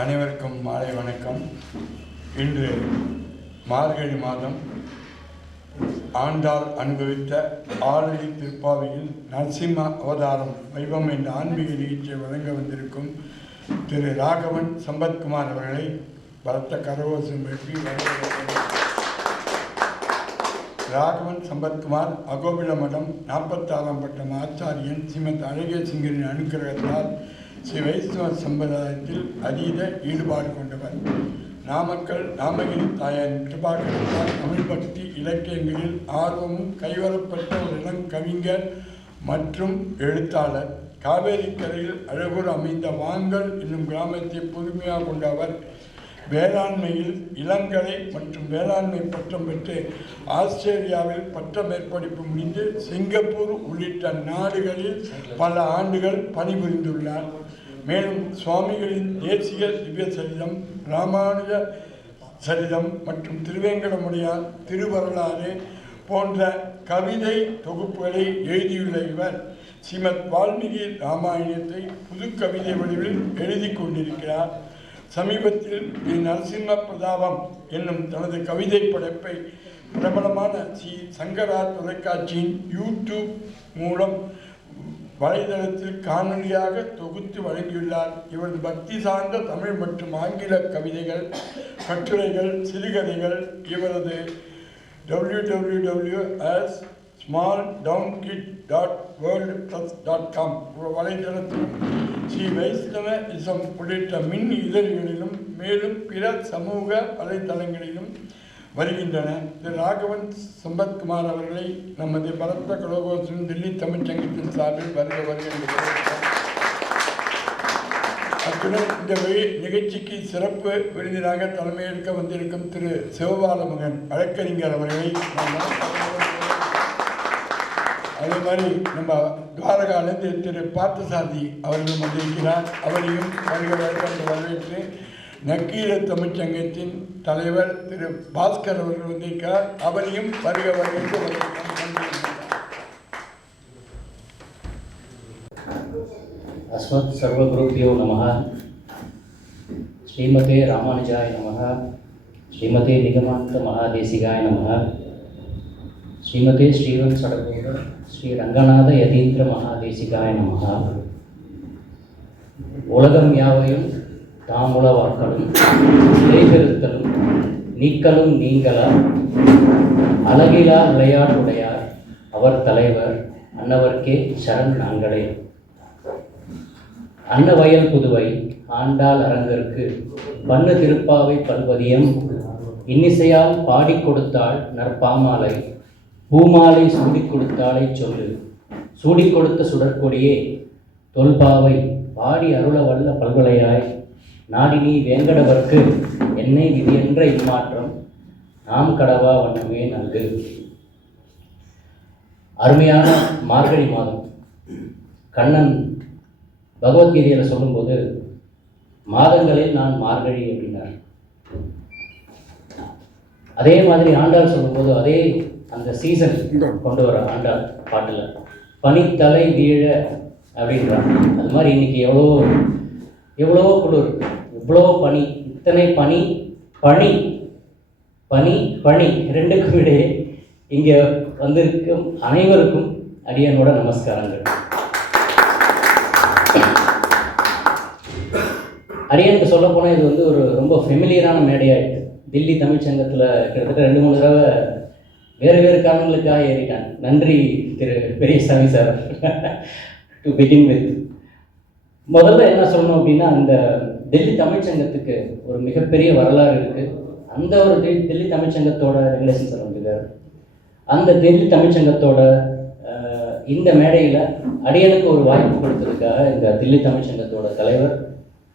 அனைவருக்கும் மாலை வணக்கம். இன்று மார்கழி மாதம் ஆண்டாள் அனுபவித்த ஆலடி திருப்பாவையில் நரசிம்ம அவதாரம் வைபம் என்ற ஆன்மீக நிகழ்ச்சியை வழங்க வந்திருக்கும் திரு ராகவன் சம்பத்குமார் அவர்களை பலத்த கரகோஷம் எழுப்பி ராகவன் சம்பத்குமார் அகோபில மடம் 46ஆம் பட்டம் ஆச்சாரியன் ஸ்ரீமத் அழகிய சிங்கரின் அனுக்கிரகத்தால் ஸ்ரீ வைஷ்ணவ சம்பிரதாயத்தில் அதீத ஈடுபாடு கொண்டவர். நாமக்கல் நாமகிரி தாயாரின் கிருபாகரத்தால் தமிழ் பக்தி இலக்கியங்களில் ஆர்வமும் கைவரப்பட்ட ஒரு இளம் கவிஞர் மற்றும் எழுத்தாளர். காவேரி கரையில் அழகூர் அமைந்த வாங்கல் என்னும் கிராமத்தை புதுமையாக கொண்டவர். வேளாண்மையில் இளங்கலை மற்றும் வேளாண்மை பட்டம் பெற்று ஆஸ்திரேலியாவில் பட்ட மேற்படிப்பு முடிந்து சிங்கப்பூர் உள்ளிட்ட நாடுகளில் பல ஆண்டுகள் பணிபுரிந்துள்ளார். மேலும் சுவாமிகளின் தேசிய திவ்ய சரிதம், ராமானுஜ சரிதம் மற்றும் திருவேங்கடமுடையார் திருவரலாறு போன்ற கவிதை தொகுப்புகளை எழுதியுள்ள இவர் ஸ்ரீமத் வால்மீகி ராமாயணத்தை புது கவிதை வடிவில் எழுதி கொண்டிருக்கிறார். சமீபத்தில் நரசிம்ம பிரதாபம் என்னும் தனது கவிதை படைப்பை பிரபலமான ஸ்ரீ சங்கரா தொலைக்காட்சியின் யூடியூப் மூலம் வலைதளத்தில் காணொலியாக தொகுத்து வழங்கியுள்ளார். இவரது பக்தி சார்ந்த தமிழ் மற்றும் ஆங்கில கவிதைகள், கட்டுரைகள், சிறுகதைகள் இவரது www.smalldownkid.wordpress.com வலைதளத்திலும் ஸ்ரீ வைஷ்ணவ இசம் உள்ளிட்ட மின் இதழ்களிலும் மேலும் பிற சமூக வலைதளங்களிலும் வருகின்றன. திரு ராகவன் சம்பத்குமார் அவர்களை நமது பலத்த கலோகோசம் தில்லி தமிழ்ச்சங்கத்தின் சார்பில் வருகின்றனர். அத்துடன் இந்த நிகழ்ச்சிக்கு சிறப்பு விருந்தினராக தலைமையேற்க வந்திருக்கும் திரு சிவபாலமகன் வழக்கறிஞர் அவர்களை அதே மாதிரி நம்ம துவாரகாலேருந்து திரு பார்த்தசாரதி அவர்களும் வந்திருக்கிறார். அவரையும் வரவேற்று நக்கீர தமிழ்ச்சங்கத்தின் தலைவர் திரு பாஸ்கர் அவர்கள் வந்திருக்கிறார். அவரையும் வரவேற்று அஸ்மத் சர்வகுருபியோ நமः. ஸ்ரீமதே ராமானுஜாய நமः. ஸ்ரீமதே நிகமாந்த மகாதேசிகாய நமः. ஸ்ரீமதே ஸ்ரீவன் சடகோத ஸ்ரீ ரங்கநாத யதீந்திர மகாதேசிகாய நமः. உலகம் யாவையும் தாமுளவாக்கலும் இறைபெருத்தலும் நீக்கலும் நீங்களார் அழகிலா விளையாட்டுடையார் அவர் தலைவர் அன்னவர்க்கே சரண் நாங்களே. அன்னவயல் புதுவை ஆண்டாள் அரங்கற்கு பண்ணு திருப்பாவை பல்பதியம் இன்னிசையால் பாடி கொடுத்தாள் நற்பாமாலை பூமாலை சூடி கொடுத்தாளை சொல்லு சூடி கொடுத்த சுடற்கொடியே தொல்பாவை பாடி அருள வல்ல பல்கலையாய் நாடினி வேங்கடவர்க்கு என்னை விதி என்ற இம்மாற்றம் நாம் கடவா வண்ணமே நல்கு. அருமையான மார்கழி மாதம். கண்ணன் பகவத்கீதையில் சொல்லும்போது மாதங்களில் நான் மார்கழி அப்படின்னார். அதே மாதிரி ஆண்டாள் சொல்லும்போது அதே அந்த சீசன் கொண்டு வர ஆண்டாள் பாட்டில் பனித்தலை வீழ அப்படின்றான். அது மாதிரி இன்னைக்கு எவ்வளோ குளிர், இவ்வளோ பனி, இத்தனை பனி பனி பனி பனி ரெண்டுக்கும் இடையே இங்கே வந்திருக்கும் அனைவருக்கும் அடியனோட நமஸ்காரங்கள். அடியனுக்கு சொல்ல போனால் இது வந்து ஒரு ரொம்ப ஃபெமிலியரான மேடையாயிட்டு. தில்லி தமிழ்ச்சங்கத்தில் கிட்டத்தட்ட 2-3 தடவை வேறு காரணங்களுக்காக ஏறிட்டான். நன்றி Thiru Periyasamy sir. To begin with முதல்ல என்ன சொல்லணும் அப்படின்னா, இந்த டெல்லி தமிழ்ச்சங்கத்துக்கு ஒரு மிகப்பெரிய வரலாறு இருக்குது. அந்த ஒரு டெல்லி தமிழ்ச்சங்கத்தோட ரெகுலேஷன் சார் வந்துருக்காரு. அந்த டெல்லி தமிழ்ச்சங்கத்தோட இந்த மேடையில் அடியனுக்கு ஒரு வாய்ப்பு கொடுத்ததுக்காக இந்த தில்லி தமிழ்ச்சங்கத்தோட தலைவர்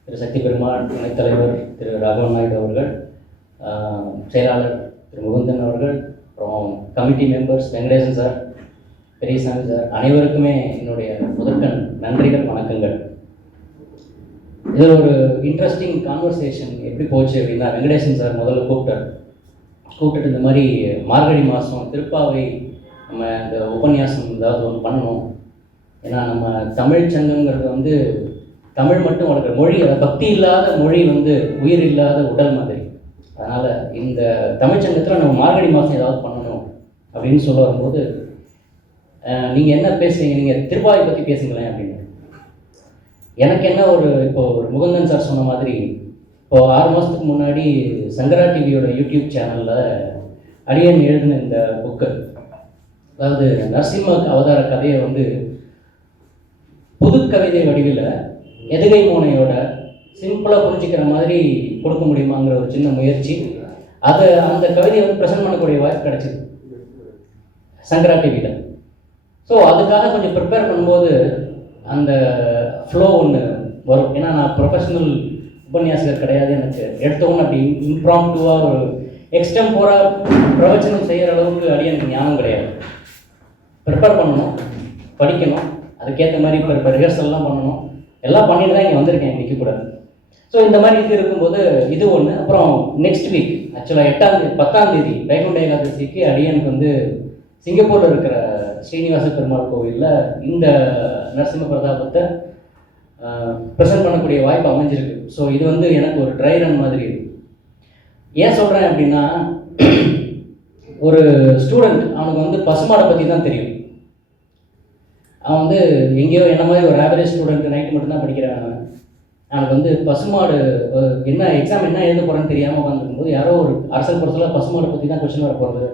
திரு சக்தி பெருமாள், துணைத் தலைவர் திரு ராகவன் நாயுடு அவர்கள், செயலாளர் திரு முகுந்தன் அவர்கள், அப்புறம் committee members Venkatesan sir, Periyasamy sir, அனைவருக்குமே என்னுடைய முதற்கண் நன்றிகள், வணக்கங்கள். இதில் ஒரு இன்ட்ரெஸ்டிங் கான்வர்சேஷன் எப்படி போச்சு அப்படின்னா, வெங்கடேசன் சார் முதல்ல கூப்பிட்டுட்டு இந்த மாதிரி மார்கழி மாதம் திருப்பாவை நம்ம இந்த உபன்யாசம் ஏதாவது ஒன்று பண்ணணும். ஏன்னா நம்ம தமிழ் சங்கங்கிறது வந்து தமிழ் மட்டும் வளர்க்குற மொழி, பக்தி இல்லாத மொழி வந்து உயிர் இல்லாத உடல் மாதிரி. அதனால் இந்த தமிழ்ச்சங்கத்தில் நம்ம மார்கழி மாதம் ஏதாவது பண்ணணும் அப்படின்னு சொல்ல வரும்போது, நீங்கள் என்ன பேசுகிறீங்க, நீங்கள் திருப்பாவை பற்றி பேசுங்களேன் அப்படின்னு. எனக்கு என்ன இப்போது ஒரு முகுந்தன் சார் சொன்ன மாதிரி, இப்போது 6 மாதத்துக்கு முன்னாடி சங்கரா டிவியோட யூடியூப் சேனலில் அடியன் எழுதின இந்த புக்கு, அதாவது நரசிம்ம அவதார கதையை வந்து புது கவிதை வடிவில் எதுகை மோனையோட சிம்பிளாக புரிஞ்சிக்கிற மாதிரி கொடுக்க முடியுமாங்கிற ஒரு சின்ன முயற்சி. அந்த கவிதையை வந்து ப்ரெசென்ட் பண்ணக்கூடிய வாய்ப்பு கிடைச்சிது சங்கரா டிவியில். ஸோ அதுக்காக கொஞ்சம் ப்ரிப்பேர் பண்ணும்போது அந்த ஃப்ளோ ஒன்று வரும். ஏன்னா நான் ப்ரொஃபஷனல் உபன்யாசகர் கிடையாது. எனக்கு எடுத்தவொன்னு அப்படி இம்ப்ராம்ப்டுவாக ஒரு எக்ஸ்டெம்போராக பிரவச்சனம் செய்கிற அளவுக்கு எனக்கு ஞானம் கிடையாது. ப்ரிப்பேர் பண்ணணும், படிக்கணும், அதுக்கேற்ற மாதிரி இப்போ ரிஹர்சல்லாம் பண்ணணும். எல்லாம் பண்ணிட்டு தான் இங்கே வந்திருக்கேன் இன்றைக்கி கூட. ஸோ இந்த மாதிரி இது இருக்கும்போது இது ஒன்று. அப்புறம் நெக்ஸ்ட் வீக் ஆக்சுவலாக 10ஆம் தேதி வைகுண்ட ஏகாதசிக்கு அடியனுக்கு வந்து சிங்கப்பூரில் இருக்கிற ஸ்ரீனிவாச பெருமாள் கோவிலில் இந்த நரசிம்ம பிரதாபத்தை ப்ரெசென்ட் பண்ணக்கூடிய வாய்ப்பு அமைஞ்சிருக்கு. ஸோ இது வந்து எனக்கு ஒரு ட்ரை ரன் மாதிரி இருக்கு. ஏன் சொல்கிறேன் அப்படின்னா, ஒரு ஸ்டூடெண்ட் அவனுக்கு வந்து பசுமாடை பற்றி தான் தெரியும். அவன் வந்து எங்கேயோ என்ன மாதிரி ஒரு ஆவரேஜ் ஸ்டூடெண்ட், நைட்டு மட்டும்தான் படிக்கிறான். அவனுக்கு வந்து பசுமாடு என்ன எக்ஸாம் என்ன எழுத போகிறேன்னு தெரியாமல் உட்காந்துருக்கும்போது யாரோ ஒரு அரசல் புறத்தில் பசுமாடை பற்றி தான் கொஸ்டின் வர போகிறது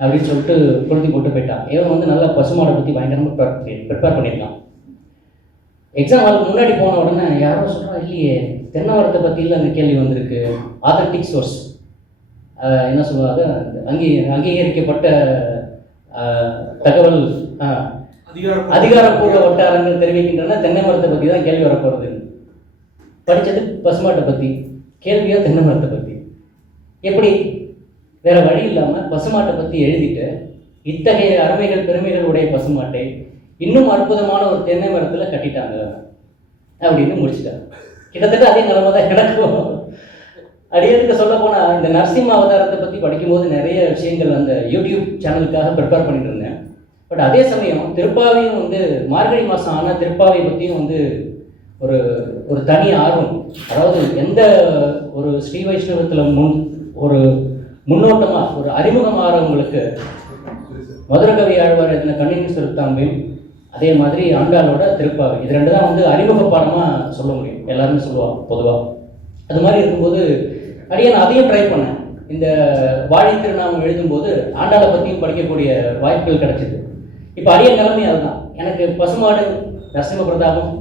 அப்படின்னு சொல்லிட்டு கொளுத்தி போட்டு போயிட்டான். இவன் வந்து நல்லா பசுமாடை பற்றி பயங்கரமாக ப்ரிப்பேர் பண்ணியிருக்கான். எக்ஸாம் அதுக்கு முன்னாடி போன உடனே யாரோ சொல்கிறா, இல்லையே தென்னவரத்தை பற்றியில் அந்த கேள்வி வந்திருக்கு, ஆத்தன்டிக் சோர்ஸ் என்ன சொல்லுவாங்க, அங்கீகரிக்கப்பட்ட தகவல் அதிகாரப்பூர்வ வட்டாரங்கள் தெரிவிக்கின்றன தென்னை மரத்தை பற்றி தான் கேள்வி வரப்போகிறது. படித்தது பசுமாட்டை பற்றி, கேள்வியோ தென்னை மரத்தை பற்றி. எப்படி வேற வழி இல்லாமல் பசுமாட்டை பற்றி எழுதிட்டு இத்தகைய அருமைகள் பெருமைகள் உடைய பசுமாட்டை இன்னும் அற்புதமான ஒரு தென்னை மரத்தில் கட்டிட்டாங்க அப்படின்னு முடிச்சுட்டாங்க. கிட்டத்தட்ட அதே நிலைமை தான் எனக்கும். அடியனுக்கு சொல்ல போனால் இந்த நரசிம்ம அவதாரத்தை பற்றி படிக்கும்போது நிறைய விஷயங்கள் அந்த யூடியூப் சேனலுக்காக ப்ரிப்பேர் பண்ணிட்டு இருந்தேன். பட் அதே சமயம் திருப்பாவையும் வந்து மார்கழி மாதம் ஆனால் திருப்பாவை பற்றியும் வந்து ஒரு தனி ஆர்வம். அதாவது எந்த ஒரு ஸ்ரீ வைஷ்ணவத்தில் ஒரு முன்னோட்டமாக ஒரு அறிமுகம் ஆகிறவங்களுக்கு மதுரகவி ஆழ்வார் எழுதின கண்ணின் சிறுத்தாம்பையும் அதே மாதிரி ஆண்டாளோட திருப்பாவை, இது 2 தான் வந்து அறிமுக பாடமாக சொல்ல முடியும், எல்லாருமே சொல்லுவாங்க பொதுவாக. அது மாதிரி இருக்கும்போது அடியேன் அதையும் ட்ரை பண்ணேன். இந்த வாழை திருநாமம் எழுதும்போது ஆண்டாளை பற்றியும் படிக்கக்கூடிய வாய்ப்புகள் கிடைச்சிது. இப்போ அடியன் நிலைமை அதுதான். எனக்கு பசுமாடு, நரசிம்ம பிரதாபம்,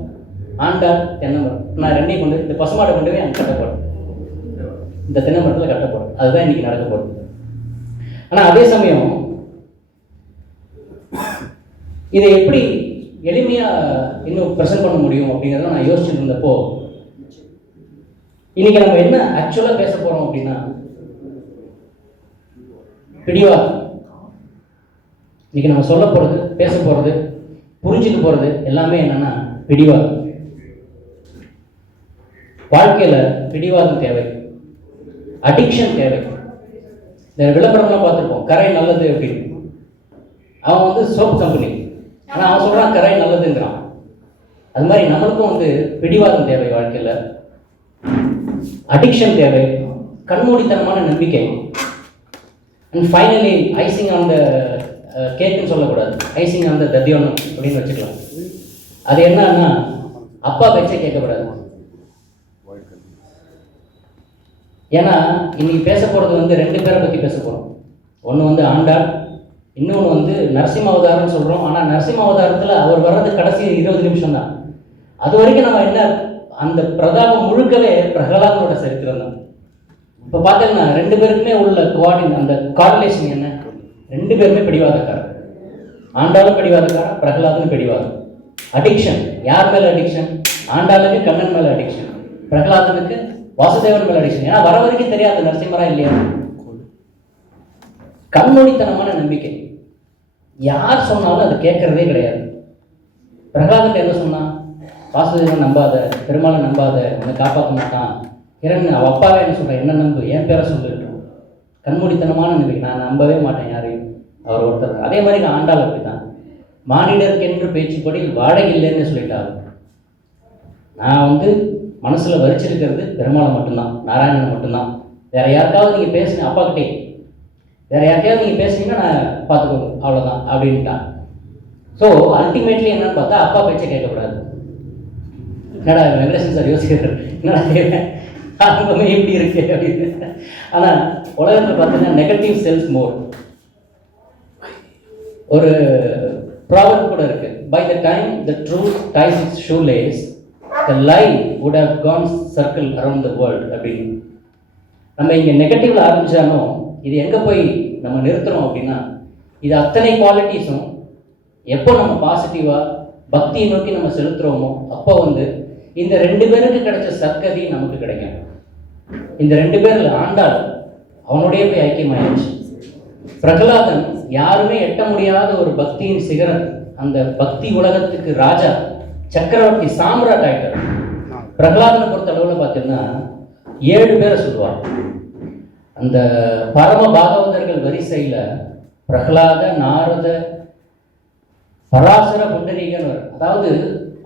ஆண்டாள், தென்னமரம், நான் 2ஐயும் கொண்டு இந்த பசுமாடை கொண்டு போய் அங்கே கட்டப்படும், இந்த தென்னை மரத்தில் கட்டப்படும். அதுதான் இன்னைக்கு நடக்க போகுது. ஆனால் அதே சமயம் இதை எப்படி எளிமையாக இன்னும் ப்ரெசென்ட் பண்ண முடியும் அப்படிங்கிறத நான் யோசிச்சுட்டு இருந்தப்போ, இன்னைக்கு நம்ம என்ன ஆக்சுவலாக பேச போகிறோம் அப்படின்னா பிடிவாதம். இன்னைக்கு நம்ம சொல்ல போகிறது, பேச போகிறது, புரிஞ்சுக்க போகிறது எல்லாமே என்னன்னா பிடிவாதம். வாழ்க்கையில் பிடிவாதம் தேவை, அடிக்ஷன் தேவை. இந்த விளம்பரம்லாம் பார்த்துருப்போம், கரை நல்லது அப்படின்னு. அவன் வந்து சோப் கம்பெனி, ஆனால் அவன் சொல்கிறான் கரை நல்லதுங்கிறான். அது மாதிரி நம்மளுக்கும் வந்து பிடிவாதம் தேவை, வாழ்க்கையில் அடிக்ஷன் தேவை, கண்மூடித்தனமான நம்பிக்கை. And finally icing on the கேக்குன்னு சொல்லக்கூடாது, ஐசிங் ஆன் த தத்தியோனம் அப்படின்னு வச்சுக்கலாம். அது என்னன்னா அப்பா பேச்சை கேட்கக்கூடாது. ஏன்னா இன்னைக்கு பேச போகிறது வந்து 2 பேரை பற்றி பேச போகிறோம். ஒன்று வந்து ஆண்டாள், இன்னொன்று வந்து நரசிம்ம அவதாரம்னு சொல்கிறோம். ஆனால் நரசிம்ம அவதாரத்தில் அவர் வர்றது கடைசி 20 நிமிஷம் தான். அது வரைக்கும் நம்ம என்ன, அந்த பிரதாபம் முழுக்கவே பிரகலாதனோட சரித்திரம் தான். இப்போ பார்த்தீங்கன்னா 2 பேருக்குமே உள்ள அந்த கார்டிலேஷன் என்ன, 2 பேருமே பிடிவாதக்காரர். ஆண்டாளும் பிடிவாதக்காரர், பிரகலாதனும் பிடிவாதம். அடிக்ஷன், யார் மேலே அடிக்ஷன்? ஆண்டாளுக்கு கண்ணன் மேலே அடிக்ஷன், பிரகலாதனுக்கு வாசுதேவன் மேலே அடிக்ஷன். ஏன்னா வர வரைக்கும் தெரியாது நரசிம்மரா இல்லையா. கண்மூடித்தனமான நம்பிக்கை, யார் சொன்னாலும் அதை கேட்கறதே கிடையாது. பிரகலாதன் என்ன சொன்னான்? வாசுதேவன் நம்பாத, பெருமாளை நம்பாத, உன்னை காப்பாற்ற மாட்டான். கிரண் அவள் அப்பாவே என்ன சொல்கிறேன், என்ன நம்பு, என் பேரை சொல்லிட்டு. கண்மூடித்தனமான நம்பிக்கை, நான் நம்பவே மாட்டேன் யாரையும். அவர் ஒருத்தர். அதே மாதிரி ஆண்டாள் அப்படி தான், மானிடர்க்கென்று பேச்சுப்படி வாடகை இல்லைன்னு சொல்லிட்டாங்க. நான் வந்து மனசில் வரிச்சிருக்கிறது பெருமாளை மட்டும்தான், நாராயணனை மட்டும்தான். வேற யாருக்காவது நீங்கள் பேசுங்க, அப்பா கிட்டே வேற யாருக்கையாவது நீங்கள் பேசுனீங்கன்னா நான் பார்த்துக்கோங்க, அவ்வளோதான் அப்படின்ட்டான். ஸோ அல்டிமேட்லி என்னன்னு பார்த்தா அப்பா பேச்சை கேட்கக்கூடாது. என்னடா வெங்கடேசன் சார் யோசிக்கிறார், என்னடா கேட்குறேன் ஆரம்பமே எப்படி இருக்கு அப்படின்னு. ஆனால் உலகத்தில் பார்த்தீங்கன்னா நெகட்டிவ் செல்ஃப் மோட் ஒரு ப்ராப்ளம் கூட இருக்கு. By the time the truth ties its shoelace the line would have gone circle around the world அப்படின்னு. நம்ம இங்கே நெகட்டிவ்ல ஆரம்பிச்சாலும் இது எங்கே போய் நம்ம நிறுத்துறோம் அப்படின்னா, இது அத்தனை குவாலிட்டிஸும் எப்போ நம்ம பாசிட்டிவாக பக்தியை நோக்கி நம்ம செலுத்துகிறோமோ அப்போ வந்து இந்த 2 பேருக்கு கிடைச்ச சர்க்கதி நமக்கு கிடைக்கும். இந்த 2 பேரில் ஆண்டாள் அவனுடைய போய் ஐக்கியமாயிடுச்சு. பிரகலாதன் யாருமே எட்ட முடியாத ஒரு பக்தியின் சிகரம், அந்த பக்தி உலகத்துக்கு ராஜா சக்கரவர்த்தி சாம்ராட் ஆயிட்டார். பிரகலாதனை பொறுத்த அளவில் பார்த்தீங்கன்னா 7 பேரை சொல்லுவார். அந்த பரம பாகவதர்கள் வரிசையில் பிரகலாத, நாரத, பராசர, புண்டரீகன் வரும். அதாவது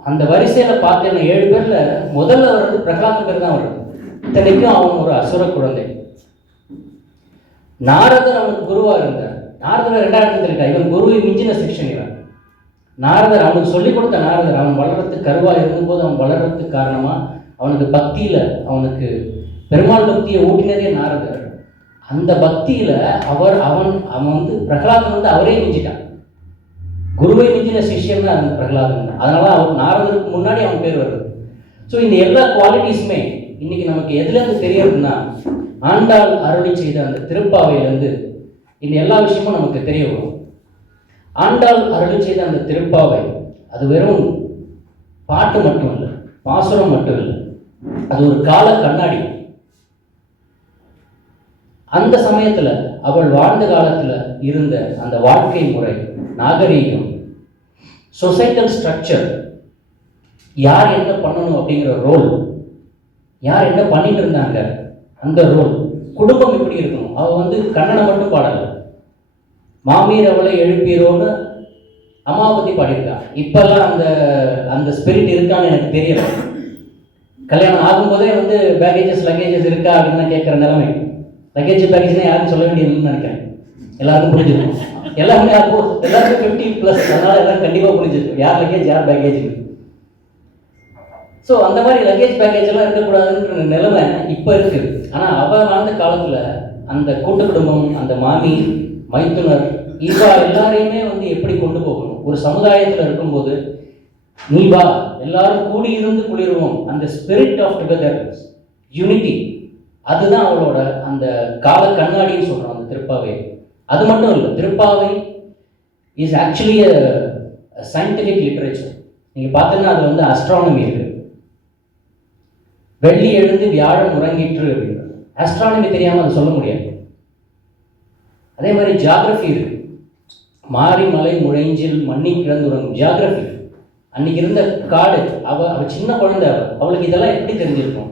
அந்த வரிசையில் பார்த்தீங்கன்னா 7 பேர்ல முதல்ல வர்றது பிரகலாதன் பேர் தான் வருது. இத்தனைக்கும் அவன் ஒரு அசுர குழந்தை. நாரதர் அவனுக்கு குருவா இருந்தார். நாரதர் 2வது தெரிவிட்டா, இவன் குருவை மிஞ்சின செக்ஷன். இவன் நாரதர் அவனுக்கு சொல்லிக் கொடுத்த நாரதர் அவன் வளர்றதுக்கு கருவா இருந்தபோது அவன் வளர்றதுக்கு காரணமா அவனுக்கு பக்தியில அவனுக்கு பெருமாள் பக்தியை ஊட்டினதே நாரதர். அந்த பக்தியில அவன் வந்து பிரகலாதன் வந்து அவரே மிஞ்சிட்டான். குருவை மிஞ்சின சிஷ்யன் தான் அந்த பிரகலாதன். அதனால அவன் நாரதருக்கு முன்னாடி அவன் பேர் வருது. ஸோ இந்த எல்லா குவாலிட்டிஸுமே இன்னைக்கு நமக்கு எதுலேருந்து தெரியறதுன்னா, ஆண்டாள் அருளி செய்த அந்த திருப்பாவையிலேருந்து இந்த எல்லா விஷயமும் நமக்கு தெரிய வரும். ஆண்டாள் அருளி செய்த அந்த திருப்பாவை அது வெறும் பாட்டு மட்டும் இல்லை, பாசுரம் மட்டும் இல்லை, அது ஒரு கால கண்ணாடி. அந்த சமயத்தில் அவள் வாழ்ந்த காலத்தில் இருந்த அந்த வாழ்க்கை முறை, நாகரீகம், சொசைட்டல் ஸ்ட்ரக்சர், யார் என்ன பண்ணணும் அப்படிங்கிற ரோல், யார் என்ன பண்ணிட்டு இருந்தாங்க அந்த ரோல், குடும்பம் எப்படி இருக்கணும். அவள் வந்து கண்ணனை மட்டும் பாடலை, மாமீர் அவளை எழுப்பீரோன்னு அம்மாவை பாடியிருக்கா. இப்பெல்லாம் அந்த அந்த ஸ்பிரிட் இருக்கான்னு எனக்கு தெரியல. கல்யாணம் ஆகும்போதே வந்து பேக்கேஜஸ் லக்கேஜஸ் இருக்கா அப்படின்னு தான் கேட்குற நிலைமை. லக்கேஜ் பேக்கேஜ்னா யாரும் சொல்ல வேண்டியதுன்னு நினைக்கிறேன். எல்லாருக்கும் புரிஞ்சிருக்கும். எல்லாருமே எல்லாருக்கும் 50+, அதனால எல்லாம் கண்டிப்பாக புரிஞ்சிருக்கும் யார் லக்கேஜ் யார் பேக்கேஜ். ஸோ அந்த மாதிரி லக்கேஜ் பேக்கேஜ் எல்லாம் இருக்கக்கூடாதுன்ற நிலைமை இப்போ இருக்குது. ஆனால் அவள் வாழ்ந்த காலத்தில் அந்த கூட்டு குடும்பம், அந்த மாமி, மைத்துனர், இவா எல்லாரையுமே வந்து எப்படி கொண்டு போகணும். ஒரு சமுதாயத்தில் இருக்கும்போது நீ வா எல்லாரும் கூடியிருந்து குளிருவோம், அந்த ஸ்பிரிட் ஆஃப் டுகெதர், யூனிட்டி, அதுதான் அவளோட அந்த கால கண்ணாடின்னு சொல்கிறோம் அந்த திருப்பாவை. அது மட்டும் இல்லை, Thiruppavai is actually scientific literature. நீங்கள் பார்த்தீங்கன்னா அது வந்து அஸ்ட்ரானமி இருக்குது. வெள்ளி எழுந்து வியாழன் உறங்கிற்று அப்படின்னு ஆஸ்ட்ரானமி தெரியாமல் அதை சொல்ல முடியாது. அதே மாதிரி ஜியாகிரபி இருக்கு. மாரி மலை முழைஞ்சில் மண்ணி கிடந்துறங்கும் ஜியாகிரபி. அன்னைக்கு இருந்த காடு, அவ சின்ன குழந்தை, அவளுக்கு இதெல்லாம் எப்படி தெரிஞ்சிருக்கும்?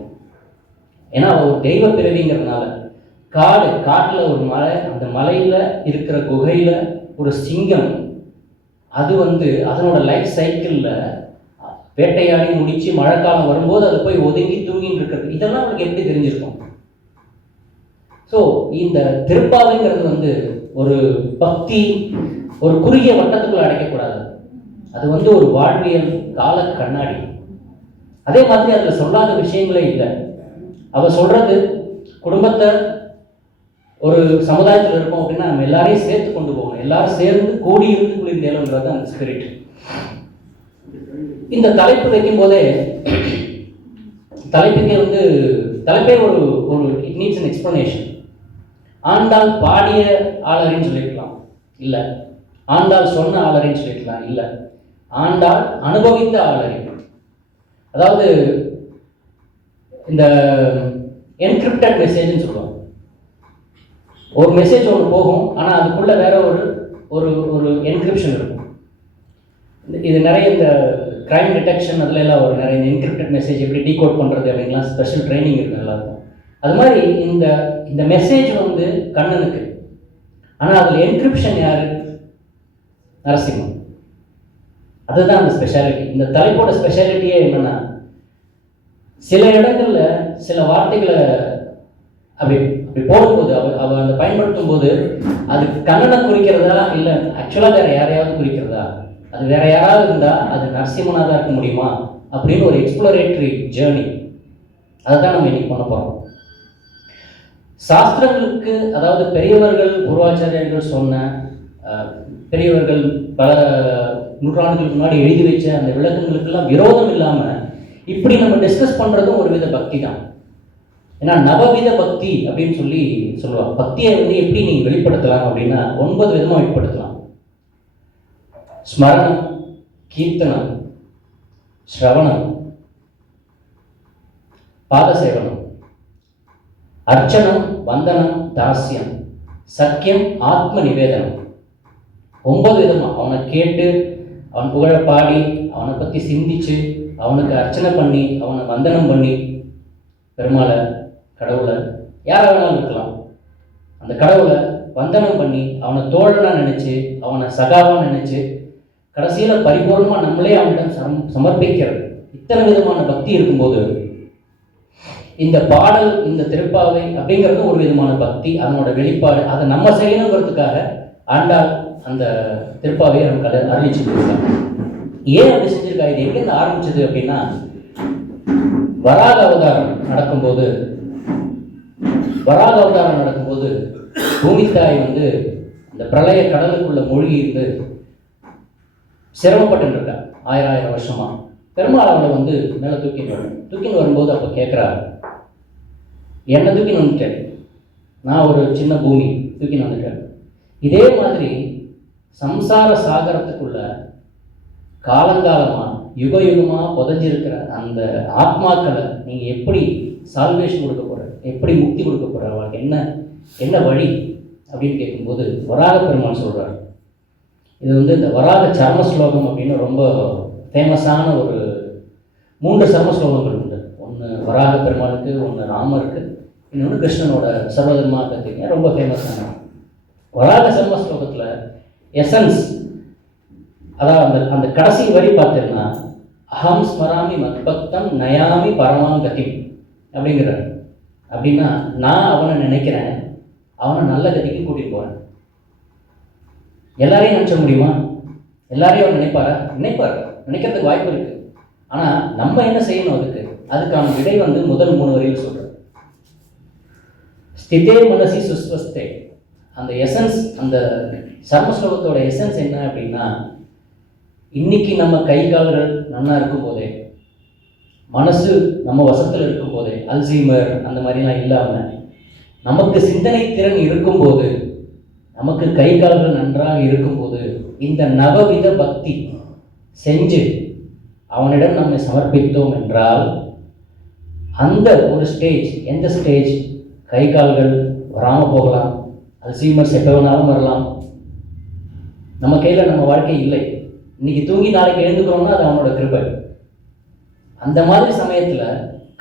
ஏன்னா அவள் ஒரு தெய்வ பிறவிங்கிறதுனால காட்டில் ஒரு மலை, அந்த மலையில் இருக்கிற குகையில் ஒரு சிங்கம், அது வந்து அதனோட லைஃப் சைக்கிளில் வேட்டையாடி முடித்து மழைக்காலம் வரும்போது அது போய் ஒதுங்கி தூங்கின்னு இருக்கிறது, இதெல்லாம் அவளுக்கு எப்படி தெரிஞ்சிருக்கும்? ஸோ இந்த திருப்பாவைங்கிறது வந்து ஒரு பக்தி, ஒரு குறுகிய வட்டத்துக்குள்ள அடைக்கக்கூடாது. அது வந்து ஒரு வாழ்வியல் கால கண்ணாடி. அதே மாதிரி அதில் சொல்லாத விஷயங்களே இல்லை. அவள் சொல்றது குடும்பத்தை, ஒரு சமுதாயத்தில் இருக்கோம் அப்படின்னா நம்ம எல்லாரையும் சேர்த்து கொண்டு போகணும், எல்லாரும் சேர்ந்து கூடி இருந்து குளிர்ந்தேலுங்கிறது அந்த ஸ்பிரிட். இந்த தலைப்பு வைக்கும் போதே தலைப்புக்கே வந்து தலைப்பே ஒரு it needs an explanation. Andal பாடிய ஆளறின்னு சொல்லியிருக்கலாம், இல்லை. ஆண்டாள் சொன்ன ஆளறின்னு சொல்லியிருக்கலாம், இல்லை. ஆண்டாள் அனுபவித்த ஆளறி. அதாவது இந்த என்கிரிப்டட் மெசேஜ்னு சொல்லுவாங்க. ஒரு மெசேஜ் ஒன்று போகும், ஆனால் அதுக்குள்ள வேற ஒரு ஒரு என்கிரிப்ஷன் இருக்கும். இது நிறைய இந்த கிரைம் டிடெக்ஷன் அதில் எல்லாம் ஒரு நிறைய என்கிரிப்டட் மெசேஜ் எப்படி டீகோட் பண்ணுறது அப்படின்லாம் ஸ்பெஷல் ட்ரைனிங் இருக்குது எல்லாருக்கும். அது மாதிரி இந்த மெசேஜ் வந்து கண்ணனுக்கு, ஆனால் அதில் என்கிரிப்ஷன் யாரு? நரசிம்மன். அதுதான் அந்த ஸ்பெஷாலிட்டி. இந்த தலைப்போட ஸ்பெஷாலிட்டியே என்னன்னா, சில இடங்கள்ல சில வார்த்தைகளை அப்படி அப்படி போடும்போது அவ அதை பயன்படுத்தும் போது அது கண்ணனை குறிக்கிறதா இல்லை ஆக்சுவலாக வேற யாரையாவது குறிக்கிறதா, அது வேற யாராவது இருந்தால் அது நரசிம்மனாக தான் இருக்க முடியுமா அப்படின்னு ஒரு எக்ஸ்ப்ளோரேட்டரி ஜேர்னி. அதை தான் நம்ம இன்னைக்கு பண்ண போகிறோம். சாஸ்திரங்களுக்கு, அதாவது பெரியவர்கள் பூர்வாச்சாரியர்கள் சொன்ன, பெரியவர்கள் பல நூற்றாண்டுகளுக்கு முன்னாடி எழுதி வச்ச அந்த விளக்கங்களுக்கெல்லாம் விரோதம் இல்லாமல் இப்படி நம்ம டிஸ்கஸ் பண்ணுறதும் ஒரு வித பக்தி தான். ஏன்னா நவவித பக்தி அப்படின்னு சொல்லி சொல்லுவாங்க. பக்தியை வந்து எப்படி நீங்கள் வெளிப்படுத்தலாம் அப்படின்னா 9 விதமாக வெளிப்படுத்தலாம். ஸ்மரணம், கீர்த்தனம், ஸ்ரவணம், பாதசேவனம், அர்ச்சனம், வந்தனம், தாஸ்யம், சக்கியம், ஆத்ம நிவேதனம். 9 விதமா அவனை கேட்டு, அவன் புகழ பாடி, அவனை பற்றி சிந்திச்சு, அவனுக்கு அர்ச்சனை பண்ணி, அவனை வந்தனம் பண்ணி, பெருமாளை, கடவுளை, யாரை வேணாலும் இருக்கலாம், அந்த கடவுளை வந்தனம் பண்ணி, அவனை தோழனா நினைச்சு, அவனை சகாவா நினைச்சு, கடைசியில் பரிபூர்ணமாக நம்மளே அவனிடம் சமர்ப்பிக்கிறது. இத்தனை விதமான பக்தி இருக்கும்போது இந்த பாடல், இந்த திருப்பாவை அப்படிங்கிறது ஒரு விதமான பக்தி, அதனோட வெளிப்பாடு. அதை நம்ம செய்யணுங்கிறதுக்காக ஆண்டாள் அந்த திருப்பாவையை நமக்கு அருளிச்சு கொடுத்தாங்க. ஏன் அப்படி செஞ்சிருக்கா? இது எங்கேருந்து ஆரம்பிச்சது அப்படின்னா, வராக அவதாரம் நடக்கும்போது பூமித்தாய் வந்து அந்த பிரளய கடலுக்குள்ள மூழ்கி இருந்து சிரமப்பட்டு இருக்கா 1000 வருஷமா. பெருமாள் அவளை வந்து மேலே தூக்கின்னு வரும்போது அப்போ கேட்குறாரு, என்னை தூக்கின்னு வந்துட்டேன், நான் ஒரு சின்ன பூமி தூக்கின்னு வந்துட்டேன். இதே மாதிரி சம்சார சாகரத்துக்குள்ள காலங்காலமாக யுக யுகமாக புதைஞ்சிருக்கிற அந்த ஆத்மாக்களை நீங்கள் எப்படி சால்வேஷன் கொடுக்க போகிற, எப்படி முக்தி கொடுக்க போகிற, அவளுக்கு என்ன வழி அப்படின்னு கேட்கும்போது வராக பெருமாள் சொல்கிறார். இது வந்து இந்த வராக சர்ம ஸ்லோகம் அப்படின்னு ரொம்ப ஃபேமஸான ஒரு 3 சர்ம ஸ்லோகங்கள் உண்டு. ஒன்று வராக பெருமாளுக்கு, ஒன்று ராமருக்கு, இன்னொன்று கிருஷ்ணனோட சர்வதர்மா கத்திங்க, ரொம்ப ஃபேமஸான வராக சர்ம ஸ்லோகத்தில் எசன்ஸ், அதாவது அந்த கடைசி வரி பார்த்தீங்கன்னா, அகம் ஸ்மராமி மத்பக்தம் நயாமி பரமாங்கதி அப்படிங்கிறார். அப்படின்னா நான் அவனை நினைக்கிறேன், அவனை நல்ல கதிக்கு கூட்டிட்டு போறேன். எல்லாரையும் நினைச்ச முடியுமா? எல்லாரையும் அவர் நினைப்பார், நினைக்கிறதுக்கு வாய்ப்பு இருக்கு. ஆனா நம்ம என்ன செய்யணும்? அதுக்கான விடை வந்து முதல் 3 வரியில் சொல்றேன். ஸ்திதே மனசி சுஸ்வஸ்தே. அந்த எசன்ஸ், அந்த சர்மஸ்லோகத்தோட எசன்ஸ் என்ன அப்படின்னா, இன்னைக்கு நம்ம கை கால்கள் நல்லா இருக்கும் போதே, மனசு நம்ம வசத்தில் இருக்கும் போதே, அல்சீமர் அந்த மாதிரிலாம் இல்லாமல் நமக்கு சிந்தனை திறன் இருக்கும்போது, நமக்கு கை கால்கள் நன்றாக இருக்கும்போது, இந்த நவவித பக்தி செஞ்சு அவனிடம் நம்மை சமர்ப்பித்தோம் என்றால், அந்த ஒரு ஸ்டேஜ், எந்த ஸ்டேஜ், கை கால்கள் வராமல் போகலாம், அல்சீமர்ஸ் எப்போ வேணாலும் வரலாம், நம்ம கையில் நம்ம வாழ்க்கை இல்லை. இன்னைக்கு தூங்கி நாளைக்கு எழுந்துக்கிறோம்னா அது அவனோட கிருபை. அந்த மாதிரி சமயத்தில்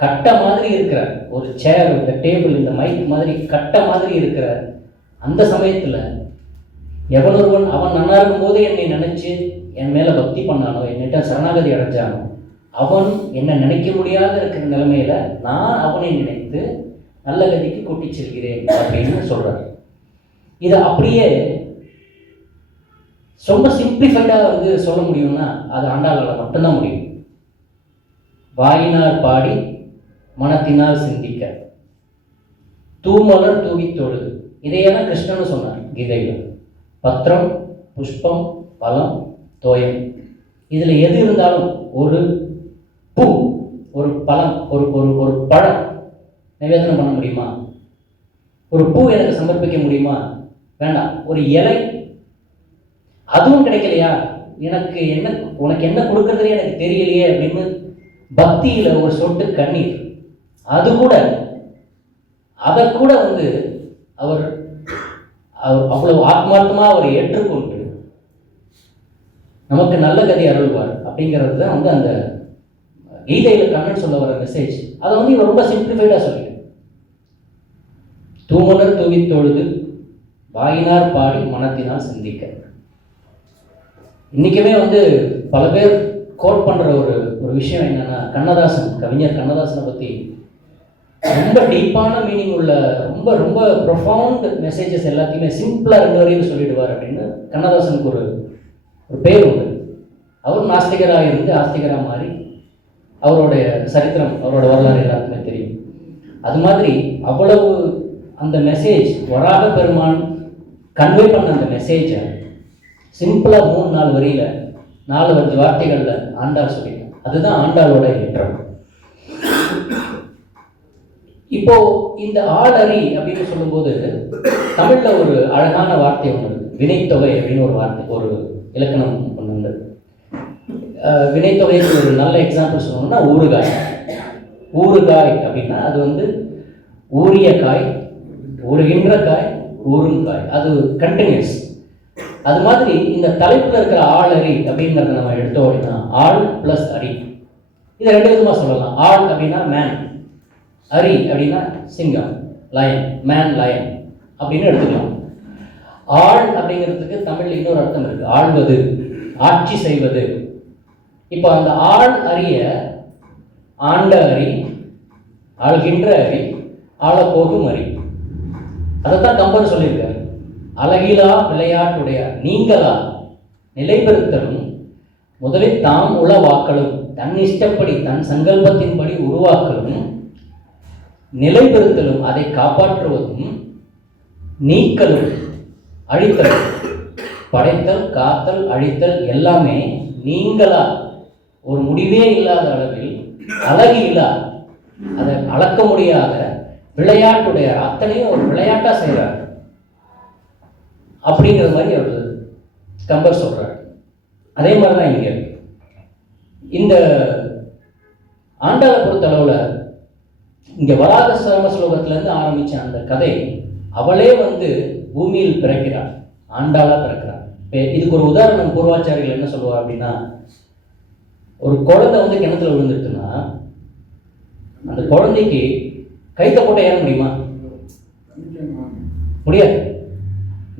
கட்ட மாதிரி இருக்கிற ஒரு சேர், இந்த டேபிள், இந்த மைக் மாதிரி கட்ட மாதிரி இருக்கிற அந்த சமயத்தில் எவனொருவன் அவன் நல்லா இருக்கும்போது என்னை நினைச்சு என் மேலே பக்தி பண்ணானோ, என்னிட்ட சரணாகதி அடைஞ்சானோ, அவன் என்னை நினைக்க முடியாத இருக்கிற நிலைமையில நான் அவனை நினைத்து நல்ல கதிக்கு கூட்டி செல்கிறேன் அப்படின்னு சொல்றார். இதை அப்படியே ரொம்ப சிம்பிளிஃபைடாக வந்து சொல்ல முடியும்னா அது ஆண்டாளால் மட்டும்தான் முடியும். வாயினார் பாடி மனத்தினால் சிந்திக்க, தூமலர் தூவி தொழுது, இதையெல்லாம் கிருஷ்ணன் சொன்னார் கீதையில். பத்திரம், புஷ்பம், பழம், தோயம், இதில் எது இருந்தாலும் ஒரு பூ, ஒரு பழம், ஒரு ஒரு ஒரு பழம் நிவேதனம் பண்ண முடியுமா? ஒரு பூ எனக்கு சமர்ப்பிக்க முடியுமா? வேண்டாம். ஒரு இலை, அதுவும் கிடைக்கலையா, எனக்கு என்ன, உனக்கு என்ன கொடுக்கறதுலே எனக்கு தெரியலையே அப்படின்னு பக்தியில ஒரு சொட்டு கண்ணீர், அது கூட, அதை கூட வந்து அவர் அவ்வளவு ஆத்மார்த்தமா அவர் ஏற்றுக்கொண்டு நமக்கு நல்ல கதி அருள்வார் அப்படிங்கிறது தான் வந்து அந்த கீதையில கண்ணன் சொல்ல வர மெசேஜ். அதை வந்து இவர் ரொம்ப சிம்பிளிஃபைடா சொல்லிட்டு, தூமலர் தூவி தொழுது வாயினார் பாடி மனத்தினால் சிந்திக்க. இன்றைக்குமே வந்து பல பேர் கோட் பண்ணுற ஒரு விஷயம் என்னென்னா, கண்ணதாசன், கவிஞர் கண்ணதாசனை பற்றி ரொம்ப டீப்பான மீனிங் உள்ள ரொம்ப ரொம்ப ப்ரொஃபவுண்ட் மெசேஜஸ் எல்லாத்தையுமே சிம்பிளாக 2 வரையும் சொல்லிடுவார் அப்படின்னு கண்ணதாசனுக்கு ஒரு பேர் உண்டு. அவர் நாஸ்திகராக இருந்து ஆஸ்திகராக மாறி அவருடைய சரித்திரம், அவரோட வரலாறு எல்லாத்துக்குமே தெரியும். அது மாதிரி அவ்வளவு அந்த மெசேஜ் வராக பெருமான் கன்வே பண்ண அந்த மெசேஜை சிம்பிளாக 3-4 வரியில் 4-5 வார்த்தைகளில் ஆண்டாள் சொல்லிட்டேன். அதுதான் ஆண்டாளோட ஏற்றம். இப்போ இந்த ஆளறி அப்படின்னு சொல்லும்போது தமிழ்ல ஒரு அழகான வார்த்தை ஒன்று இருக்கு, வினைத்தொகை அப்படின்னு ஒரு வார்த்தை, ஒரு இலக்கணம் ஒன்று உண்டு. வினைத்தொகைக்கு ஒரு நல்ல எக்ஸாம்பிள் சொல்லணும்னா ஊறுகாய். ஊறுகாய் அப்படின்னா அது வந்து ஊறிய காய், ஊறுகின்ற காய், ஊறுங்காய், அது கண்டினியூஸ். அது மாதிரி இந்த தலைப்புல இருக்கிற ஆளறி அப்படிங்கிறத நம்ம எடுத்தோம் அப்படின்னா ஆள் பிளஸ் அரி, இதை 2 விதமாக சொல்லலாம். ஆள் அப்படின்னா மேன், அரி அப்படின்னா சிங்கம், லயன், மேன் லயன் அப்படின்னு எடுத்துக்கலாம். ஆள் அப்படிங்கிறதுக்கு தமிழ் இன்னொரு அர்த்தம் இருக்கு, ஆள்வது, ஆட்சி செய்வது. இப்போ அந்த ஆள் அரிய ஆண்ட அரி, ஆள்கின்ற அரி, ஆள போகும் அரி. அதைத்தான் கம்பன் சொல்லியிருக்காரு. அழகிலா விளையாட்டுடைய நீங்களா நிலைபெறுத்தலும் முதலில் தாம் உளவாக்கலும், தன் இஷ்டப்படி தன் சங்கல்பத்தின்படி உருவாக்கலும் நிலைபெறுத்தலும், அதை காப்பாற்றுவதும் நீக்கலும் அழித்தலும். படைத்தல், காத்தல், அழித்தல் எல்லாமே நீங்களா ஒரு முடிவே இல்லாத அளவில் அழகிலா, அதை அளக்க முடியாத விளையாட்டுடைய அத்தனையும் ஒரு விளையாட்டா செய்கிறார் அப்படிங்கிற மாதிரி அவர் கம்பர் சொல்றார். அதே மாதிரி தான் இங்க இந்த ஆண்டாளை பொறுத்தளவுல இங்க வராக சர்ம ஸ்லோகத்திலேருந்து ஆரம்பிச்ச அந்த கதை, அவளே வந்து பூமியில் பிறக்கிறாள், ஆண்டாளா பிறக்கிறாள். இதுக்கு ஒரு உதாரணம் பூர்வாச்சாரிகள் என்ன சொல்லுவா அப்படின்னா, ஒரு குழந்தை வந்து கிணத்துல விழுந்துட்டுன்னா அந்த குழந்தைக்கு கைத்த போட்ட ஏற முடியுமா? முடியாது.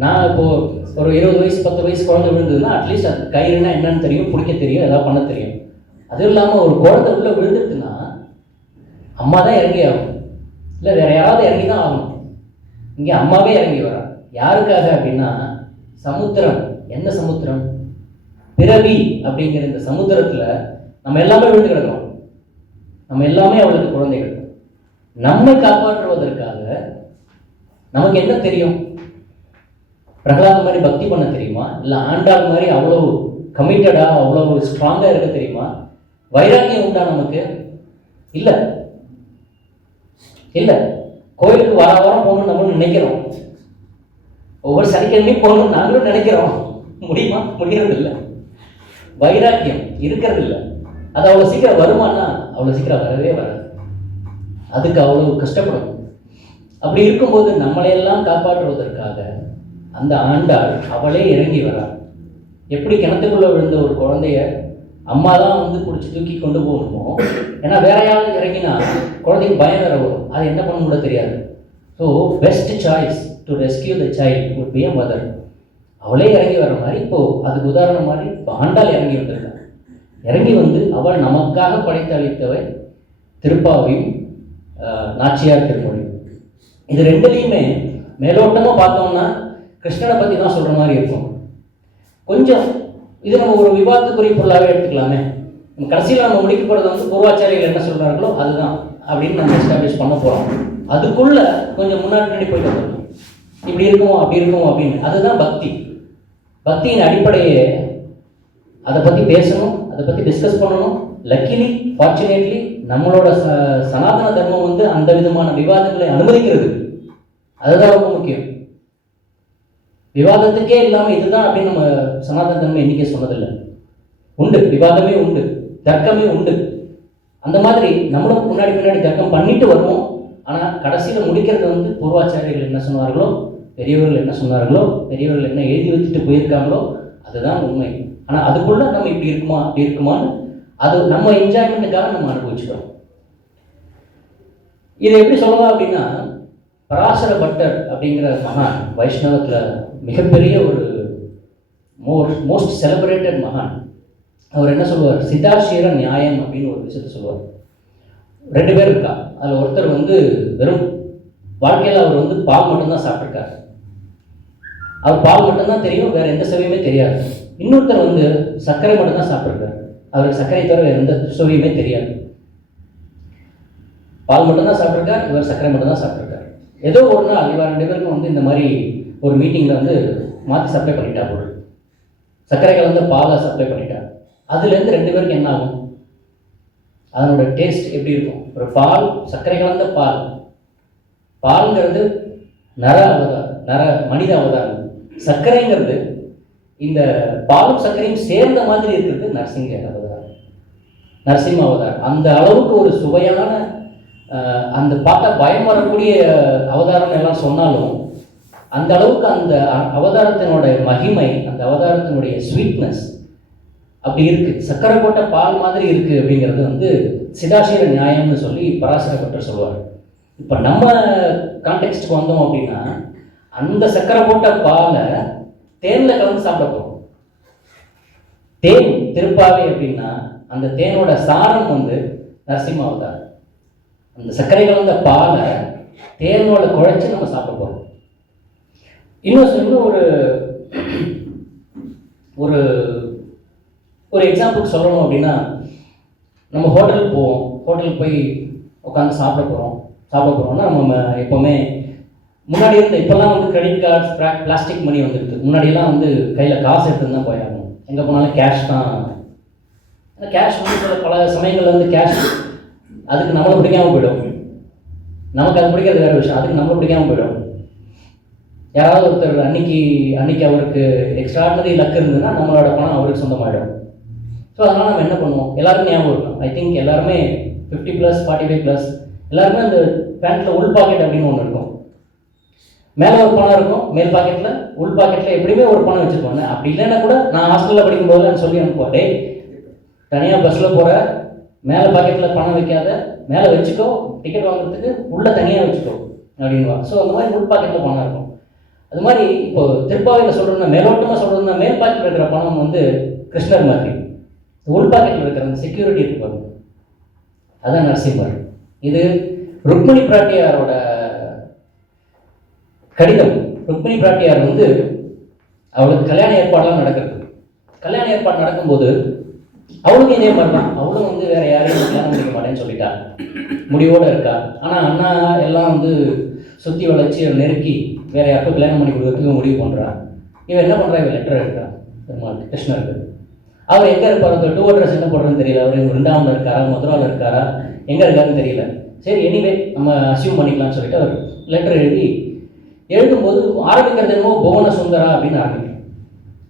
நான் இப்போ ஒரு 20 வயசு 10 வயசு குழந்தை விழுந்ததுன்னா அட்லீஸ்ட் அது கயிறுனா என்னன்னு தெரியும், பிடிக்க தெரியும், ஏதாவது பண்ண தெரியும். அதுவும் இல்லாமல் ஒரு குழந்தை உள்ள விழுந்துட்டுன்னா அம்மா தான் இறங்கி ஆகும், இல்லை வேற யாராவது இறங்கி தான் ஆகணும். இங்கே அம்மாவே இறங்கி வரா. யாருக்காக அப்படின்னா சமுத்திரம். என்ன சமுத்திரம்? பிறவி அப்படிங்கிற இந்த சமுத்திரத்தில் நம்ம எல்லாமே விழுந்து கிடக்கிறோம். நம்ம எல்லாமே அவளுக்கு குழந்தைகள். நம்மை காப்பாற்றுவதற்காக நமக்கு என்ன தெரியும்? பிரகலாத் மாதிரி பக்தி பண்ண தெரியுமா? இல்லை ஆண்டாள் மாதிரி அவ்வளோ கமிட்டடா அவ்வளோ ஸ்ட்ராங்காக இருக்க தெரியுமா? வைராக்கியம் உண்டா நமக்கு? இல்லை இல்லை. கோயிலுக்கு வாரம் போகணும்னு நம்மளும் நினைக்கிறோம், ஒவ்வொரு சனிக்கிழமையும் போகணும்னு நாங்களும் நினைக்கிறோம். முடியுமா? முடிகிறது இல்லை. வைராக்கியம் இருக்கிறது இல்லை. அது அவ்வளோ சீக்கிரம் வருமானா? அவ்வளோ சீக்கிரம் வரவே வராது. அதுக்கு அவ்வளோ கஷ்டப்படும். அப்படி இருக்கும்போது நம்மளையெல்லாம் காப்பாற்றுவதற்காக அந்த ஆண்டாள் அவளே இறங்கி வராள். எப்படி கிணத்துக்குள்ளே விழுந்த ஒரு குழந்தைய அம்மா தான் வந்து பிடிச்சி தூக்கி கொண்டு போகணுமோ, ஏன்னா வேற யாரும் இறங்கினா குழந்தைக்கு பயம் வேற வரும், அது என்ன பண்ண கூட தெரியாது. So best choice to rescue the child would be a mother. அவளே இறங்கி வர மாதிரி இப்போது அதுக்கு உதாரணம் மாதிரி இப்போ ஆண்டாள் இறங்கி வந்திருக்காள். இறங்கி வந்து அவள் நமக்காக படைத்து அளித்தவை திருப்பாவையும் நாச்சியார் திருமொழியும். இது ரெண்டுலேயுமே மேலோட்டமாக பார்த்தோம்னா கிருஷ்ணனை பற்றி தான் சொல்கிற மாதிரி இருக்கும். கொஞ்சம் இது நம்ம ஒரு விவாதத்துக்குரிய பொருளாகவே எடுத்துக்கலாமே. கடைசியில் நம்ம முடிக்க போகிறது வந்து பூர்வாச்சாரிகள் என்ன சொல்கிறாங்களோ அதுதான் அப்படின்னு நம்ம எஸ்டாப்ளிஷ் பண்ண போகிறோம். அதுக்குள்ளே கொஞ்சம் முன்னாடி போயிட்டு வந்துடும், இப்படி இருக்குமோ அப்படி இருக்குமோ அப்படின்னு. அதுதான் பக்தி. பக்தியின் அடிப்படையே அதை பற்றி பேசணும், அதை பற்றி டிஸ்கஸ் பண்ணணும். லக்கிலி ஃபார்ச்சுனேட்லி நம்மளோட சனாதன தர்மம் வந்து அந்த விதமான விவாதங்களை அனுமதிக்கிறது. அதுதான் ரொம்ப முக்கியம். விவாதத்துக்கே இல்லாமல் இதுதான் அப்படின்னு நம்ம சனாதன தர்மம் என்றைக்கே சொன்னதில்லை. உண்டு, விவாதமே உண்டு, தர்க்கமே உண்டு. அந்த மாதிரி நம்மளும் முன்னாடி தர்க்கம் பண்ணிட்டு வருவோம். ஆனால் கடைசியில் முடிக்கிறது வந்து பூர்வாச்சாரியர்கள் என்ன சொன்னார்களோ, பெரியவர்கள் என்ன சொன்னார்களோ, பெரியவர்கள் என்ன எழுதி வச்சுட்டு போயிருக்காங்களோ அதுதான் உண்மை. ஆனால் அதுக்குள்ளே நம்ம இப்படி இருக்குமா அப்படி இருக்குமான்னு அது நம்ம என்ஜாய்மெண்ட்டுக்காக நம்ம அனுபவிச்சுக்கிறோம். இதை எப்படி சொல்லலாம் அப்படின்னா, பராசர பட்டர் அப்படிங்கிற மகான் வைஷ்ணவத்தில் மிகப்பெரிய ஒரு மோஸ்ட் செலிப்ரேட்டட் மகான். அவர் என்ன சொல்லுவார், சிதாசீர நியாயம் அப்படின்னு ஒரு விஷயத்தை சொல்லுவார். 2 பேர் இருக்கா. அதில் ஒருத்தர் வந்து வெறும் வாழ்க்கையில் அவர் வந்து பால் மட்டும்தான் சாப்பிட்ருக்காரு. அவர் பால் மட்டும்தான் தெரியும், வேறு எந்த சுவையுமே தெரியாது. இன்னொருத்தர் வந்து சர்க்கரை மட்டும்தான் சாப்பிட்ருக்காரு. அவருக்கு சர்க்கரை தவிர வேறு எந்த சுவையுமே தெரியாது. பால் மட்டும்தான் சாப்பிட்ருக்கார், இவர் சர்க்கரை மட்டும்தான் சாப்பிட்ருக்கார். ஏதோ ஒரு நாள் இவர் 2 பேருக்கும் வந்து இந்த மாதிரி ஒரு மீட்டிங்கில் வந்து மாற்றி சப்ளை பண்ணிட்டா, பொருள் சர்க்கரை கலந்த பாலை சப்ளை பண்ணிட்டா. அதுலேருந்து 2 பேருக்கு என்ன ஆகும், அதனோட டேஸ்ட் எப்படி இருக்கும்? ஒரு பால், சர்க்கரை கலந்த பால். பால்ங்கிறது நர மனித அவதாரம். சர்க்கரைங்கிறது இந்த பாலும் சர்க்கரையும் சேர்ந்த மாதிரி இருக்கிறது நரசிங்க அவதாரம், நரசிம்ம அவதாரம். அந்த அளவுக்கு ஒரு சுவையான, அந்த பார்த்தா பயம் வரக்கூடிய அவதாரம் எல்லாம் சொன்னாலும் அந்த அளவுக்கு அந்த அவதாரத்தினோட மகிமை, அந்த அவதாரத்தினுடைய ஸ்வீட்னஸ் அப்படி இருக்குது. சர்க்கரை போட்ட பால் மாதிரி இருக்குது அப்படிங்கிறது வந்து சிதாசீர நியாயம்னு சொல்லி பராசர பட்டர் சொல்லுவார். இப்போ நம்ம கான்டெக்ஸ்டுக்கு வந்தோம் அப்படின்னா, அந்த சர்க்கரை போட்ட பாலை தேனில் கலந்து சாப்பிட போகிறோம். தேன் திருப்பாவை அப்படின்னா அந்த தேனோட சாரம் வந்து நரசிம்ம அவதாரம். அந்த சர்க்கரை கலந்த பாலை தேனோட குழைச்சி நம்ம சாப்பிட போகிறோம். இன்னும் ஒரு ஒரு எக்ஸாம்பிள் சொல்லணும் அப்படின்னா, நம்ம ஹோட்டலுக்கு போவோம். ஹோட்டலுக்கு போய் உட்காந்து சாப்பிட போகிறோம்னா நம்ம எப்போவுமே முன்னாடி இருந்த, இப்போல்லாம் வந்து கிரெடிட் கார்ட்ஸ், பிளாஸ்டிக் மணி வந்துடுது. முன்னாடியெல்லாம் வந்து கையில் காசு எடுத்துன்னு தான் போயாகணும். எங்கே போனாலும் கேஷ் தான். கேஷ் வந்து பல சமயங்களில் வந்து கேஷ் அதுக்கு நம்மளை பிடிக்காமல் போயிடும். நமக்கு அது பிடிக்கிறது வேறு விஷயம், அதுக்கு நம்மளை பிடிக்காமல் போயிடும். யாராவது ஒருத்தர் அன்னைக்கு அவருக்கு எக்ஸ்ட்ராடனரி லக் இருந்ததுன்னா நம்மளோட பணம் அவருக்கு சொந்தமாகிடும். ஸோ அதனால் நம்ம என்ன பண்ணுவோம், எல்லாருக்கும் ஞாபகம் இருக்கும். ஐ திங்க் எல்லாருமே 50+, 45+, எல்லாருமே அந்த பேண்ட்டில் உள் பாக்கெட் அப்படின்னு ஒன்று இருக்கும். மேலே ஒரு பணம் இருக்கும், மேல் பாக்கெட்டில், உள் பாக்கெட்டில் எப்படியுமே ஒரு பணம் வச்சுருப்பாங்க. அப்படி இல்லைன்னா கூட நான் ஹாஸ்டலில் படிக்கும்போது சொல்லி அனுப்புவார், டே தனியாக பஸ்ஸில் போகிற, மேலே பாக்கெட்டில் பணம் வைக்காத, மேலே வச்சுக்கோ, டிக்கெட் வாங்குறதுக்கு உள்ளே தனியாக வச்சுக்கோ அப்படின்வா. ஸோ அந்த மாதிரி உள் பாக்கெட்டில் பணம் இருக்கும். அது மாதிரி இப்போ திருப்பாவையில் சொல்கிறோம்னா, மேலோட்டமாக சொல்கிறதுனா, மேல் பாக்கெட்டில் இருக்கிற பணம் வந்து கிருஷ்ணர் மாதிரி, உள் பாக்கெட்டில் இருக்கிற அந்த செக்யூரிட்டி இருக்கு பாருங்க, அதான் நரசிம்மர். இது ருக்மிணி பிராட்டியாரோட கடிதம். ருக்மிணி பிராட்டியார் வந்து அவளுக்கு கல்யாண ஏற்பாடெல்லாம் நடக்கிறது. கல்யாண ஏற்பாடு நடக்கும்போது அவளுக்கும் இதே மாதிரி தான். அவளும் வந்து வேற யாரையும் கல்யாணம் பண்ணிக்க மாட்டேன்னு சொல்லிட்டா, முடிவோடு இருக்கா. ஆனால் அண்ணா எல்லாம் வந்து சுற்றி வளைச்சி நெருக்கி வேற யாருக்கும் கல்யாணம் பண்ணி கொடுக்கறதுக்கு முடிவு பண்ணுறான். இவன் என்ன பண்ணுறான், இவன் லெட்டர் எழுதுறான் பெருமாள் கிருஷ்ணருக்கு. அவர் எங்கே இருப்பார், அந்த 2 அட்ரஸ் என்ன பண்ணுறதுன்னு தெரியல. அவர் விருந்தாவனில் இருக்காரா, மதுராவில் இருக்காரா, எங்கே இருக்காருன்னு தெரியல. சரி எனிவே நம்ம அசியூம் பண்ணிக்கலாம்னு சொல்லிட்டு அவர் லெட்டர் எழுதும்போது ஆரம்பிக்கிறது என்னமோ புவன சுந்தரா அப்படின்னு ஆரம்பிக்கிறேன்.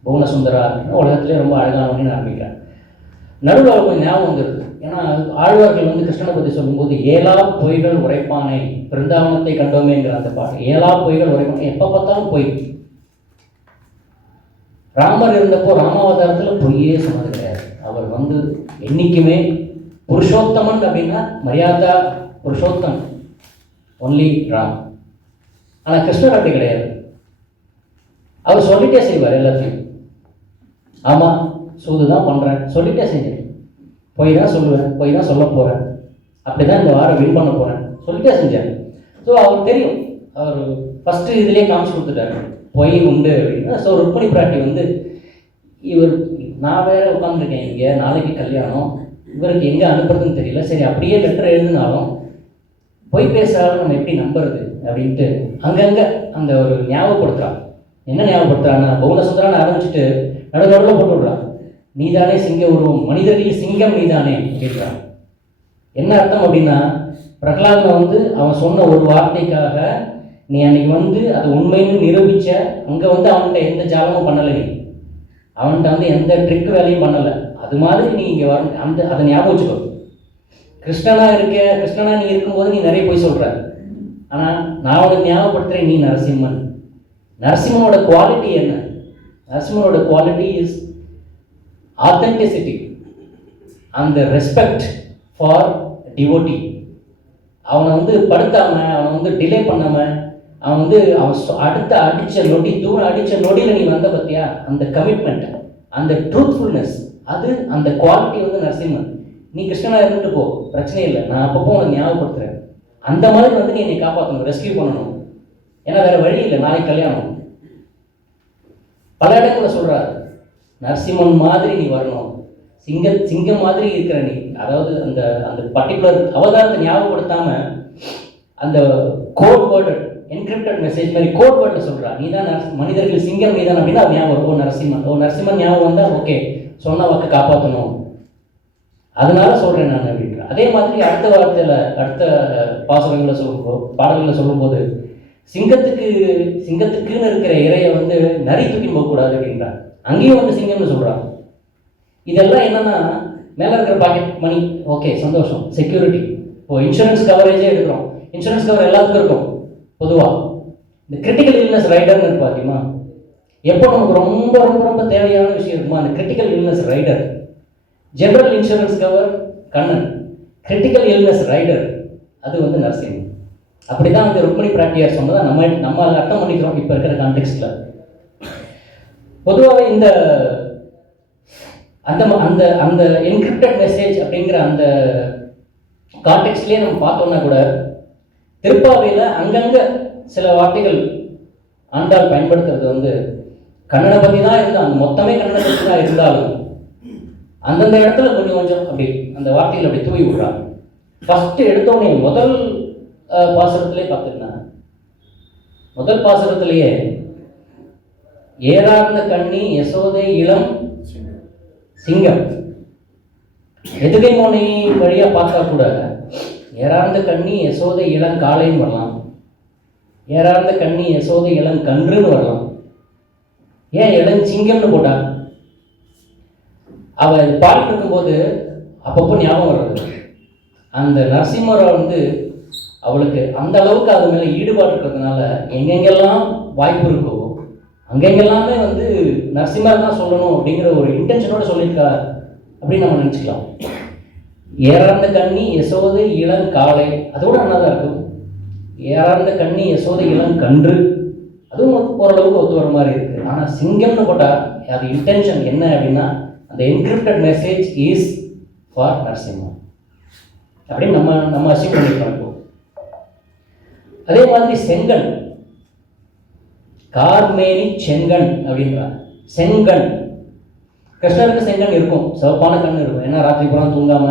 புவன சுந்தரா அப்படின்னா உலகத்திலே ரொம்ப அழகானவன்னு ஆரம்பிக்கிறேன். நடுவில் அவர் கொஞ்சம் ஞாபகம் வந்துடுது. ஏன்னா ஆழ்வார்கள் வந்து கிருஷ்ணனை பற்றி சொல்லும்போது, ஏலா பொய்கள் உரைப்பானை பிருந்தாவனத்தை கண்டோமேங்கிற அந்த பாட்டு. ஏலா பொய்கள் உரைப்பானை, எப்போ பார்த்தாலும் பொய். ராமர் இருந்தப்போ ராமாவதாரத்தில் பொய்யே சொன்னது கிடையாது. அவர் வந்து என்றைக்குமே புருஷோத்தமன் அப்படின்னா மரியாதா புருஷோத்தம், ஒன்லி ராம். ஆனால் கிருஷ்ணர் அப்படி கிடையாது. அவர் சொல்லிட்டே செய்வார் எல்லாத்தையும். ஆமாம் சூது தான் பண்ணுறேன் சொல்லிட்டே செஞ்சேன், பொய் தான் சொல்லுவேன், பொய் தான் சொல்ல போகிறேன், அப்படி தான் இந்த வாரம் வின் பண்ண போகிறேன் சொல்லிட்டே செஞ்சேன். ஸோ அவர் தெரியும், அவர் ஃபஸ்ட்டு இதுலேயே காமிச்சு கொடுத்துட்டாரு பொய் உண்டு அப்படின்னா. ஸோ ருக்மிணி பிராட்டி வந்து இவர், நான் வேற உட்காந்துருக்கேன் இங்கே, நாளைக்கு கல்யாணம், இவருக்கு எங்கே அனுப்புறதுன்னு தெரியல, சரி அப்படியே லெட்டர் எழுதினாலும் பொய் பேசுகிறாலும் நம்ம எப்படி நம்புறது அப்படின்ட்டு அங்கங்கே அந்த ஒரு ஞாபகப்படுத்துகிறான். என்ன ஞாபகப்படுத்துறான்னா, புவனசுந்தரான்னு ஆரம்பிச்சுட்டு நடுநடுவில் போட்டு விடுறான், நீதானே சிங்க உருவம், மனிதர்களில் சிங்கம் நீதானே அப்படின்றான். என்ன அர்த்தம் அப்படின்னா, பிரகலாதனை வந்து அவன் சொன்ன ஒரு வார்த்தைக்காக நீ அன்னைக்கு வந்து அது உண்மைன்னு நிரூபிச்ச. அங்கே வந்து அவன்கிட்ட எந்த ஜாலமும் பண்ணலை, நீ அவன்கிட்ட வந்து எந்த ட்ரிக் வேலையும் பண்ணலை. அது மாதிரி நீ இங்கே வர அதை ஞாபகம் வச்சுக்கோ. கிருஷ்ணனா நீ இருக்கும்போது நீ நிறைய போய் சொல்கிற, ஆனால் நான் உனக்கு ஞாபகப்படுத்துகிறேன், நீ நரசிம்மன். நரசிம்மனோட குவாலிட்டி என்ன? நரசிம்மனோட குவாலிட்டி இஸ் ஆத்தென்டிசிட்டி, அந்த ரெஸ்பெக்ட் ஃபார் டிவோட்டி. அவனை வந்து படுத்தாமல், அவனை வந்து டிலே பண்ணாமல், அவன் வந்து அடுத்த அடித்த நொடியில் நீ வந்த பார்த்தியா, அந்த கமிட்மெண்ட், அந்த ட்ரூத்ஃபுல்னஸ், அது அந்த குவாலிட்டி வந்து நரசிம்மன். நீ கிருஷ்ணனா இருந்துட்டு போ, பிரச்சனை இல்லை, நான் அப்பப்போ உனக்கு ஞாபகப்படுத்துறேன். அந்த மாதிரி வந்து நீ என்னை காப்பாற்றணும், ரெஸ்கியூ பண்ணணும், ஏன்னா வேற வழி இல்லை, நாளைக்கு கல்யாணம். பல இடங்களில் சொல்கிறார், நரசிம்மன் மாதிரி நீ வரணும், சிங்கம் மாதிரி இருக்கிற நீ, அதாவது அந்த அந்த பர்டிகுலர் அவதாரத்தை ஞாபகப்படுத்தாம அந்த கோட் வேர்டு என்கிரிப்டட் மெசேஜ் மாதிரி கோட் வேர்டில் சொல்கிறா, நீ தான் மனிதர்கள் சிங்கம் நீ தான் அப்படின்னா ஞாபகம், நரசிம்மன் ஞாபகம் வந்தால் ஓகே, சொன்ன வாக்கு காப்பாற்றணும், அதனால சொல்கிறேன் நான் அப்படின்ற. அதே மாதிரி அடுத்த வார்த்தையில் அடுத்த பாசுரங்களை பாடல்களை சொல்லும்போது சிங்கத்துக்குன்னு இருக்கிற இறையை வந்து நரி தூக்கி போகக்கூடாது அப்படின்றான். அங்கேயும் வந்து சிங்கம்னு சொல்கிறான். இதெல்லாம் என்னன்னா, மேலே இருக்கிற பாக்கெட் மணி ஓகே சந்தோஷம், செக்யூரிட்டி. இப்போ இன்சூரன்ஸ் கவரேஜே எடுக்கிறோம், இன்சூரன்ஸ் கவர் எல்லாத்துக்கும் இருக்கும் பொதுவாக. இந்த கிரிட்டிக்கல் இல்னஸ் ரைடர்னு இருக்கு பார்த்தீங்கன்னா, எப்போ நமக்கு ரொம்ப ரொம்ப ரொம்ப தேவையான விஷயம் இருக்குமா, அந்த critical illness rider. General insurance cover Kannan, critical illness rider அது வந்து நரசிம்மன். அப்படிதான் வந்து ருக்மணி பிராட்டியார் சொன்னதை நம்ம அர்த்தம் பண்ணிக்கிறோம் இப்போ இருக்கிற கான்டெக்ட்ல. பொதுவாகவே இந்த அந்த அந்த அந்த என்கிரிப்டட் மெசேஜ் அப்படிங்கிற அந்த கான்டெக்ட்லேயே நம்ம பார்த்தோம்னா கூட, திருப்பாவையில் அங்கங்கே சில வார்த்தைகள் ஆண்டாள் பயன்படுத்துறது வந்து கண்ணனை பற்றி தான் இருந்தால், அந்த மொத்தமே கண்ணனை பற்றி தான் இருந்தாலும் அந்தந்த இடத்துல கொஞ்சம் கொஞ்சம் அப்படி அந்த வார்த்தைகள் அப்படி தூவி விடுறாங்க. ஃபஸ்ட்டு எடுத்தோடனே முதல் பாசுரத்திலே பார்த்துக்கினா, முதல் பாசுரத்திலேயே ஏறார்ந்த கண்ணி யசோதை இளம் சிங்கம். எதுகை மோனை வழியா பார்த்தா கூட ஏறார்ந்த கண்ணி யசோதை இளம் காளைன்னு வரலாம், ஏறார்ந்த கண்ணி யசோதை இளம் கன்றுன்னு வரலாம். ஏன் இளம் சிங்கம்னு போட்டா? அவ பாடிட்டு இருக்கும்போது அப்பப்போ ஞாபகம் வர்றது, அந்த நரசிம்மரை வந்து அவளுக்கு அந்த அளவுக்கு அது மேலே ஈடுபாடு இருக்கிறதுனால எங்கெங்கெல்லாம் வாய்ப்பு இருக்கோ அங்கெங்கெல்லாமே வந்து நரசிம்மர் தான் சொல்லணும் அப்படிங்கிற ஒரு இன்டென்ஷனோட சொல்லியிருக்கா அப்படின்னு நம்ம நினச்சிக்கலாம். ஏறார்ந்த கண்ணி யசோதை இளம் காளை அதோட நல்லாதான் இருக்கும். ஏறார்ந்த கண்ணி யசோதை இளம் கன்று அதுவும் ஓரளவுக்கு ஒத்து வர மாதிரி இருக்கு. ஆனால் சிங்கம்னு போட்டால் அது இன்டென்ஷன் என்ன அப்படின்னா, அந்த encrypted message is for Narasimha அப்படின்னு நம்ம அசீவ் பண்ணியிருக்கோம். அதே மாதிரி செங்கன், கார்மேனி செங்கன் அப்படின்றான். செங்கன், கிருஷ்ணருக்கு செங்கன் இருக்கும், சிவப்பான கண் இருக்கும், ஏன்னா ராத்திரி பூரா தூங்காம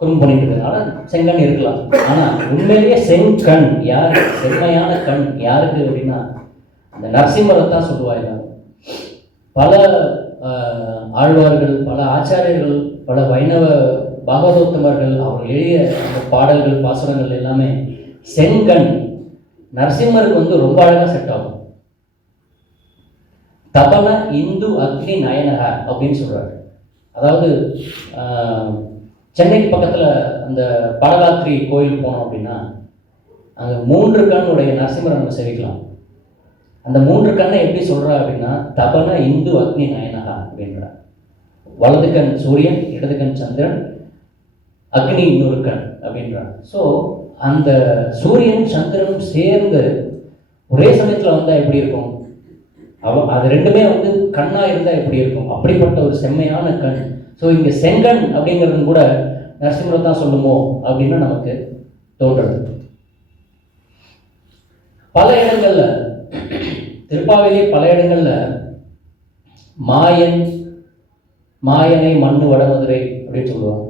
குறும்பு பண்ணிட்டு இருக்கிறதுனால செங்கன் இருக்கலாம். ஆனா உண்மையிலேயே செங்கண் யார், செம்மையான கண் யாருக்கு அப்படின்னா அந்த நரசிம்மரை தான் சொல்லுவாங்க. பல ஆழ்வார்கள், பல ஆச்சாரியர்கள், பல வைணவ பாகவதோத்தமர்கள் அவர்கள் எழுதிய பாடல்கள் பாசுரங்கள் எல்லாமே செங்கண் நரசிம்மருக்கு வந்து ரொம்ப அழகாக செட் ஆகும். தபன இந்து அக்னி நயனக அப்படின்னு சொல்றாரு. அதாவது சென்னைக்கு பக்கத்தில் அந்த படலாத்திரி கோயில் போனோம் அப்படின்னா அங்கே 3 கண் உடைய நரசிம்மரை நம்ம சேவிக்கலாம். அந்த 3 கண்ணை எப்படி சொல்றா அப்படின்னா, தபன இந்து அக்னி நயனகா அப்படின்ற. வலது கண் சூரியன், இடது கண் சந்திரன், அக்னி இன்னொரு கண் அப்படின்றாங்க. ஸோ அந்த சூரியனும் சந்திரனும் சேர்ந்து ஒரே சமயத்தில் வந்தால் எப்படி இருக்கும், அது ரெண்டுமே வந்து கண்ணாக இருந்தால் எப்படி இருக்கும், அப்படிப்பட்ட ஒரு செம்மையான கண். ஸோ இங்கே செங்கண் அப்படிங்கிறது கூட நரசிம்மரை தான் சொல்லுமோ அப்படின்னு நமக்கு தோன்றது. பல இடங்கள்ல திருப்பாவையிலே பல இடங்கள்ல மாயனை மண்ணு வடமதுரை அப்படின்னு சொல்லுவாங்க.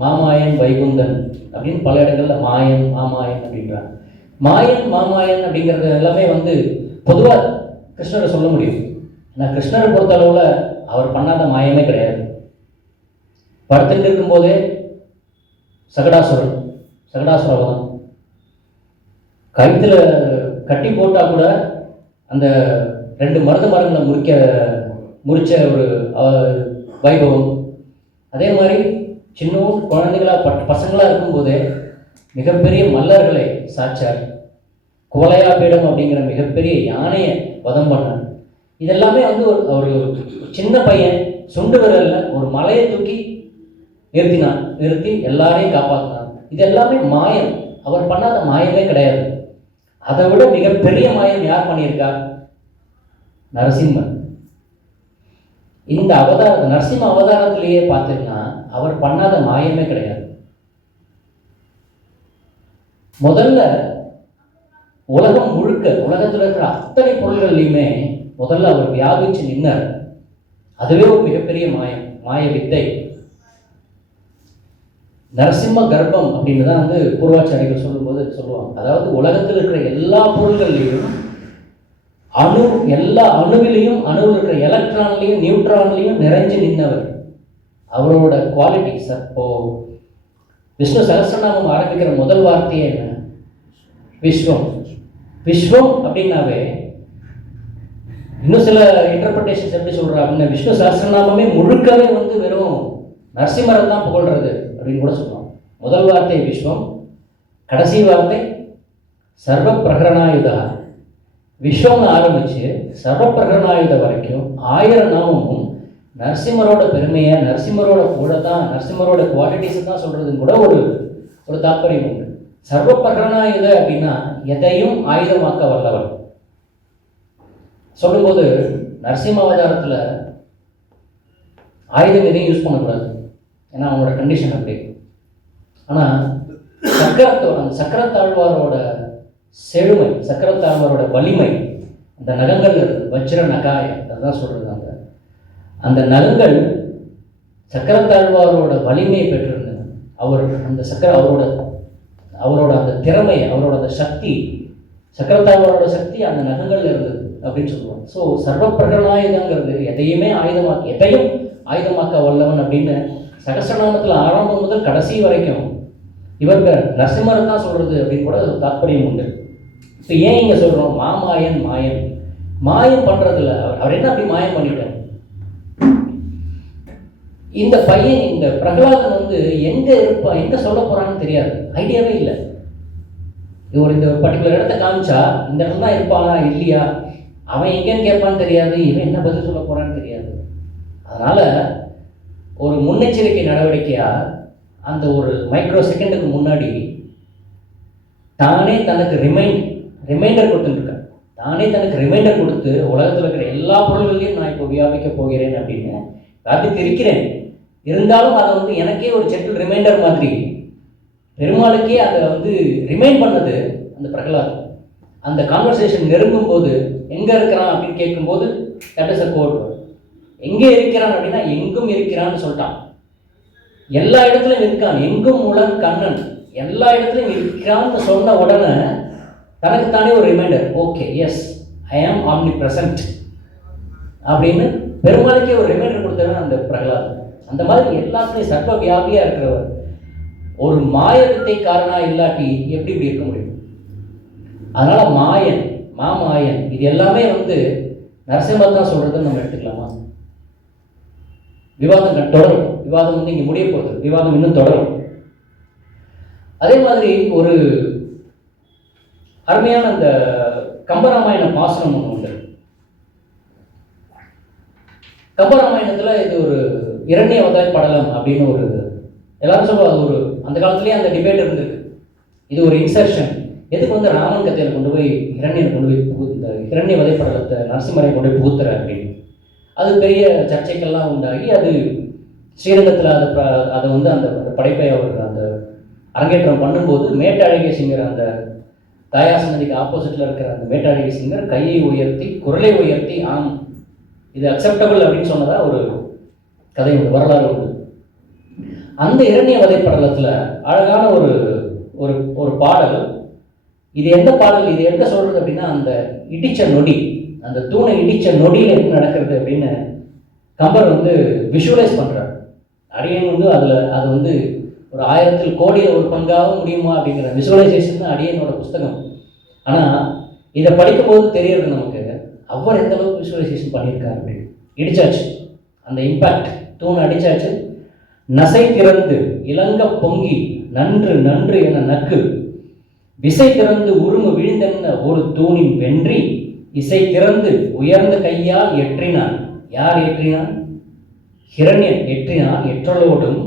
மாமாயன் வைகுந்தன் அப்படின்னு பல இடங்கள்ல மாமாயன் அப்படின்றாங்க. மாமாயன் அப்படிங்கிறது எல்லாமே வந்து பொதுவாக கிருஷ்ணரை சொல்ல முடியும். ஆனால் கிருஷ்ணரை பொறுத்த அளவுல அவர் பண்ணாத மாயமே கிடையாது. படுத்துட்டு இருக்கும்போதே சகடாசுரவதம் கழுத்துல கட்டி போட்டா கூட அந்த 2 மரங்களை முறிச்ச ஒரு வைபவம். அதே மாதிரி சின்ன குழந்தைகளா பசங்களா இருக்கும்போதே மிகப்பெரிய மல்லர்களை சாச்சார். கோலையாபீடம் அப்படிங்கிற மிகப்பெரிய யானையை வதம் பண்ணார். இதெல்லாமே வந்து ஒரு சின்ன பையன் சுண்டு விரல்ல ஒரு மலையை தூக்கி நிறுத்தி எல்லாரையும் காப்பாற்றினான். இது எல்லாமே மாயம். அவர் பண்ணாத மாயமே கிடையாது. அதை விட மிகப்பெரிய மாயம் யார் பண்ணியிருக்கா? நரசிம்மர். இந்த நரசிம்ம அவதாரத்திலேயே பார்த்தீங்கன்னா அவர் பண்ணாத மாயமே கிடையாது. முதல்ல உலகம் முழுக்க, உலகத்தில் இருக்கிற அத்தனை பொருள்கள்லையுமே முதல்ல அவர் வியாபிச்சு நின்னார். அதுவே ஒரு மிகப்பெரிய மாய வித்தை. நரசிம்ம கர்ப்பம் அப்படின்னு தான் வந்து பூர்வாச்சாரிகள் சொல்லும்போது சொல்லுவாங்க. அதாவது உலகத்தில் இருக்கிற எல்லா பொருள்கள்லையும் எல்லா அணுவிலையும், அணுவில் இருக்கிற எலக்ட்ரான்லையும் நியூட்ரான்லையும் நிறைஞ்சு நின்றவர். அவரோட குவாலிட்டிஸ். அப்போ விஷ்ணு சகஸ்ரநாமம் ஆரம்பிக்கிற முதல் வார்த்தையே என்ன? விஸ்வம். விஸ்வம் அப்படின்னாவே இன்னும் சில இன்டர்பிரேஷன்ஸ் எப்படி சொல்றாங்க, விஷ்ணு சகஸ்ரநாமமே முழுக்கவே வந்து வெறும் நரசிம்மரை தான் புகழ்றது அப்படின்னு கூட சொல்லுவாங்க. முதல் வார்த்தை விஸ்வம், கடைசி வார்த்தை சர்வ பிரகரணாயுதா. விஸ்வம்னு ஆரம்பிச்சு சர்வ பிரகரணாயுத வரைக்கும் 1000 நாமமும் நரசிம்மரோட பெருமையை, நரசிம்மரோட புகழத்தான், நரசிம்மரோட குவாலிட்டிஸை தான் சொல்றதுன்னு கூட ஒரு தாற்பயம் உண்டு. சர்வ பிரகரணாயுத அப்படின்னா எதையும் ஆயுதமாக்க வல்லவன். சொல்லும்போது நரசிம்ம அவதாரத்தில் ஆயுதம் எதையும் யூஸ் பண்ணக்கூடாது, ஏன்னா அவங்களோட கண்டிஷன் அப்படி. ஆனால் சக்கரத்தாழ்வாரோட செழுமை, சக்கரத்தாழ்வாரோட வலிமை, அந்த நகங்கள் வஜ்ர நகாய அதுதான் சொல்றது. அந்த நகங்கள் சக்கரத்தாழ்வாரோட வலிமையை பெற்றிருந்தன. அவரோட அந்த திறமை, அவரோட அந்த சக்தி, சக்கரத்தாழ்வாரோட சக்தி அந்த நகங்கள்ல இருந்தது அப்படின்னு சொல்லுவாங்க. ஸோ சர்வ பிரகரணாயுதங்கிறது எதையும் ஆயுதமாக்க வல்லவன் அப்படின்னு சகஸ்ரநாமத்தில் ஆரம்பம் முதல் கடைசி வரைக்கும் இவருக்கு நரசிம்மரை தான் சொல்றது அப்படின்னு கூட ஒரு தாற்பயம் உண்டு. இப்போ ஏன் இங்கே சொல்கிறோம் மாயம் பண்ணுறதில்ல. அவர் என்ன அப்படி மாயம் பண்ணிட்டார்? இந்த பையன், இந்த பிரகலாதன் வந்து எங்கே சொல்ல போகிறான்னு தெரியாது, ஐடியாவே இல்லை. இந்த பர்டிகுலர் இடத்த காமிச்சா இந்த இடம் தான் இருப்பானா இல்லையா, அவன் எங்கேன்னு கேட்பான்னு தெரியாது, இவன் என்ன பதில் சொல்ல போகிறான்னு தெரியாது. அதனால் ஒரு முன்னெச்சரிக்கை நடவடிக்கையாக அந்த ஒரு மைக்ரோ செகண்டுக்கு முன்னாடி தானே தனக்கு ரிமைண்டர் கொடுத்துருக்கான். தானே தனக்கு ரிமைண்டர் கொடுத்து உலகத்தில் இருக்கிற எல்லா பொருள்களையும் நான் இப்போ வியாபிக்க போகிறேன் அப்படின்னு காட்டி தெரிக்கிறேன். இருந்தாலும் அதை வந்து எனக்கே ஒரு ஜென்டல் ரிமைண்டர் மாதிரி பெருமாளுக்கே அதை வந்து ரிமைண்ட் பண்ணது அந்த பிரகலாதன். அந்த கான்வர்சேஷன் நெருங்கும் போது எங்கே இருக்கிறான் அப்படின்னு கேட்கும்போது தட் இஸ் அ கோட். எங்கே இருக்கிறான் அப்படின்னா எங்கும் இருக்கிறான்னு சொல்லிட்டான். எல்லா இடத்துலையும் இருக்கான், எங்கும் உலன் கண்ணன், எல்லா இடத்துலையும் இருக்கிறான்னு சொன்ன உடனே தனக்குத்தானே ஒரு ரிமைண்டர், ஓகே எஸ் ஐ ஆம் ஆம்னி பிரசன்ட் அப்படின்னு பெருமாளுக்கே ஒரு ரிமைண்டர் கொடுத்தவன் அந்த பிரகலாதன். அந்த மாதிரி எல்லாத்துலேயும் சர்வ வியாபியாக இருக்கிறவர். ஒரு மாய வித்தைக்காரனா இல்லாட்டி எப்படி இப்படி இருக்க முடியும்? அதனால மாமாயன் இது எல்லாமே வந்து நரசிம்மர் தான் சொல்றதுன்னு நம்ம எடுத்துக்கலாமா? விவாதம் தொடரும். விவாதம் வந்து இங்கே முடிய போகுது, விவாதம் இன்னும் தொடரும். அதே மாதிரி ஒரு அருமையான அந்த கம்பராமாயண பாசனம் ஒன்று உண்டு. கம்பராமாயணத்தில் இது ஒரு இரண்ய அவதார படலம் அப்படின்னு ஒரு எல்லாரும் சொல்லுவாங்க. ஒரு அந்த காலத்துலேயே அந்த டிபேட் இருந்திருக்கு. இது ஒரு இன்சர்ஷன். எதுக்கு வந்து ராமன் கதையில் கொண்டு போய் இரண்யனை கொண்டு போய் இந்த இரண்ய வதை படலத்தை நரசிம்மரை கொண்டு போய் புகுத்துற அப்படின்னு அது பெரிய சர்ச்சைக்கெல்லாம் உண்டாகி அது ஸ்ரீரங்கத்தில் அதை வந்து அந்த படைப்பை அவர் அந்த அரங்கேற்றம் பண்ணும்போது மேட்டாழகிய சிங்கர், அந்த தாயாசனதிக்கு ஆப்போசிட்டில் இருக்கிற அந்த மேட்டாழகிய சிங்கர் கையை உயர்த்தி குரலை உயர்த்தி ஆம் இது அக்செப்டபிள் அப்படின்னு சொன்னதா ஒரு கதை உண்டு, வரலாறு உண்டு. அந்த இரண்ய வதை படலத்தில் அழகான ஒரு பாடல். இது எந்த பாடல், இது எந்த சொல்றது அப்படின்னா அந்த இடிச்ச நொடி, அந்த தூணை இடிச்ச நொடியில் என்ன நடக்கிறது அப்படின்னு கம்பர் வந்து விஷுவலைஸ் பண்ணுறார். அடியன் வந்து அது வந்து ஒரு 1000 கோடியில் ஒரு பங்காக முடியுமா அப்படிங்கிற விஷுவலைசேஷன் தான் அடியனோட புஸ்தகம். ஆனால் இதை படிக்கும்போது தெரியறது நமக்கு அவர் எந்த அளவுக்கு விஷுவலைசேஷன் பண்ணியிருக்காரு அப்படின்னு. இடிச்சாச்சு, அந்த இம்பேக்ட், தூண் அடிச்சாச்சு. நசை திறந்து இளங்க பொங்கி நன்று நன்று என நக்கு விசை திறந்து உருமு விழுந்தென்ன ஒரு தூணின் வென்றி இசை திறந்து உயர்ந்த கையால் எற்றினான். யார் எற்றினான்? ஹிரண்யன் எற்றினான். எற்றலோடும்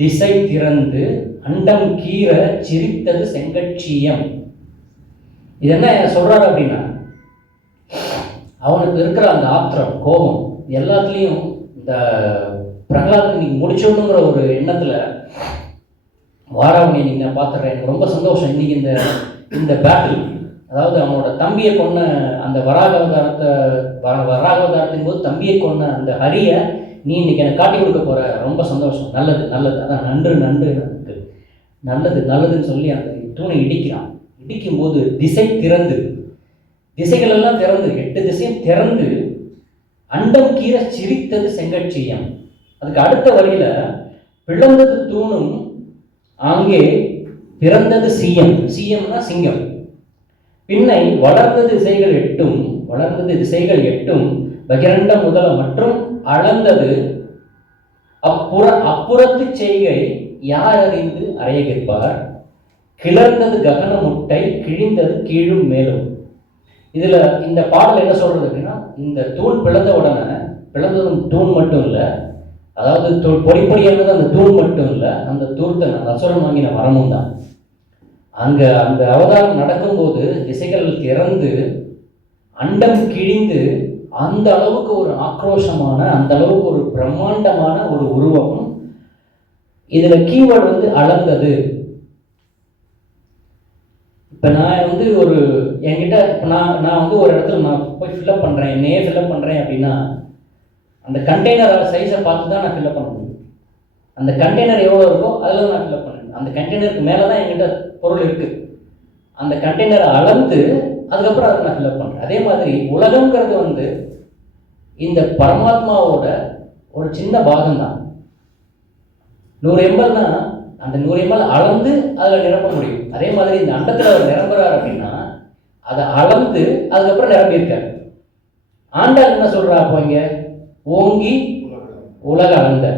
திசை திறந்து அண்டம் கீற சிரித்தது செங்கட்சியம். இது என்ன சொல்றாரு அப்படின்னா, அவனுக்கு இருக்கிற அந்த ஆத்திரம், கோபம் எல்லாத்துலேயும் இந்த பிரகலாதன் இன்னைக்கு முடிச்சோணுங்கிற ஒரு எண்ணத்தில் வாராவணி இன்னைக்கு நான் பார்த்துட்றேன், எனக்கு ரொம்ப சந்தோஷம். இன்னைக்கு இந்த பேட்டில், அதாவது அவனோட தம்பியை கொன்ன அந்த வராகாவதாரத்தின் போது தம்பியை கொன்ன அந்த ஹரியை நீ இன்னைக்கு எனக்கு காட்டி கொடுக்க போற, ரொம்ப சந்தோஷம், நல்லது நல்லது, அதான் நன்று நன்று எனக்கு நல்லது நல்லதுன்னு சொல்லி அந்த தூணை இடிக்கிறான். இடிக்கும் போது திசை திறந்து, திசைகள் எல்லாம் திறந்து, 8 திசையும் திறந்து அண்டம் கீற சிரித்தது செங்கட்சியம். அதுக்கு அடுத்த வழியில பிளந்தது தூணும் அங்கே பிறந்தது சீயம். சீயம்னா சிங்கம். பின்னை வளர்ந்தது திசைகள் எட்டும் பகிரண்ட முதல மற்றும் அளந்தது அப்புறத்து செய்கை யார் அறிந்து அறையகிருப்பார். கிளர்ந்தது ககன முட்டை கிழிந்தது கீழும் மேலும். இதுல இந்த பாடல் என்ன சொல்றது அப்படின்னா, இந்த தூண் பிளந்த உடனே, பிளந்ததும் தூண் மட்டும் இல்லை, அதாவது பொடிப்பொடியானது அந்த தூண் மட்டும் இல்லை, அந்த தூர்த்தன் அந்த அசுரன் வாங்கின வரமும் தான். அங்க அந்த அவதாரம் நடக்கும்போது திசைகள் திறந்து அண்டம் கிழிந்து அந்த அளவுக்கு ஒரு ஆக்ரோஷமான, அந்த அளவுக்கு ஒரு பிரம்மாண்டமான ஒரு உருவம். இதுல கீவேர்டு வந்து அளந்தது. இப்போ நான் வந்து ஒரு என்கிட்ட இப்போ நான் வந்து ஒரு இடத்துல நான் போய் ஃபில்அப் பண்ணுறேன், என்னையே ஃபில்அப் பண்ணுறேன் அப்படின்னா அந்த கண்டெய்னர் சைஸை பார்த்து தான் நான் ஃபில்அப் பண்ண முடியும். அந்த கண்டெய்னர் எவ்வளோ இருக்கோ அதில் நான் ஃபில்அப் பண்ணுறேன். அந்த கண்டெய்னருக்கு மேலே தான் என்கிட்ட பொருள் இருக்குது. அந்த கண்டெய்னரை அளந்து அதுக்கப்புறம் அதை நான் ஃபில்அப் பண்ணுறேன். அதே மாதிரி உலகங்கிறது வந்து இந்த பரமாத்மாவோட ஒரு சின்ன பாகம் தான். 100 mlனா அந்த 100 ml அளந்து அதில் நிரப்ப முடியும். அதே மாதிரி இந்த அண்டத்தில் அவர் நிரம்புறார் அப்படின்னா அதை அளந்து அதுக்கப்புறம் நிரம்பியிருக்காரு. ஆண்டாள் என்ன சொல்றா அப்போ இங்க, ஓங்கி உலக அளந்த,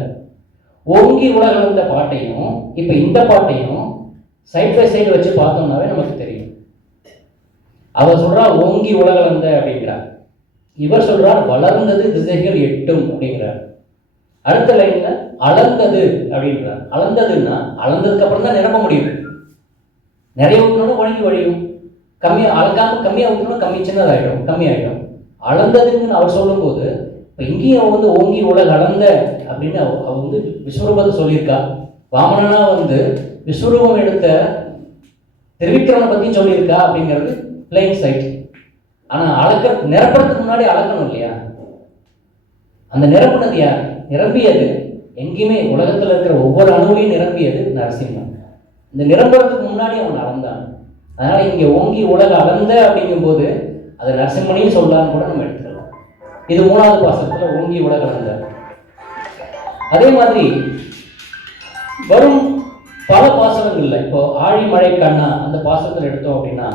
ஓங்கி உலக அளந்த பாட்டையும் இப்போ இந்த பாட்டையும் சைட் பை சைடு வச்சு பார்த்தோம்னாவே நமக்கு தெரியும். அவர் சொல்றா ஓங்கி உலக அளந்த அப்படிங்கிறார், இவர் சொல்றார் வளர்ந்தது திசைகள் எட்டும் அப்படிங்கிறார். அடுத்த லைன்ல அளந்தது அப்படின்றார். அளந்ததுன்னா அளந்ததுக்கு அப்புறம் தான் நிரப்ப முடியும். நிறைய ஊற்றணும் வழியும், கம்மியாக அளக்காம கம்மியாக ஊற்றணும் கம்மி சின்னதாகிடும், கம்மியாகிடும். அளந்ததுன்னு அவர் சொல்லும்போது இப்போ இங்கேயும் வந்து ஓங்கி உலக அளந்த அப்படின்னு அவர் வந்து விஸ்வரூபத்தை சொல்லியிருக்கா. வாமனனா வந்து விஸ்வரூபம் எடுத்த திருவிக்கிரமனை பற்றியும் சொல்லியிருக்கா அப்படிங்கிறது பிளைன் சைட். ஆனால் நிரப்புறதுக்கு முன்னாடி அளக்கணும் இல்லையா? அந்த நிரப்புனது யார்? நிரம்பியது எங்கேயுமே உலகத்தில் இருக்கிற ஒவ்வொரு அணுவிலையும் நிரம்பியது நரசிம்மன். இந்த நிரம்புறதுக்கு முன்னாடி அவன் அளந்தான். அதனால இங்கே ஓங்கி உலக அளந்த அப்படிங்கும்போது அதை நரசிம்மனையும் சொல்லலான்னு கூட நம்ம எடுத்துக்கலாம். இது 3வது பாசத்துல ஓங்கி உலக அளந்த. அதே மாதிரி வரும் பல பாசனங்கள்ல இப்போ ஆழிமழை கண்ணா அந்த பாசத்தில் எடுத்தோம் அப்படின்னா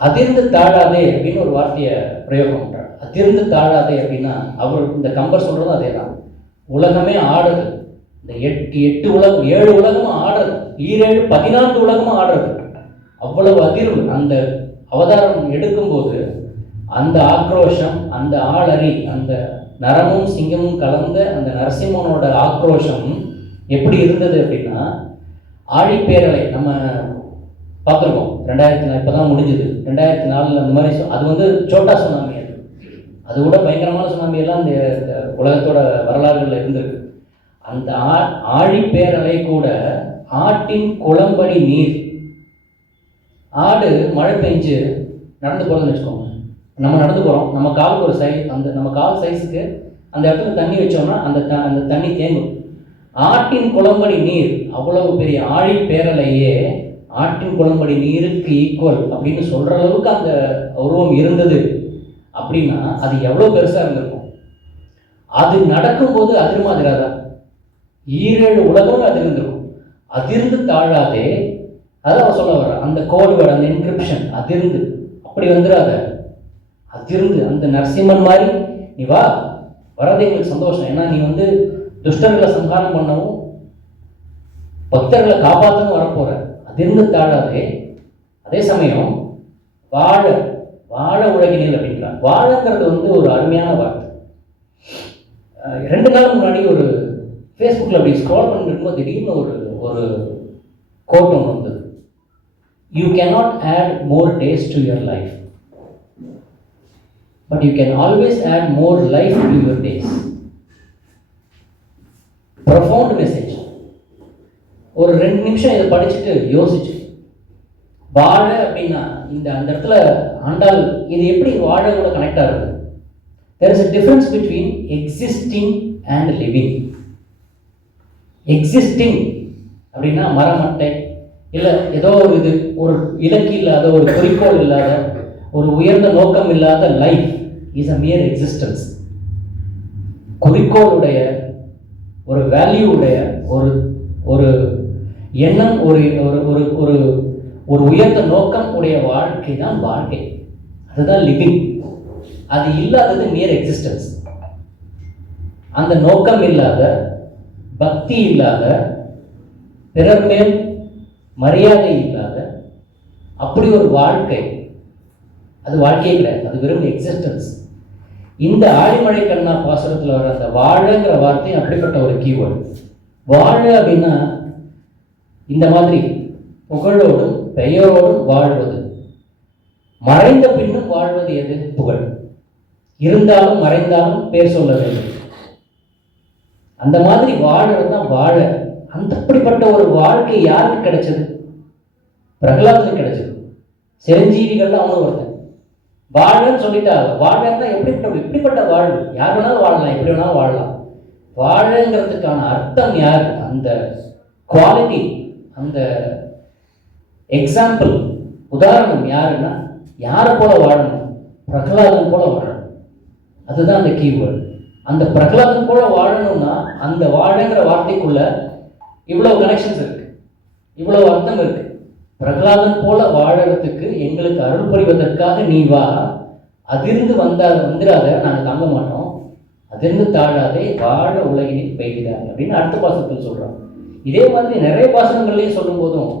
அதிர்ந்து தாழாதே அப்படின்னு ஒரு வார்த்தையை பிரயோகம் பண்றார். அதிர்ந்து தாழாதே அப்படின்னா அவர் இந்த கம்பர் சொல்றதும் அதே தான். உலகமே ஆடுது, இந்த 8 உலகம் 7 உலகமும் ஆடுறது, 7 14 உலகமும் ஆடுறது. அவ்வளவு அதிர்வு அந்த அவதாரம் எடுக்கும்போது அந்த ஆக்ரோஷம், அந்த ஆளறி, அந்த நரமும் சிங்கமும் கலந்த அந்த நரசிம்மனோட ஆக்ரோஷம் எப்படி இருந்தது அப்படின்னா, ஆழிப்பேரலை நம்ம பார்த்துருக்கோம். 2004 இப்போ தான் முடிஞ்சுது. 2004 அந்த மாதிரி அது வந்து சோட்டா சுனாமி. அது கூட பயங்கரமான சுனாமி எல்லாம் இந்த உலகத்தோட வரலாறுகளில் இருந்திருக்கு. அந்த ஆழிப்பேரலை கூட ஆட்டின் குளம்படி நீர், ஆடு மழை பெஞ்சு நடந்து போகிறதுன்னு வச்சுக்கோங்க. நம்ம நடந்து போகிறோம், நம்ம காலுக்கு ஒரு அந்த நம்ம கால் சைஸுக்கு அந்த இடத்துல தண்ணி வச்சோம்னா அந்த தண்ணி தேங்கும். ஆட்டின் குளம்படி நீர், அவ்வளவு பெரிய ஆழிப்பேரலையே ஆட்டின் குளம்படி நீருக்கு ஈக்குவல் அப்படின்னு சொல்கிற அளவுக்கு அந்த உருவம் இருந்தது அப்படின்னா அது எவ்வளோ பெருசாக இருந்திருக்கும். அது நடக்கும்போது அதிர்மாதிராதா 7 உலகமும் அதிர்ந்திருக்கும். அதிர்ந்து தாழாதே, அதான் அவர் சொல்ல வர அந்த கோடுவேர்டு, அந்த என்கிரிப்ஷன் அதிர்ந்து அப்படி வந்துடாத, அதிர்ந்து அந்த நரசிம்மன் மாதிரி நீ வா, வரது எங்களுக்கு சந்தோஷம். ஏன்னா நீ வந்து துஷ்டர்களை சங்காரம் பண்ணவும் பக்தர்களை காப்பாற்றவும் வரப்போற, அதிர்ந்து தாழாதே. அதே சமயம் வாழ வாழ உலகினில் அப்படின்றார். வாழங்கிறது வந்து ஒரு அருமையான வார்த்தை. 2 நாள் முன்னாடி ஒரு ஃபேஸ்புக்கில் அப்படி ஸ்க்ரால் பண்ணிட்டு இருக்கும்போது திடீர்னு ஒரு கோட் ஒன்று வந்தது. You cannot add more days to your life, but you can always add more life to your days. Profound message. ஒரு 2 நிமிஷம் இதை படிச்சுட்டு யோசிச்சு, வாழ அப்படின்னா அந்த இடத்துல ஆண்டாள் இது எப்படி வாழ கூட கனெக்ட் ஆகுது? There is a difference between existing and living. Existing அப்படின்னா மரமட்டை இல்லை ஏதோ ஒரு இலக்கு இல்லாத, ஒரு குறிக்கோள் இல்லாத, ஒரு உயர்ந்த நோக்கம் இல்லாத லைஃப் இஸ் அ மியர் எக்ஸிஸ்டன்ஸ். குறிக்கோளுடைய, ஒரு வேல்யூடைய, ஒரு எண்ணம், ஒரு ஒரு ஒரு ஒரு உயர்ந்த நோக்கம் உடைய வாழ்க்கை தான் வாழ்க்கை. அதுதான் லிவிங். அது இல்லாதது மியர் எக்ஸிஸ்டன்ஸ். அந்த நோக்கம் இல்லாத, பக்தி இல்லாத, பிறர் மேல் மரியாதை இல்லாத அப்படி ஒரு வாழ்க்கை அது வாழ்க்கையே கிடையாது. அது வெறும் எக்ஸிஸ்டன்ஸ். இந்த ஆழிமழை கண்ணா பாசுரத்தில் வர அந்த வாழங்கிற வார்த்தை அப்படிப்பட்ட ஒரு கீவேர்டு. வாழ அப்படின்னா இந்த மாதிரி புகழோடும் பெயரோடும் வாழ்வது. மறைந்த பின்னும் வாழ்வது எது? புகழ். இருந்தாலும் மறைந்தாலும் பேர் சொல்ல வேண்டும். அந்த மாதிரி வாழறது தான் வாழ. அந்த அப்படிப்பட்ட ஒரு வாழ்க்கை யாருக்கு கிடைச்சது? பிரகலாதுக்கு கிடைச்சது. சிரஞ்சீவிகள் அவனும் ஒருத்தன். வாழன்னு சொல்லிட்டாங்க. வாழன்னா எப்படிப்பட்ட வாழ்வு? யார் வேணாலும் வாழலாம், எப்படி வேணாலும் வாழலாம். வாழங்கிறதுக்கான அர்த்தம் யார்? அந்த குவாலிட்டி, அந்த எக்ஸாம்பிள், உதாரணம் யாருன்னா யாரை போல வாழணும்? பிரகலாதன் போல வாழணும். அதுதான் அந்த கீவேர்டு. அந்த பிரகலாதன் போல வாழணும்னா அந்த வாழங்கிற வார்த்தைக்குள்ள இவ்வளவு கனெக்ஷன்ஸ் இருக்கு, இவ்வளவு அர்த்தம் இருக்கு. பிரகலாதன் போல வாழறதுக்கு எங்களுக்கு அருள் புரிவதற்காக நீ வா, அதிர்ந்து வந்துடாத, நாங்கள் தாங்க மாட்டோம், அதிர்ந்து தாழாதே, வாழ உலகினில் பெய்கிறாங்க அப்படின்னு அடுத்த பாசனத்தில் சொல்றோம். இதே மாதிரி நிறைய பாசனங்கள்லையும் சொல்லும் போதும்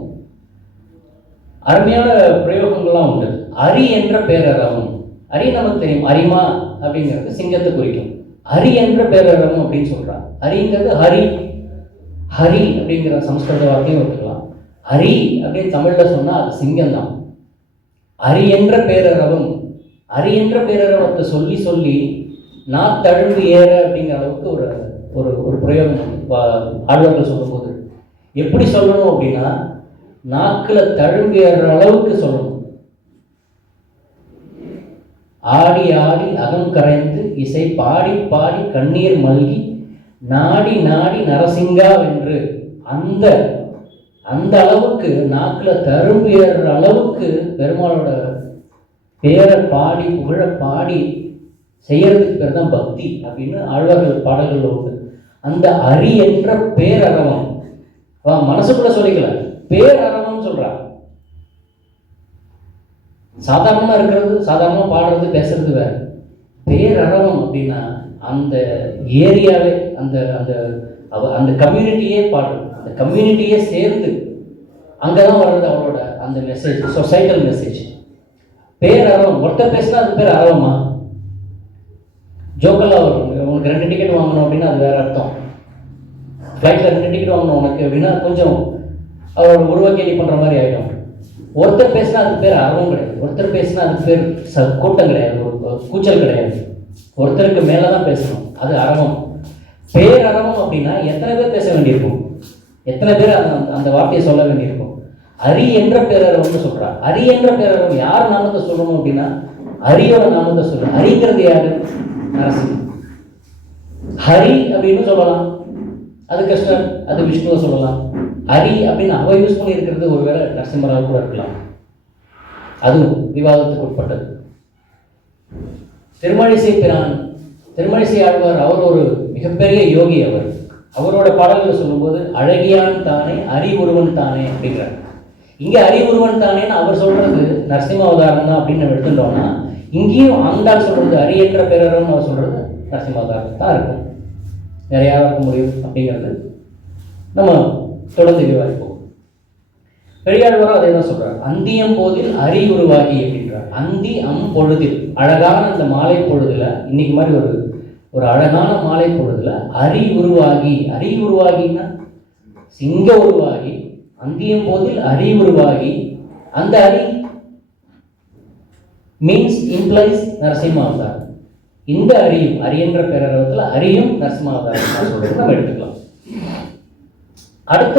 அருமையான பிரயோகங்கள்லாம் உண்டு. அரி என்ற பேரறவும். அரி நமக்கு தெரியும், அரிமா அப்படிங்கிறது சிங்கத்தை குறிக்கும். ஹரி என்ற பேரறவும் அப்படின்னு சொல்றாங்க. ஹரிங்கிறது ஹரி, ஹரி அப்படிங்கிற சமஸ்கிருத வார்த்தையும் எடுத்துக்கலாம். ஹரி அப்படின்னு தமிழ்ல சொன்னா அது சிங்கம் தான். ஹரி என்ற பேரறவும், ஹரி என்ற பேரறவத்தை சொல்லி சொல்லி நான் தழுவு ஏற அப்படிங்கிற அளவுக்கு ஒரு ஒரு ஒரு பிரயோகம் ஆழ்வார்கள் சொல்லும்போது எப்படி சொல்லணும் அப்படின்னா, நாக்கில் தழுவு ஏற அளவுக்கு சொல்லணும். ஆடி ஆடி அகம் கரைந்து இசை பாடி பாடி கண்ணீர் மல்கி நாடி நாடி நரசிங்கா வென்று அந்த அந்த அளவுக்கு நாக்கில் தழும்பு ஏறுற அளவுக்கு பெருமாளோட பேரை பாடி புகழ பாடி செய்யறதுக்கு பேர் தான் பக்தி அப்படின்னு ஆழ்வார்கள் பாடல்கள் உண்டு. அந்த அரி என்ற பேரறவம் மனசுக்குள்ள சொல்லிக்கல, பேரறவம் சொல்றாங்க. சாதாரணமாக இருக்கிறது, சாதாரணமாக பாடுறது பேசுறது வேற. பேரறவம் அப்படின்னா அந்த ஏரியாவே, அந்த அந்த அந்த கம்யூனிட்டியே பாடுறது, அந்த கம்யூனிட்டியே சேர்ந்து அங்கதான் வர்றது அவளோட அந்த மெசேஜ், சொசைட்டல் மெசேஜ். பேரறவம். ஒருத்தர் பேசினா அது பேர் அறவமா? ஜோக்கெல்லாம் வரும். உனக்கு 2 டிக்கெட் வாங்கணும் அப்படின்னா அது வேற அர்த்தம். ஃப்ளைட்டில் 2 டிக்கெட் வாங்கணும் உனக்கு அப்படின்னா கொஞ்சம் அவரோட உருவக்கேலி பண்ணுற மாதிரி ஆகிடும். ஒருத்தர் பேசினா அதுக்கு பேர் அறவும் கிடையாது. ஒருத்தர் பேசினா அதுக்கு பேர் கூட்டம் கிடையாது, ஒரு கூச்சல் கிடையாது. ஒருத்தருக்கு மேலே தான் பேசணும், அது அறவம். பேரறவம் அப்படின்னா எத்தனை பேர் பேச வேண்டியிருக்கும், எத்தனை பேர் அந்த வார்த்தையை சொல்ல வேண்டியிருக்கும். அரி என்ற பேரறவம்னு சொல்கிறார். அரி என்ற பேரறவம் யார் நாமத்தை சொல்லணும் அப்படின்னா ஹரியோட நாமத்தை சொல்லணும். ஹரிங்கிறது யாரு? நரசிம்மன். ஹரி அப்படின்னு சொல்லலாம், அது கிருஷ்ணன், அது விஷ்ணுவை சொல்லலாம். ஹரி அப்படின்னு அவ யூஸ் பண்ணி இருக்கிறது ஒருவேளை நரசிம்மராக கூட இருக்கலாம். அதுவும் விவாதத்துக்கு உட்பட்டது. திருமழிசை பிரான், திருமழிசை ஆழ்வார், அவர் ஒரு மிகப்பெரிய யோகி. அவரோட பாடல்களை சொல்லும்போது அழகியான் தானே அரி உருவன் தானே அப்படிங்கிறார். இங்கே அரி உருவன் தானேன்னு அவர் சொல்றது நரசிம்ம அவதாரம் தான் அப்படின்னு நம்ம எடுத்துட்டோம்னா, இங்கேயும் ஆண்டாள் சொல்றது அரி என்ற பேரறம்னு அவர் சொல்றது நரசிம்ம அவதாரம் தான் இருக்கும். வேற யாராக இருக்க முடியும் அப்படிங்கிறது நம்ம தொடர்ந்து விவாதிப்போம். பெரியாழ்வாரும் அதே தான் சொல்றார். அந்தியம் போதில் அரி உருவாகி அப்படின்றார். அந்தி பொழுதில், அழகான அந்த மாலை பொழுதுல இன்னைக்கு மாதிரி ஒரு ஒரு அழகான மாலை பொழுதுல அரி உருவாகின்னா சிங்க உருவாகி, அந்தியம் போதில் அரி உருவாகி, அந்த அரி மீன்ஸ் இம்ப்ளைஸ் நரசிம்ம அவதாரம். இந்த அரி என்ற பேரரவத்தில் அரியும் நரசிம்ம அவதாரம் சொல்றது நம்ம எடுத்துக்கலாம். அடுத்த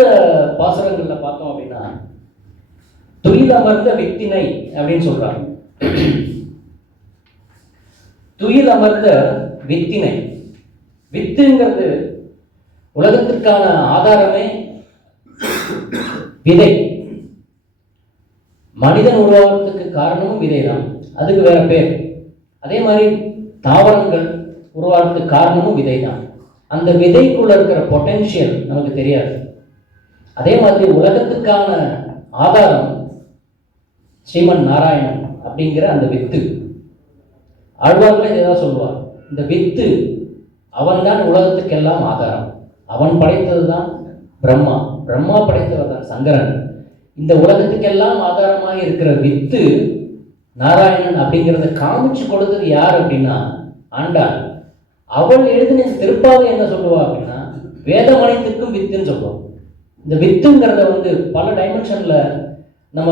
பாசுரங்கள்ல பார்த்தோம் அப்படின்னா துயில் அமர்ந்த வித்தினை அப்படின்னு சொல்றாங்க. துயில் அமர்ந்த வித்தினை, வித்துங்கிறது உலகத்திற்கான ஆதாரமே விதை. மனிதன் உருவாகிறதுக்கு காரணமும் விதை தான், அதுக்கு வேற பேர். அதே மாதிரி தாவரங்கள் உருவாகிறதுக்கு காரணமும் விதை தான். அந்த விதைக்குள்ள இருக்கிற பொட்டென்ஷியல் நமக்கு தெரியாது. அதே மாதிரி உலகத்துக்கான ஆதாரம் ஸ்ரீமன் நாராயணன் அப்படிங்கிற அந்த வித்து. ஆழ்வார்களே இதான் சொல்லுவார், இந்த வித்து அவன் தான் உலகத்துக்கெல்லாம் ஆதாரம். அவன் படைத்தது தான் பிரம்மா, பிரம்மா படைத்தவர் தான் சங்கரன். இந்த உலகத்துக்கெல்லாம் ஆதாரமாக இருக்கிற வித்து நாராயணன் அப்படிங்கிறத காமிச்சு கொடுத்தது யார் அப்படின்னா ஆண்டாள். அவள் எழுதின திருப்பாவை என்ன சொல்லுவா அப்படின்னா வேதமனைத்துக்கும் வித்துன்னு சொல்லுவாள். இந்த வித்துங்கிறத பல டைமென்ஷன்ல நம்ம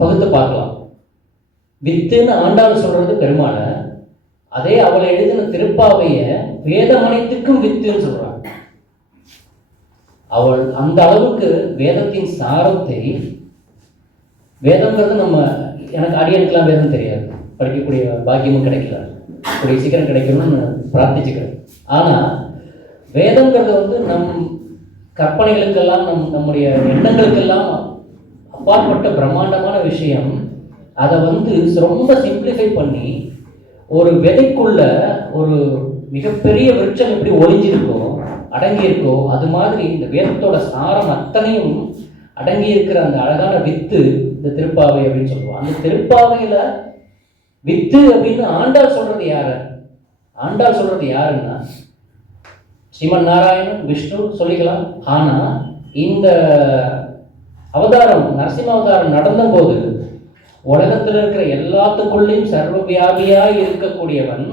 பகுத்து பார்க்கலாம். வித்துன்னு ஆண்டாள் சொல்றது பெருமான, அதே அவளை எழுதின திருப்பாவைய வேதமனைத்துக்கும் வித்துன்னு சொல்றாங்க. அவள் அந்த அளவுக்கு வேதத்தின் சாரத்தை, வேதம்ங்கிறது எனக்கு அடியனுக்கெல்லாம் வேதம் தெரியாது, படிக்கக்கூடிய பாக்கியமும் கிடைக்கல, கூடிய சீக்கிரம் கிடைக்கணும்னு பிரார்த்திச்சுக்கிறேன். ஆனால் வேதங்கிறது நம் கற்பனைகளுக்கெல்லாம் நம்முடைய எண்ணங்களுக்கெல்லாம் அப்பாற்பட்ட பிரம்மாண்டமான விஷயம். அதை ரொம்ப சிம்பிளிஃபை பண்ணி ஒரு விதைக்குள்ள ஒரு மிகப்பெரிய விருட்சம் எப்படி ஒளிஞ்சிருக்கோ அடங்கியிருக்கோ அது மாதிரி இந்த வேதத்தோட சாரம் அத்தனையும் அடங்கி இருக்கிற அந்த அழகான வித்து இந்த திருப்பாவை அப்படின்னு சொல்லுவோம். அந்த திருப்பாவையில வித்து அப்படின்னு ஆண்டாள் சொல்றது யாரு? ஆண்டாள் சொல்றது யாருன்னா ஸ்ரீமன் நாராயணன், விஷ்ணு சொல்லிக்கலாம். ஆனா இந்த அவதாரம் நரசிம்ம அவதாரம் நடந்த போது உலகத்தில் இருக்கிற எல்லாத்துக்குள்ளேயும் சர்வ வியாபியாய் இருக்கக்கூடியவன்,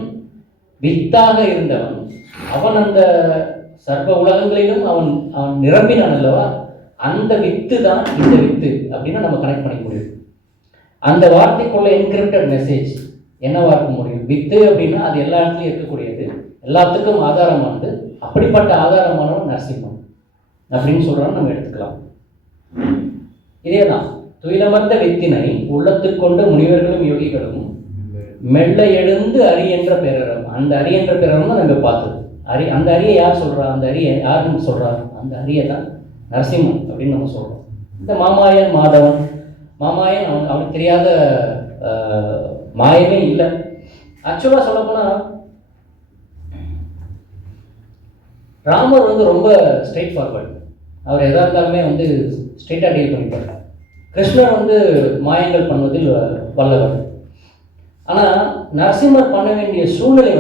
வித்தாக இருந்தவன், அவன் அந்த சர்வ உலகங்களிலும் அவன் நிரம்பினான் அல்லவா? அந்த வித்து தான் இந்த வித்து அப்படின்னு நம்ம கனெக்ட் பண்ணிக்க முடியும். அந்த வார்த்தைக்குள்ள என்கிரிப்டட் மெசேஜ் என்னவா இருக்க முடியும்? வித்து அப்படின்னா அது எல்லா இடத்துலையும் இருக்கக்கூடியது, எல்லாத்துக்கும் ஆதாரமானது. அப்படிப்பட்ட ஆதாரமானவன் நரசிம்மன் அப்படின்னு சொல்றான்னு நம்ம எடுத்துக்கலாம். இதேதான் துயிலமர்ந்த வித்தினை உள்ளத்துக்கொண்டு முனிவர்களும் யோகிகளும் மெல்ல எழுந்து அரி என்ற பேரறம். அந்த அரி என்ற பேரறம் தான் நம்ம பார்த்தது. அந்த அரியை யார் சொல்றா? அந்த அரியை யாருன்னு சொல்றாரு? அந்த அரியை தான் நரசிம்மன் அப்படின்னு நம்ம சொல்றோம். இந்த மாமாயன் மாதவன், மாமாயன் அவனுக்கு தெரியாத மாயமே இல்லை. ஆக்சுவலா சொல்ல போனா ராமர் ரொம்ப ஸ்ட்ரெயிட் ஃபார்வர்டு. அவர் எதா இருந்தாலுமே ஸ்ட்ரெயிட்டாக டீல் பண்ணிப்பார். கிருஷ்ணர் மாயங்கள் பண்ணுவதில் வல்லவர். ஆனால் நரசிம்மர் பண்ண வேண்டிய சூழ்நிலை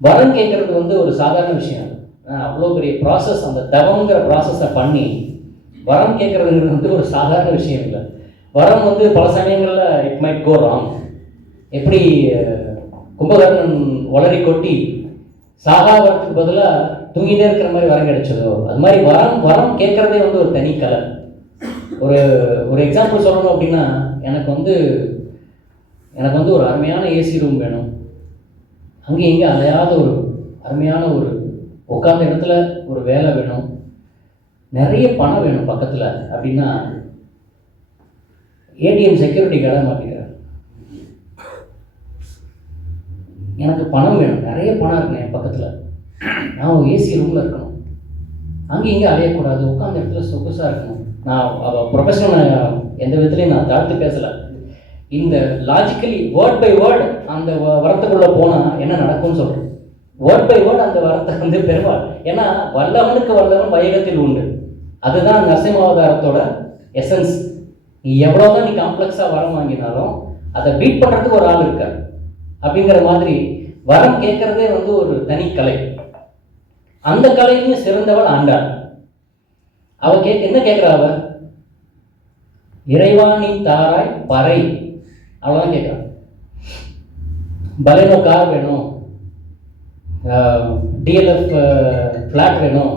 வரம் கேட்கறது ஒரு சாதாரண விஷயம். அவ்வளோ பெரிய ப்ராசஸ், அந்த தவங்கிற ப்ராசஸை பண்ணி வரம் கேட்கறதுங்கிறது ஒரு சாதாரண விஷயம் இல்லை. வரம் பல சமயங்களில் இட் மைட் கோ ராங். எப்படி கும்பகர்ணன் வளரி கொட்டி சாகா வரத்துக்கு பதிலாக தூங்கிட்டே இருக்கிற மாதிரி வரம் கிடைச்சதோ, அது மாதிரி வரம் கேட்கறதே ஒரு தனி கலை. ஒரு எக்ஸாம்பிள் சொல்லணும் அப்படின்னா எனக்கு ஒரு அருமையான ஏசி ரூம் வேணும், அங்கே இங்கே அலையாத ஒரு அருமையான ஒரு உட்கார்ந்த இடத்துல ஒரு வேலை வேணும், நிறைய பணம் வேணும் பக்கத்தில் அப்படின்னா ஏடிஎம் செக்யூரிட்டி கார்டை மாட்டிக்கிறார். எனக்கு பணம் வேணும், நிறைய பணம் இருக்குங்க என் பக்கத்தில், நான் ஒரு ஏசி ரூமில் இருக்கணும், அங்கே இங்கே அலையக்கூடாது, உட்காந்த இடத்துல சொகுசாக இருக்கணும். நான் ப்ரொஃபஷனல் எந்த விதத்துலையும் நான் தாழ்த்து பேசலை. இந்த லாஜிக்கலி வேர்ட் பை வேர்டு அந்த வரத்துக்குள்ளே போனால் என்ன நடக்கும்னு சொல்கிறேன். வேர்ட் பை வேர்டு அந்த வரத்தை பெருமாள். ஏன்னா வல்லவனுக்கு வல்லவன் வையகத்தில் உண்டு. அதுதான் நரசிம்ம அவதாரத்தோட எசன்ஸ். நீ எவ்வளோதான் நீ காம்ப்ளெக்ஸாக வரம் வாங்கினாலும் அதை பீட் பண்ணுறதுக்கு ஒரு ஆள் இருக்கார். அப்படிங்கிற மாதிரி வரம் கேட்கறதே ஒரு தனி கலை. அந்த கலையிலையும் சிறந்தவள் ஆண்டாள். அவ என்ன கேட்கிறா? அவ இறைவாணி தாராய் பறை, அவ்வளவுதான் கேட்கிறான். பலேனோ கார் வேணும், டிஎல்எஃப் ஃப்ளாட் வேணும்,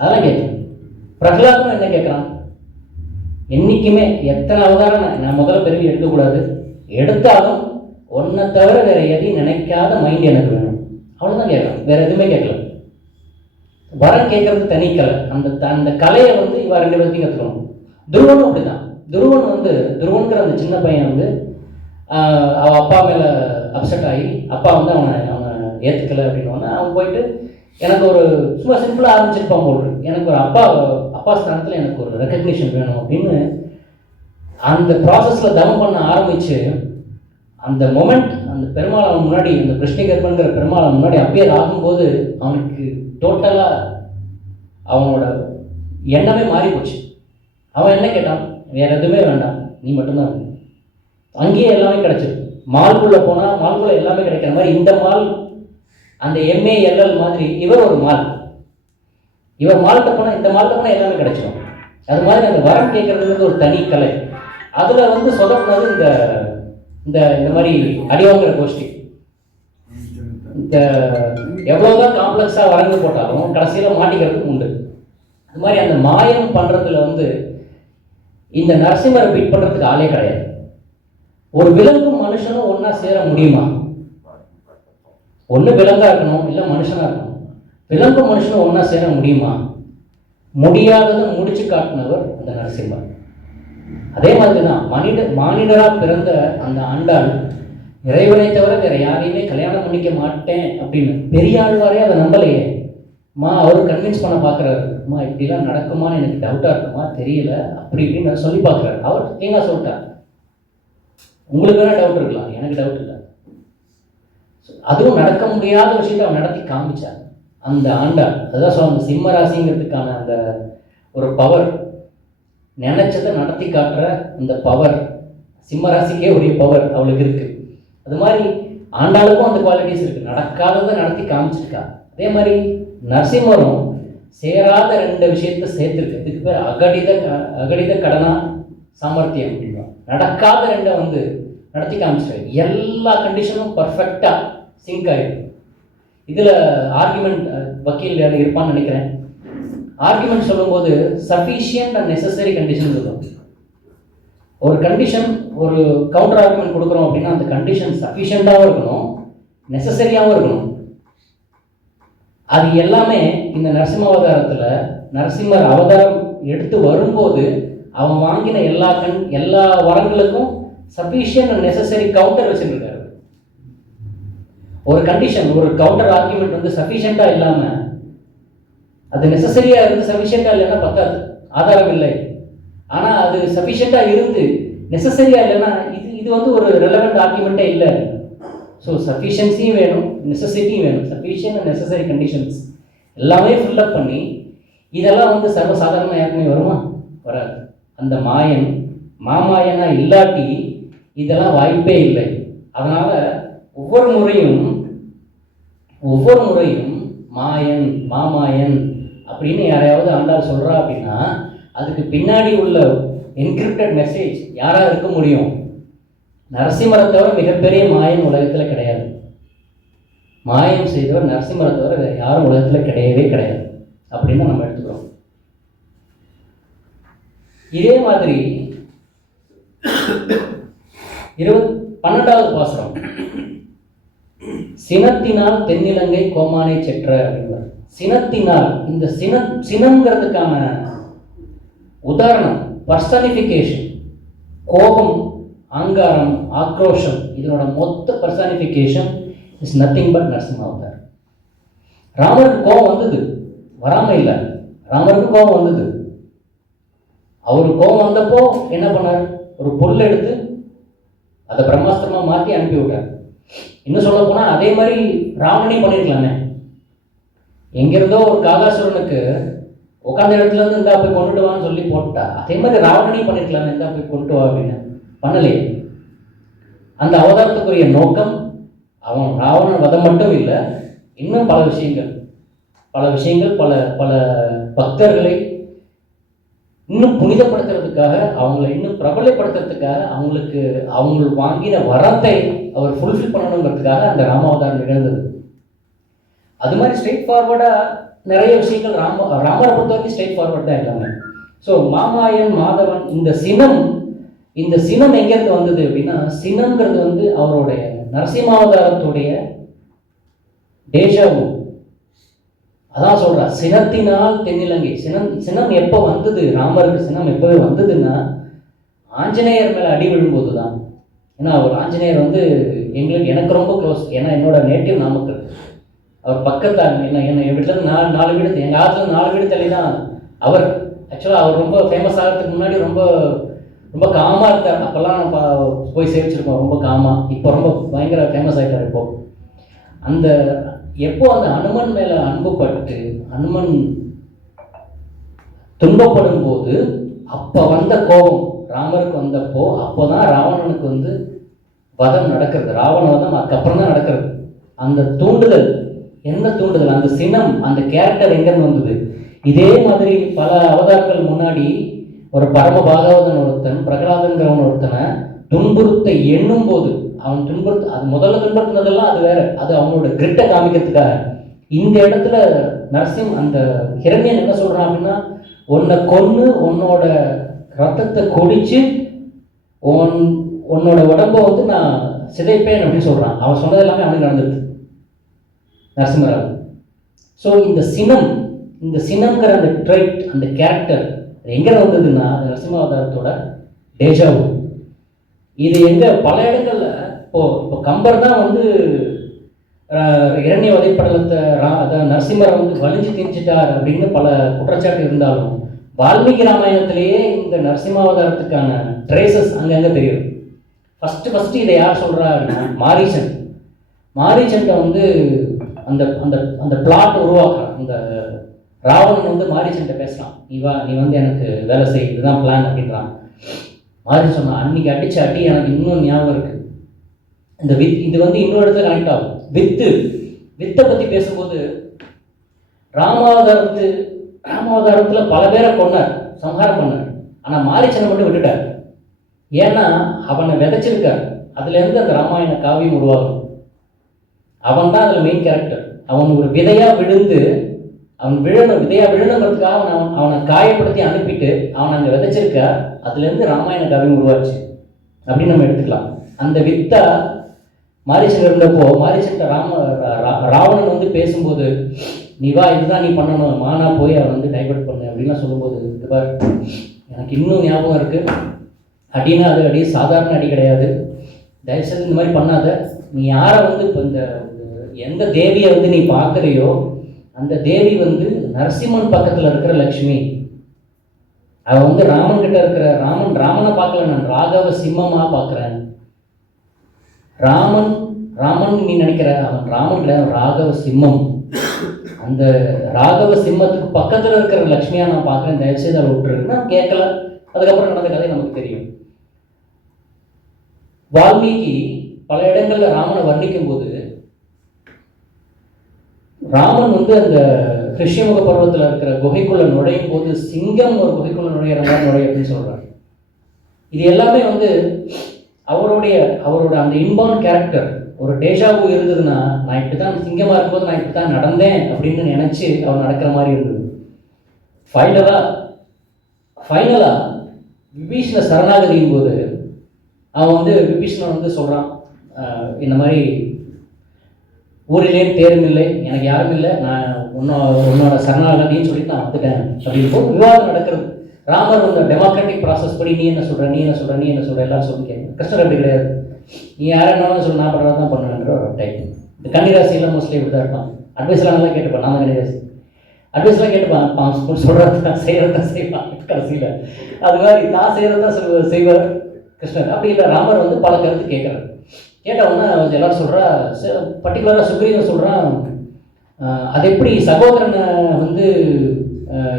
அதெல்லாம் கேட்குறேன். பிரகலாதனும் என்ன கேட்குறான்? என்றைக்குமே எத்தனை அவதாரம் நான் முதல்ல பெருமை எடுக்கக்கூடாது, எடுத்தாலும் ஒன்றை தவிர வேறு எதையும் நினைக்காத மைண்ட் எனக்கு வேணும், அவ்வளோதான் கேட்குறான். வேறு எதுவுமே கேட்கல. வரம் கேட்கறது தனி கலை. அந்த கலையை வந்து இவ 2 பேர்த்தையும் கற்றுக்கணும். துருவனும் அப்படி தான். துருவன்கிற அந்த சின்ன பையன் வந்து அவன் அப்பா மேலே அப்செட் ஆகி அப்பா வந்து அவனை ஏற்றுக்கலை அப்படின்னோடனே அவன் போயிட்டு எனக்கு ஒரு சும்மா சிம்பிளாக ஆரம்பிச்சிருப்பான் போல், எனக்கு ஒரு அப்பா ஸ்தானத்தில் எனக்கு ஒரு ரெக்கக்னிஷன் வேணும் அப்படின்னு அந்த ப்ராசஸில் தவம் பண்ண ஆரம்பித்து அந்த மொமெண்ட் அந்த பெருமாள் அவன் முன்னாடி, அந்த கிருஷ்ணகர்பன்கிற பெருமாள் அவன் முன்னாடி அப்பியர் ஆகும்போது அவனுக்கு டோட்டலாக அவனோட எண்ணமே மாறி போச்சு. அவன் என்ன கேட்டான்? வேறு எதுவுமே வேண்டாம், நீ மட்டும்தான். அங்கேயே எல்லாமே கிடைச்சிருக்கு. மால்குள்ளே போனால் மால்குள்ளே எல்லாமே கிடைக்கிற மாதிரி இந்த மால் அந்த MALL மாதிரி இவர் ஒரு மால். இவர் மால்கிட்ட போனால் இந்த மால்கிட்ட போனால் எல்லாமே கிடைச்சிடும். அது மாதிரி அந்த வரம் கேட்கறதுங்கிறது ஒரு தனி கலை. அதில் வந்து சொதப்பினது இந்த இந்த மாதிரி அடிவாங்கிற கோஷ்டி. இந்த எவ்வளோதான் காம்ப்ளெக்ஸாக வரைந்து போட்டாலும் கடைசியில் மாட்டிக்கிறதுக்கு உண்டு. அது மாதிரி அந்த மாயம் பண்ணுறதுல வந்து இந்த நரசிம்மரை பீட் பண்ணுறதுக்கு ஆளே கிடையாது. ஒரு விலங்கும் மனுஷனும் ஒன்றா சேர முடியுமா? ஒன்று விலங்காக இருக்கணும், இல்லை மனுஷனாக இருக்கணும். விலங்கும் மனுஷனும் ஒன்றா சேர முடியுமா? முடியாததை முடிச்சு காட்டினவர் அந்த நரசிம்மர். அதே மாதிரி தான் மானிடராக பிறந்த அந்த ஆண்டாள் இறைவனை தவிர வேற யாரையுமே கல்யாணம் பண்ணிக்க மாட்டேன் அப்படின்னு பெரியாழ்வாரே அதை நம்பலையே. அவர் கன்வின்ஸ் பண்ண பார்க்குறாரு. இப்படிலாம் நடக்குமான்னு எனக்கு டவுட்டாக இருக்குமா, தெரியல அப்படி இப்படின்னு சொல்லி பார்க்குறாரு. அவர் நீங்க சொல்லிட்டார். உங்களுக்கு வேணா டவுட் இருக்கலாம், எனக்கு டவுட் இல்லை. அதுவும் நடக்க முடியாத விஷயத்தை அவன் நடத்தி காமிச்சார் அந்த ஆண்டாள். அதுதான் சொல்லுவாங்க சிம்ம ராசிங்கிறதுக்கான அந்த ஒரு பவர், நினைச்சதை நடத்தி காட்டுற அந்த பவர் சிம்ம ராசிக்கே உரிய பவர் அவளுக்கு இருக்கு. அது மாதிரி ஆண்டாளுக்கும் அந்த குவாலிட்டிஸ் இருக்கு, நடக்காததை நடத்தி காமிச்சிருக்கா. அதே மாதிரி நரசிம்மரும் சேராத 2 விஷயத்த சேர்த்துருக்கு. இதுக்கு பேர் அகடித கடனா சாமர்த்தியம் அப்படின்னா. நடக்காத 2 வந்து நடத்தி காமிச்சிருக்கு. எல்லா கண்டிஷனும் பர்ஃபெக்டாக சிங்க் ஆகிடும். இதில் ஆர்குமெண்ட் வக்கீல் யாரும் இருப்பான்னு நினைக்கிறேன். ஆர்குமெண்ட் சொல்லும்போது சஃபிஷியன்ட் அண்ட் நெசசரி கண்டிஷன் இருக்கும். ஒரு கண்டிஷன் ஒரு கவுண்டர் ஆர்குமெண்ட் கொடுக்குறோம் அப்படின்னா அந்த கண்டிஷன் சஃபிஷியண்ட்டாகவும் இருக்கணும், நெசசரியாகவும் இருக்கணும். அது எல்லாமே இந்த நரசிம்ம அவதாரத்தில் நரசிம்மர் அவதாரம் எடுத்து வரும்போது அவன் வாங்கின எல்லா வரங்களுக்கும் சஃபிஷியன்ட் அண்ட் நெசசரி கவுண்டர் வச்சுருக்காரு. ஒரு கண்டிஷன் ஒரு கவுண்டர் ஆர்குமெண்ட் வந்து சஃபிஷியண்ட்டாக இல்லாமல் அது நெசசரியாக இருந்து சஃபிஷியண்ட்டாக இல்லைன்னா பத்தாது, ஆதாரம் இல்லை. ஆனால் அது சஃபிஷியண்ட்டாக இருந்து நெசசரியாக இல்லைன்னா இது வந்து ஒரு ரெலவெண்ட் ஆர்குமெண்ட்டே இல்லை. ஸோ சஃபிஷியன்சியும் வேணும், நெசசிட்டியும் வேணும். சஃபிஷியன்ட் அண்ட் நெசசரி கண்டிஷன்ஸ் எல்லாமே ஃபில்லப் பண்ணி இதெல்லாம் வந்து சர்வசாதாரணமாக யாருக்குமே வருமா? வராது. அந்த மாமாயனா இல்லாட்டி இதெல்லாம் வாய்ப்பே இல்லை. அதனால் ஒவ்வொரு முறையும் மாமாயன் அப்படின்னு யாரையாவது ஆண்டாள் சொல்கிறா அப்படின்னா அதுக்கு பின்னாடி உள்ள என்கிரிப்டட் மெசேஜ் யாராக இருக்க முடியும்? நரசிம்மரை தவிர மிகப்பெரிய மாயன் உலகத்தில் கிடையாது. மாயம் செய்தவர் நரசிம்மரை தவிர வேறு யாரும் உலகத்தில் கிடையவே கிடையாது அப்படின்னு நம்ம எடுத்துக்கிறோம். இதே மாதிரி 12வது பாசுரம், சினத்தினால் தென்னிலங்கை கோமானை செற்ற அப்படின்றார். சினத்தினால், இந்த சினம்ங்கிறதுக்கான உதாரணம் பர்சனிஃபிகேஷன். கோபம், ஆங்காரம், ஆக்ரோஷம், இதனோட மொத்த personification is nothing but Narasimha Avatar. ராமருக்கு கோபம் வந்தது, வராம இல்லை. ராமருக்கு கோபம் வந்தது. அவரு கோபம் வந்தப்போ என்ன பண்ணார்? ஒரு பொருள் எடுத்து அதை பிரம்மாஸ்திரமா மாற்றி அனுப்பி விட்டார். இன்னும் சொல்ல போனா அதே மாதிரி ராவணனையும் பண்ணிருக்கலாமே. எங்கிருந்தோ ஒரு காகாசுரனுக்கு உட்காந்த இடத்துல இருந்து இந்தா போய் கொண்டுட்டு வான்னு சொல்லி போட்டா, அதே மாதிரி ராவணனையும் பண்ணிருக்கலாமே, இந்தா போய் கொண்டு வா அப்படின்னு. பண்ணலையே. அந்த அவதாரத்துக்குரிய நோக்கம் அவன் ராவணன் வதம் மட்டும் இல்லை, இன்னும் பல விஷயங்கள் பல பல பக்தர்களை இன்னும் புனிதப்படுத்துறதுக்காக, அவங்களை இன்னும் பிரபலப்படுத்துறதுக்காக, அவங்க வாங்கின வரத்தை அவர் ஃபுல்ஃபில் பண்ணணுங்கிறதுக்காக அந்த ராமாவதாரம் நிகழ்ந்தது. அது மாதிரி ஸ்ட்ரெயிட் ஃபார்வர்டாக நிறைய விஷயங்கள் ராமரை பொறுத்த வரைக்கும் ஸ்ட்ரெயிட் ஃபார்வர்ட் தான் எல்லாமே. ஸோ மாமாயன் மாதவன் இந்த சினம் எங்கேருந்து வந்தது அப்படின்னா, சினம்ங்கிறது வந்து அவருடைய நரசிம்மாவதாரத்துடைய டேஜாவு. அதான் சொல்கிறார், சினத்தினால் தென்னிலங்கை. சினம் எப்போ வந்தது, ராமருக்கு சினம் எப்போவே வந்ததுன்னா ஆஞ்சநேயர் மேலே அடி விழும்போது தான். ஏன்னா அவர் ஆஞ்சநேயர் வந்து எனக்கு ரொம்ப க்ளோஸ். ஏன்னா என்னோட நேட்டிவ் நாமக்கல். அவர் பக்கத்தான் என் வீட்டிலேருந்து 4 வீடு, எங்கள் ஆற்றுல 4 வீடு தள்ளி தான் அவர். ஆக்சுவலாக அவர் ரொம்ப ஃபேமஸ் ஆகிறதுக்கு முன்னாடி ரொம்ப ரொம்ப காமாக இருக்கார். அப்போல்லாம் போய் சேவிச்சிருக்கோம் ரொம்ப காமாக. இப்போ ரொம்ப பயங்கர ஃபேமஸ் ஆகிட்டார். எப்போ அந்த அனுமன் மேலே அன்பு பட்டு அனுமன் துன்பப்படும் போது அப்போ வந்த கோபம் ராமருக்கு வந்தப்போ, அப்போ தான் ராவணனுக்கு வந்து வதம் நடக்கிறது. ராவண வதம் அதுக்கப்புறம் தான் நடக்கிறது. அந்த தூண்டுதல், என்ன தூண்டுதல், அந்த சினம், அந்த கேரக்டர் எங்கேருந்து வந்தது? இதே மாதிரி பல அவதாரங்கள் முன்னாடி ஒரு பரம பாகவதன் ஒருத்தன், பிரகலாதங்கிறவன் ஒருத்தனை துன்புறுத்த எண்ணும் போது அவன் அது முதல்ல துன்புறுத்தினதெல்லாம் அது வேற, அது அவனோட கிரிட்டை காமிக்கிறதுக்காக. இந்த இடத்துல அந்த ஹிரண்யன் என்ன சொல்றான் அப்படின்னா, உன்னை கொன்று உன்னோட ரத்தத்தை குடிச்சு உன்னோட உடம்ப வந்து நான் சிதைப்பேன் அப்படின்னு சொல்றான். அவன் சொன்னது எல்லாமே அவனுக்கு நடந்துருது நரசிம்மராவ். ஸோ இந்த சினம்ங்கிற அந்த ட்ரைட், அந்த கேரக்டர் எங்கே வந்ததுன்னா அது நரசிம்மாவதாரத்தோட டேஜாவு. இது எங்கே பல இடங்கள்ல இப்போ கம்பர் தான் வந்து இரண்ய வதைப்படலத்தை நரசிம்மரை வந்து வலிஞ்சு திணிச்சிட்டார் அப்படின்னு பல குற்றச்சாட்டு இருந்தாலும், வால்மீகி ராமாயணத்திலேயே இந்த நரசிம்மாவதாரத்துக்கான ட்ரேசஸ் அங்கங்கே தெரியும். ஃபஸ்ட்டு இதை யார் சொல்கிறா அப்படின்னா மாரீச்சன்ட்ட வந்து அந்த அந்த அந்த பிளாட் உருவாக்குறான். அந்த ராவணன் வந்து மாரீச்சன்ட்ட பேசலாம், நீ வந்து எனக்கு வேலை செய், இதுதான் பிளான் அப்படின்றான். மாரி சொன்னான், அன்னைக்கு அடிச்ச அடி எனக்கு இன்னும் ஞாபகம் இருக்கு. இந்த இது வந்து இன்னொரு இடத்துல கனெக்ட் ஆகும். வித்தை பற்றி பேசும்போது ராமாவதாரத்தில் பல பேரை கொண்டார், சம்ஹாரம் பண்ணார். ஆனால் மாரீச்சனை மட்டும் விட்டுட்டார். ஏன்னா அவனை விதைச்சிருக்கார். அதுலேருந்து அந்த ராமாயண காவியம் உருவாகும். அவன் தான் அதில் மெயின் கேரக்டர். அவன் ஒரு விதையாக விழுந்து விழணுங்கிறதுக்காக அவனை காயப்படுத்தி அனுப்பிட்டு அவனை அங்கே விதைச்சிருக்கார். அதுலேருந்து ராமாயண காவியம் உருவாச்சு அப்படின்னு நம்ம எடுத்துக்கலாம். அந்த வித்தா மாரீச்சன் இருந்தப்போ மாரீச்சன் ராவணன் வந்து பேசும்போது, நீ வா, இதுதான் நீ பண்ணணும், மானா போய் அவன் வந்து டைவர்ட் பண்ணு அப்படின்லாம் சொல்லும்போது, பார் எனக்கு இன்னும் ஞாபகம் இருக்கு, அடினா அது அடி, சாதாரண அடி கிடையாது, தயவுசெய்து இந்த மாதிரி பண்ணாத. நீ யாரை வந்து இப்போ எந்த தேவியை வந்து நீ பார்க்குறியோ அந்த தேவி வந்து நரசிம்மன் பக்கத்தில் இருக்கிற லக்ஷ்மி. அவன் வந்து ராமன் கிட்ட இருக்கிற ராமனை பார்க்கல, நான் ராகவ சிம்மமா பார்க்குறேன். ராமன் நீ நினைக்கிற அவன் ராமன் கிடையாது, ராகவ சிம்மம். அந்த ராகவ சிம்மத்துக்கு பக்கத்தில் இருக்கிற லக்ஷ்மியா நான் பார்க்குறேன், தயவுசெய்து அதை விட்டுருக்குன்னா கேட்கல. அதுக்கப்புறம் நடந்த கதை நமக்கு தெரியும். வால்மீகி பல இடங்கள்ல ராமனை வர்ணிக்கும் போது, ராமன் வந்து அந்த ரிஷிமுக பருவத்தில் இருக்கிற குகைக்குள்ள நுழையும் போது சிங்கம் ஒரு குகைக்குள்ள நுழையிற மாதிரி அப்படின்னு சொல்றாரு. இது எல்லாமே வந்து அவரோட அந்த இன்பார்ன் கேரக்டர். ஒரு டேஷாவு இருந்ததுன்னா, நான் இப்படி தான் சிங்கமாக இருக்கும்போது நான் இப்படி தான் நடந்தேன் அப்படின்னு நினச்சி அவர் நடக்கிற மாதிரி இருந்தது. ஃபைனலாக விபீஷண சரணாகதியின் போது அவன் வந்து விபீஷணன் வந்து சொல்கிறான், இந்த மாதிரி ஊரிலே தேரும் இல்லை, எனக்கு யாரும் இல்லை, நான் உன்னோட சரணாகதின்னு சொல்லிட்டு நான் வந்துட்டேன் அப்படின்னு போது விவாதம் நடக்கிறது. ராமர் இந்த டெமோக்ராட்டிக் ப்ராசஸ் படி நீ என்ன சொல்கிற எல்லாரும் சொல்லி கேட்க. கிருஷ்ணர் அப்படி கிடையாது, நீ யாரை என்னாலும் சொல்லி நான் பண்ணுறது தான் பண்ணுவேன்ற ஒரு டைப். இந்த கன்னிராசியெல்லாம் மோஸ்ட்லி இப்படி தான் இருப்பான். அட்வைஸ்லாம் கேட்டுப்பான், நான் தான் கன்னிராசி, அட்வைஸ்லாம் கேட்டுப்பான், சொல்கிறது தான் செய்கிறதான் செய்வான். கடைசியில் அது மாதிரி நான் செய்கிறதான் செய்வார் கிருஷ்ணர். அப்படி இல்லை, ராமர் வந்து பல கருத்து கேட்குறாரு. கேட்டவொன்னே எல்லாரும் சொல்கிறா, பர்டிகுலராக சுக்ரீவன் சொல்கிறான், அது எப்படி சகோதரனை வந்து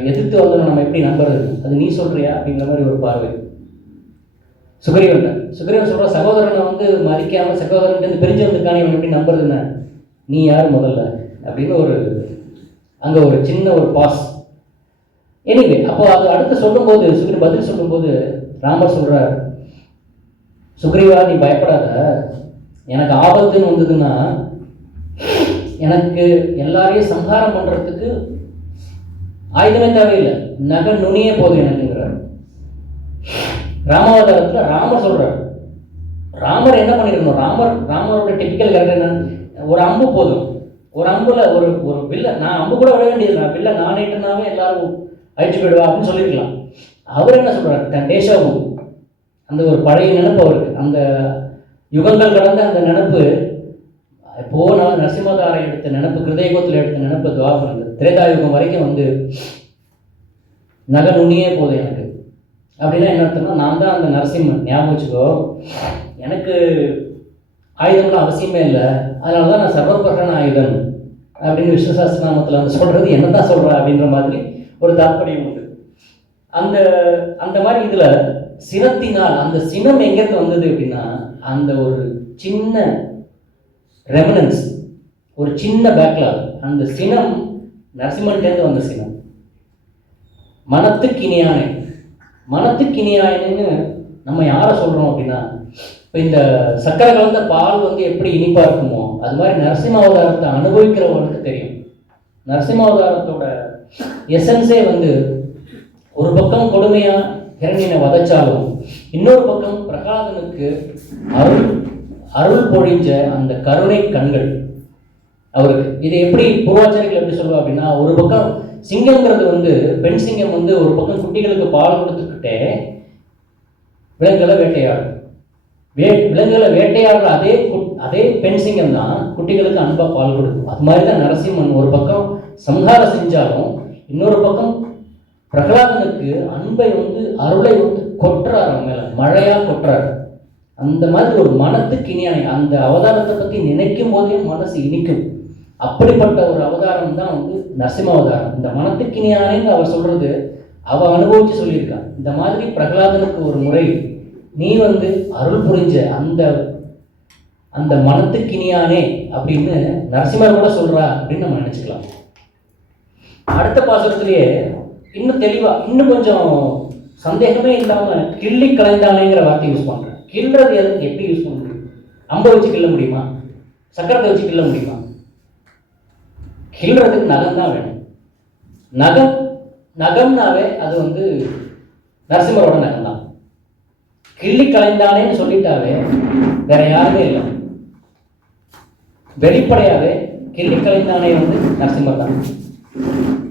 எதிர்த்து வந்து நம்ம எப்படி நம்புறது, அது நீ சொல்கிறியா அப்படிங்கிற மாதிரி ஒரு பார்வை சுக்ரீவன் சொல்கிற, சகோதரனை வந்து மதிக்காமல் சகோதரன் பிரிஞ்சு வந்திருக்கானே இவன் எப்படி நம்புறதுன்னு, நீ யார் முதல்ல அப்படின்னு அங்கே ஒரு சின்ன ஒரு பாஸ். எனிவே அப்போ அது அடுத்து சொல்லும்போது பதில் சொல்லும்போது ராமர் சொல்கிறார், சுக்ரீவா நீ பயப்படாத, எனக்கு ஆபத்துன்னு வந்ததுன்னா எனக்கு எல்லாரையும் சம்ஹாரம் பண்ணுறதுக்கு ஆயுதமே தேவையில்லை, நகை நுனியே போதும் எனக்குங்கிறார். ராமாவதாரத்தில் ராமர் சொல்றார், ராமர் என்ன பண்ணிருக்கணும், ராமரோட டிபிக்கல் கேரக்டர் என்ன, ஒரு அம்பு போதும், ஒரு அம்புல ஒரு ஒரு வில்ல, நான் அம்பு கூட விட வேண்டியது, நான் வில்ல நானேட்டுனாவே எல்லாரும் அழிச்சு போயிடுவா அப்படின்னு சொல்லியிருக்கலாம். அவர் என்ன சொல்றாரு, தன் தேசாவும் அந்த ஒரு பழைய நினைப்பு அவருக்கு, அந்த யுகங்கள் கடந்த அந்த நினைப்பு, எப்போ நான் நரசிம்மதாரை எடுத்த நினைப்பு, கிருதயுகத்தில் எடுத்த நினைப்பு, துவாபரம் திரேதாயுகம் வரைக்கும் வந்து நகை நுண்ணியே போதும் எனக்கு அப்படின்னா என்ன அர்த்தம்னா, நான் தான் அந்த நரசிம்மன், ஞாபகம் வச்சுக்கோ, எனக்கு ஆயுதம்லாம் அவசியமே இல்லை, அதனால தான் நான் சர்வபிரகரண ஆயுதம் அப்படின்னு விஷ்ணு சஹஸ்ரநாமத்தில் வந்து சொல்கிறது என்ன தான் சொல்கிறேன் அப்படின்ற மாதிரி ஒரு தாற்பயம் உண்டு. அந்த அந்த மாதிரி இதில் சினத்தினால், அந்த சினம் எங்கேருந்து வந்தது அப்படின்னா, அந்த ஒரு சின்ன ரெமனன்ஸ், ஒரு சின்ன பேக்லாக், அந்த சினம் நரசிம்மன்டேருந்து வந்த சினம். மனத்துக்கினியானே, மனத்துக்கினியானேன்னு நம்ம யாரை சொல்கிறோம் அப்படின்னா, இப்போ இந்த சக்கரை கலந்த பால் வந்து எப்படி இனிப்பாக இருக்குமோ அது மாதிரி நரசிம்ம அவதாரத்தை அனுபவிக்கிறவங்களுக்கு தெரியும். நரசிம்ம அவதாரத்தோட எசன்ஸே வந்து ஒரு பக்கம் கொடுமையாக ஹிரண்யனை வதைச்சாலும், இன்னொரு பக்கம் பிரகலாதனுக்கு அருள் பொழிஞ்ச அந்த கருணை கண்கள் அவருக்கு. இது எப்படி பூர்வாச்சாரிகள் எப்படி சொல்லுவா அப்படின்னா, ஒரு பக்கம் சிங்கங்கிறது வந்து பெண் சிங்கம் வந்து ஒரு பக்கம் குட்டிகளுக்கு பால் கொடுத்துக்கிட்டே விலங்குகளை வேட்டையாடும், விலங்குகளை வேட்டையாடுற அதே பெண் சிங்கம் தான் குட்டிகளுக்கு அன்பா பால் கொடுக்கும். அது மாதிரி தான் நரசிம்மன் ஒரு பக்கம் சம்ஹாரம் செஞ்சாலும் இன்னொரு பக்கம் பிரகலாதனுக்கு அன்பை வந்து அருளை வந்து கொட்டுறாரு, மேல மழையா கொட்டுறாரு. அந்த மாதிரி ஒரு மனத்துக்கு இனியானை, அந்த அவதாரத்தை பற்றி நினைக்கும் போதே மனசு இனிக்கும். அப்படிப்பட்ட ஒரு அவதாரம் தான் வந்து நரசிம்ம அவதாரம். இந்த மனத்துக்கு இனியானேன்னு அவர் சொல்றது அவ அனுபவிச்சு சொல்லியிருக்கான். இந்த மாதிரி பிரகலாதனுக்கு ஒரு முறை நீ வந்து அருள் புரிஞ்ச அந்த அந்த மனத்துக்கினியானே அப்படின்னு நரசிம்மர் கூட சொல்றா அப்படின்னு நம்ம நினைச்சுக்கலாம். அடுத்த பாசுரத்திலேயே இன்னும் தெளிவா, இன்னும் கொஞ்சம் சந்தேகமே இல்லாம கிள்ளி கலைந்தானேங்கிற வார்த்தை யூஸ் பண்றேன். கிள்றது எதுக்கு, எப்படி யூஸ் பண்ண முடியும்? அம்பை வச்சு கிள்ள முடியுமா? சக்கரத்தை வச்சு கிள்ள முடியுமா? கிள்றதுக்கு நகம் தான் வேணும். நகம்னாவே அது வந்து நரசிம்மரோட நகம் தான். கிள்ளி கலைந்தானேன்னு சொல்லிட்டாவே வேற யாருமே இல்லை. வெளிப்படையாவே கிள்ளி கலைந்தானே வந்து நரசிம்மர் தான்.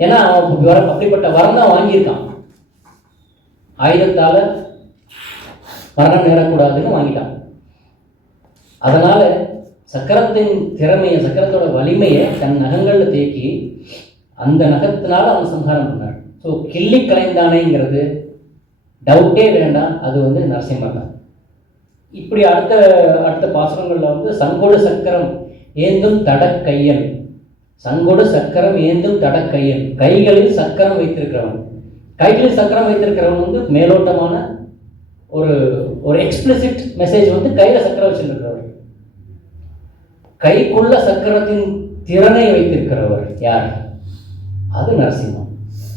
ஏன்னா அவன் அப்படிப்பட்ட வரம் தான் வாங்கியிருக்கான். ஆயுதத்தால மரணம் நேரக்கூடாதுன்னு வாங்கிட்டான். அதனால சக்கரத்தின் திறமையை, சக்கரத்தோட வலிமையை தன் நகங்கள்ல தேக்கி அந்த நகத்தினால அவன் சம்ஹாரம் பண்ணார். ஸோ கிள்ளி கலைந்தானேங்கிறது டவுட்டே வேண்டாம், அது வந்து நரசிம்மர் தான். இப்படி அடுத்த பாசுரங்களில் வந்து சங்கொடு சக்கரம் ஏந்தும் தடக்கையன், சங்கொடு சக்கரம் ஏந்தும் தடக்கையன், கைகளில் சக்கரம் வைத்திருக்கிறவன். கைகளில் சக்கரம் வைத்திருக்கிறவன் வந்து மேலோட்டமான ஒரு எக்ஸ்பிளிசிட் மெசேஜ் வந்து கையில் சக்கரம் வச்சிருக்கிறவர். கைக்குள்ள சக்கரத்தின் திறனை வைத்திருக்கிறவர் யார்? அது நரசிம்மம்.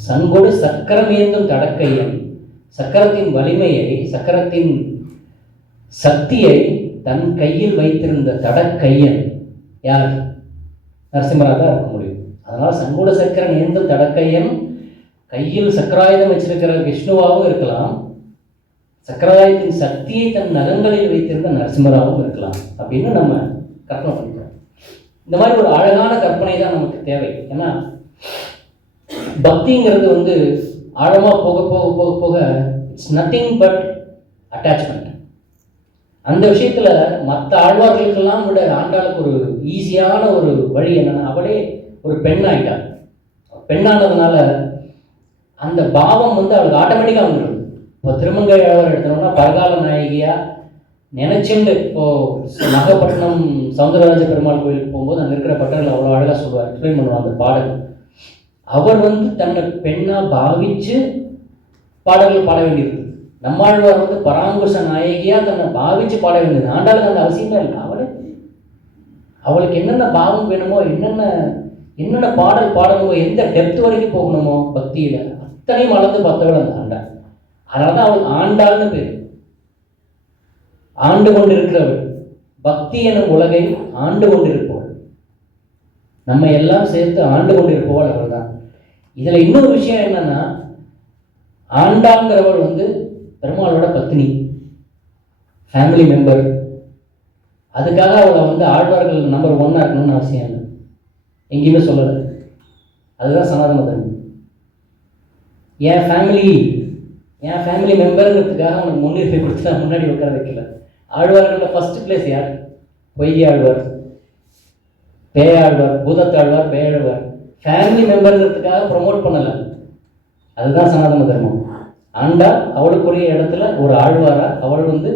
சங்கொடு சக்கரம் ஏந்தும் தடக்கையன், சக்கரத்தின் வலிமையை, சக்கரத்தின் சக்தியை தன் கையில் வைத்திருந்த தடக்கையன் யார்? நரசிம்மராக தான் இருக்க முடியும். அதனால சங்கொடு சக்கரம் ஏந்தும் தடக்கையன், கையில் சக்கராயுதம் வச்சிருக்கிற விஷ்ணுவாகவும் இருக்கலாம், சக்கராயுதத்தின் சக்தியை தன் நகங்களில் வைத்திருந்த நரசிம்மராகவும் இருக்கலாம் அப்படின்னு நம்ம கற்பனை பண்ணிக்கிறோம். இந்த மாதிரி ஒரு அழகான கற்பனை தான் நமக்கு தேவை. ஏன்னா பக்திங்கிறது வந்து ஆழமாக போக போக போக போக இட்ஸ் நத்திங் பட் அட்டாச்மெண்ட். அந்த விஷயத்துல மற்ற ஆழ்வார்களுக்கெல்லாம் விட ஆண்டாளுக்கு ஒரு ஈஸியான ஒரு வழி என்னன்னா, அவளே ஒரு பெண் ஆயிட்டாள். பெண்ணானதுனால அந்த பாவம் வந்து அவளுக்கு ஆட்டோமேட்டிக்காக வந்துடுது. இப்போ திருமங்கை ஆழ்வார் எடுத்தோம்னா பரகால நாயகியா நினைச்சுண்டு, இப்போ நாகப்பட்டினம் சவுந்தரராஜ பெருமாள் கோயிலுக்கு போகும்போது அங்கே இருக்கிற பட்டர்கள் அவ்வளோ அழகாக சொல்லுவார், எக்ஸ்பிளைன் பண்ணுவார் அந்த பாடல். அவர் வந்து தன்னை பெண்ணா பாவிச்சு பாடல்கள் பாட வேண்டியது. நம்மாழ்வார் வந்து பராங்குஷ நாயகியா தன்னை பாவிச்சு பாட வேண்டியது. ஆண்டாளுக்கு அந்த அவசியமே இல்லை. அவளுக்கு என்னென்ன பாவம் வேணுமோ, என்னென்ன பாடல் பாடணுமோ, எந்த டெப்த் வரைக்கும் போகணுமோ பக்தியில அத்தனையும் அளந்து பார்த்தவள் அந்த ஆண்டாள். அதனாலதான் அவள் ஆண்டாள்னு பேர். ஆண்டு கொண்டிருக்கிறவள், பக்தி எனும் உலகை ஆண்டு கொண்டிருப்பவள். நம்ம எல்லாம் சேர்த்து ஆண்டு கொண்டிருப்பவள் அவள் தான். இதில் இன்னொரு விஷயம் என்னன்னா, ஆண்டாங்கிறவள் வந்து பெருமாளோட பத்னி, ஃபேமிலி மெம்பர். அதுக்காக அவளை வந்து ஆழ்வார்கள் நம்பர் 1 இருக்கணும்னு அவசியம் இல்லை, எங்கேயுமே சொல்லலை. அதுதான் சனாதன தர்மம். என் ஃபேமிலி மெம்பருங்கிறதுக்காக அவனுக்கு முன்னுரிமை கொடுத்து நான் முன்னாடி உட்கார வைக்கல. ஆழ்வார்களில் ஃபர்ஸ்ட் பிளேஸ் யார்? பொய்கை ஆழ்வார், பேயாழ்வார், பூதத்தாழ்வார், பேயாழ்வார். ஃபேமிலி மெம்பருங்கிறதுக்காக ப்ரொமோட் பண்ணலை. அதுதான் சனாதன தர்மம். ஆண்டா அவளுக்குரிய இடத்துல ஒரு ஆழ்வாரா அவள் வந்து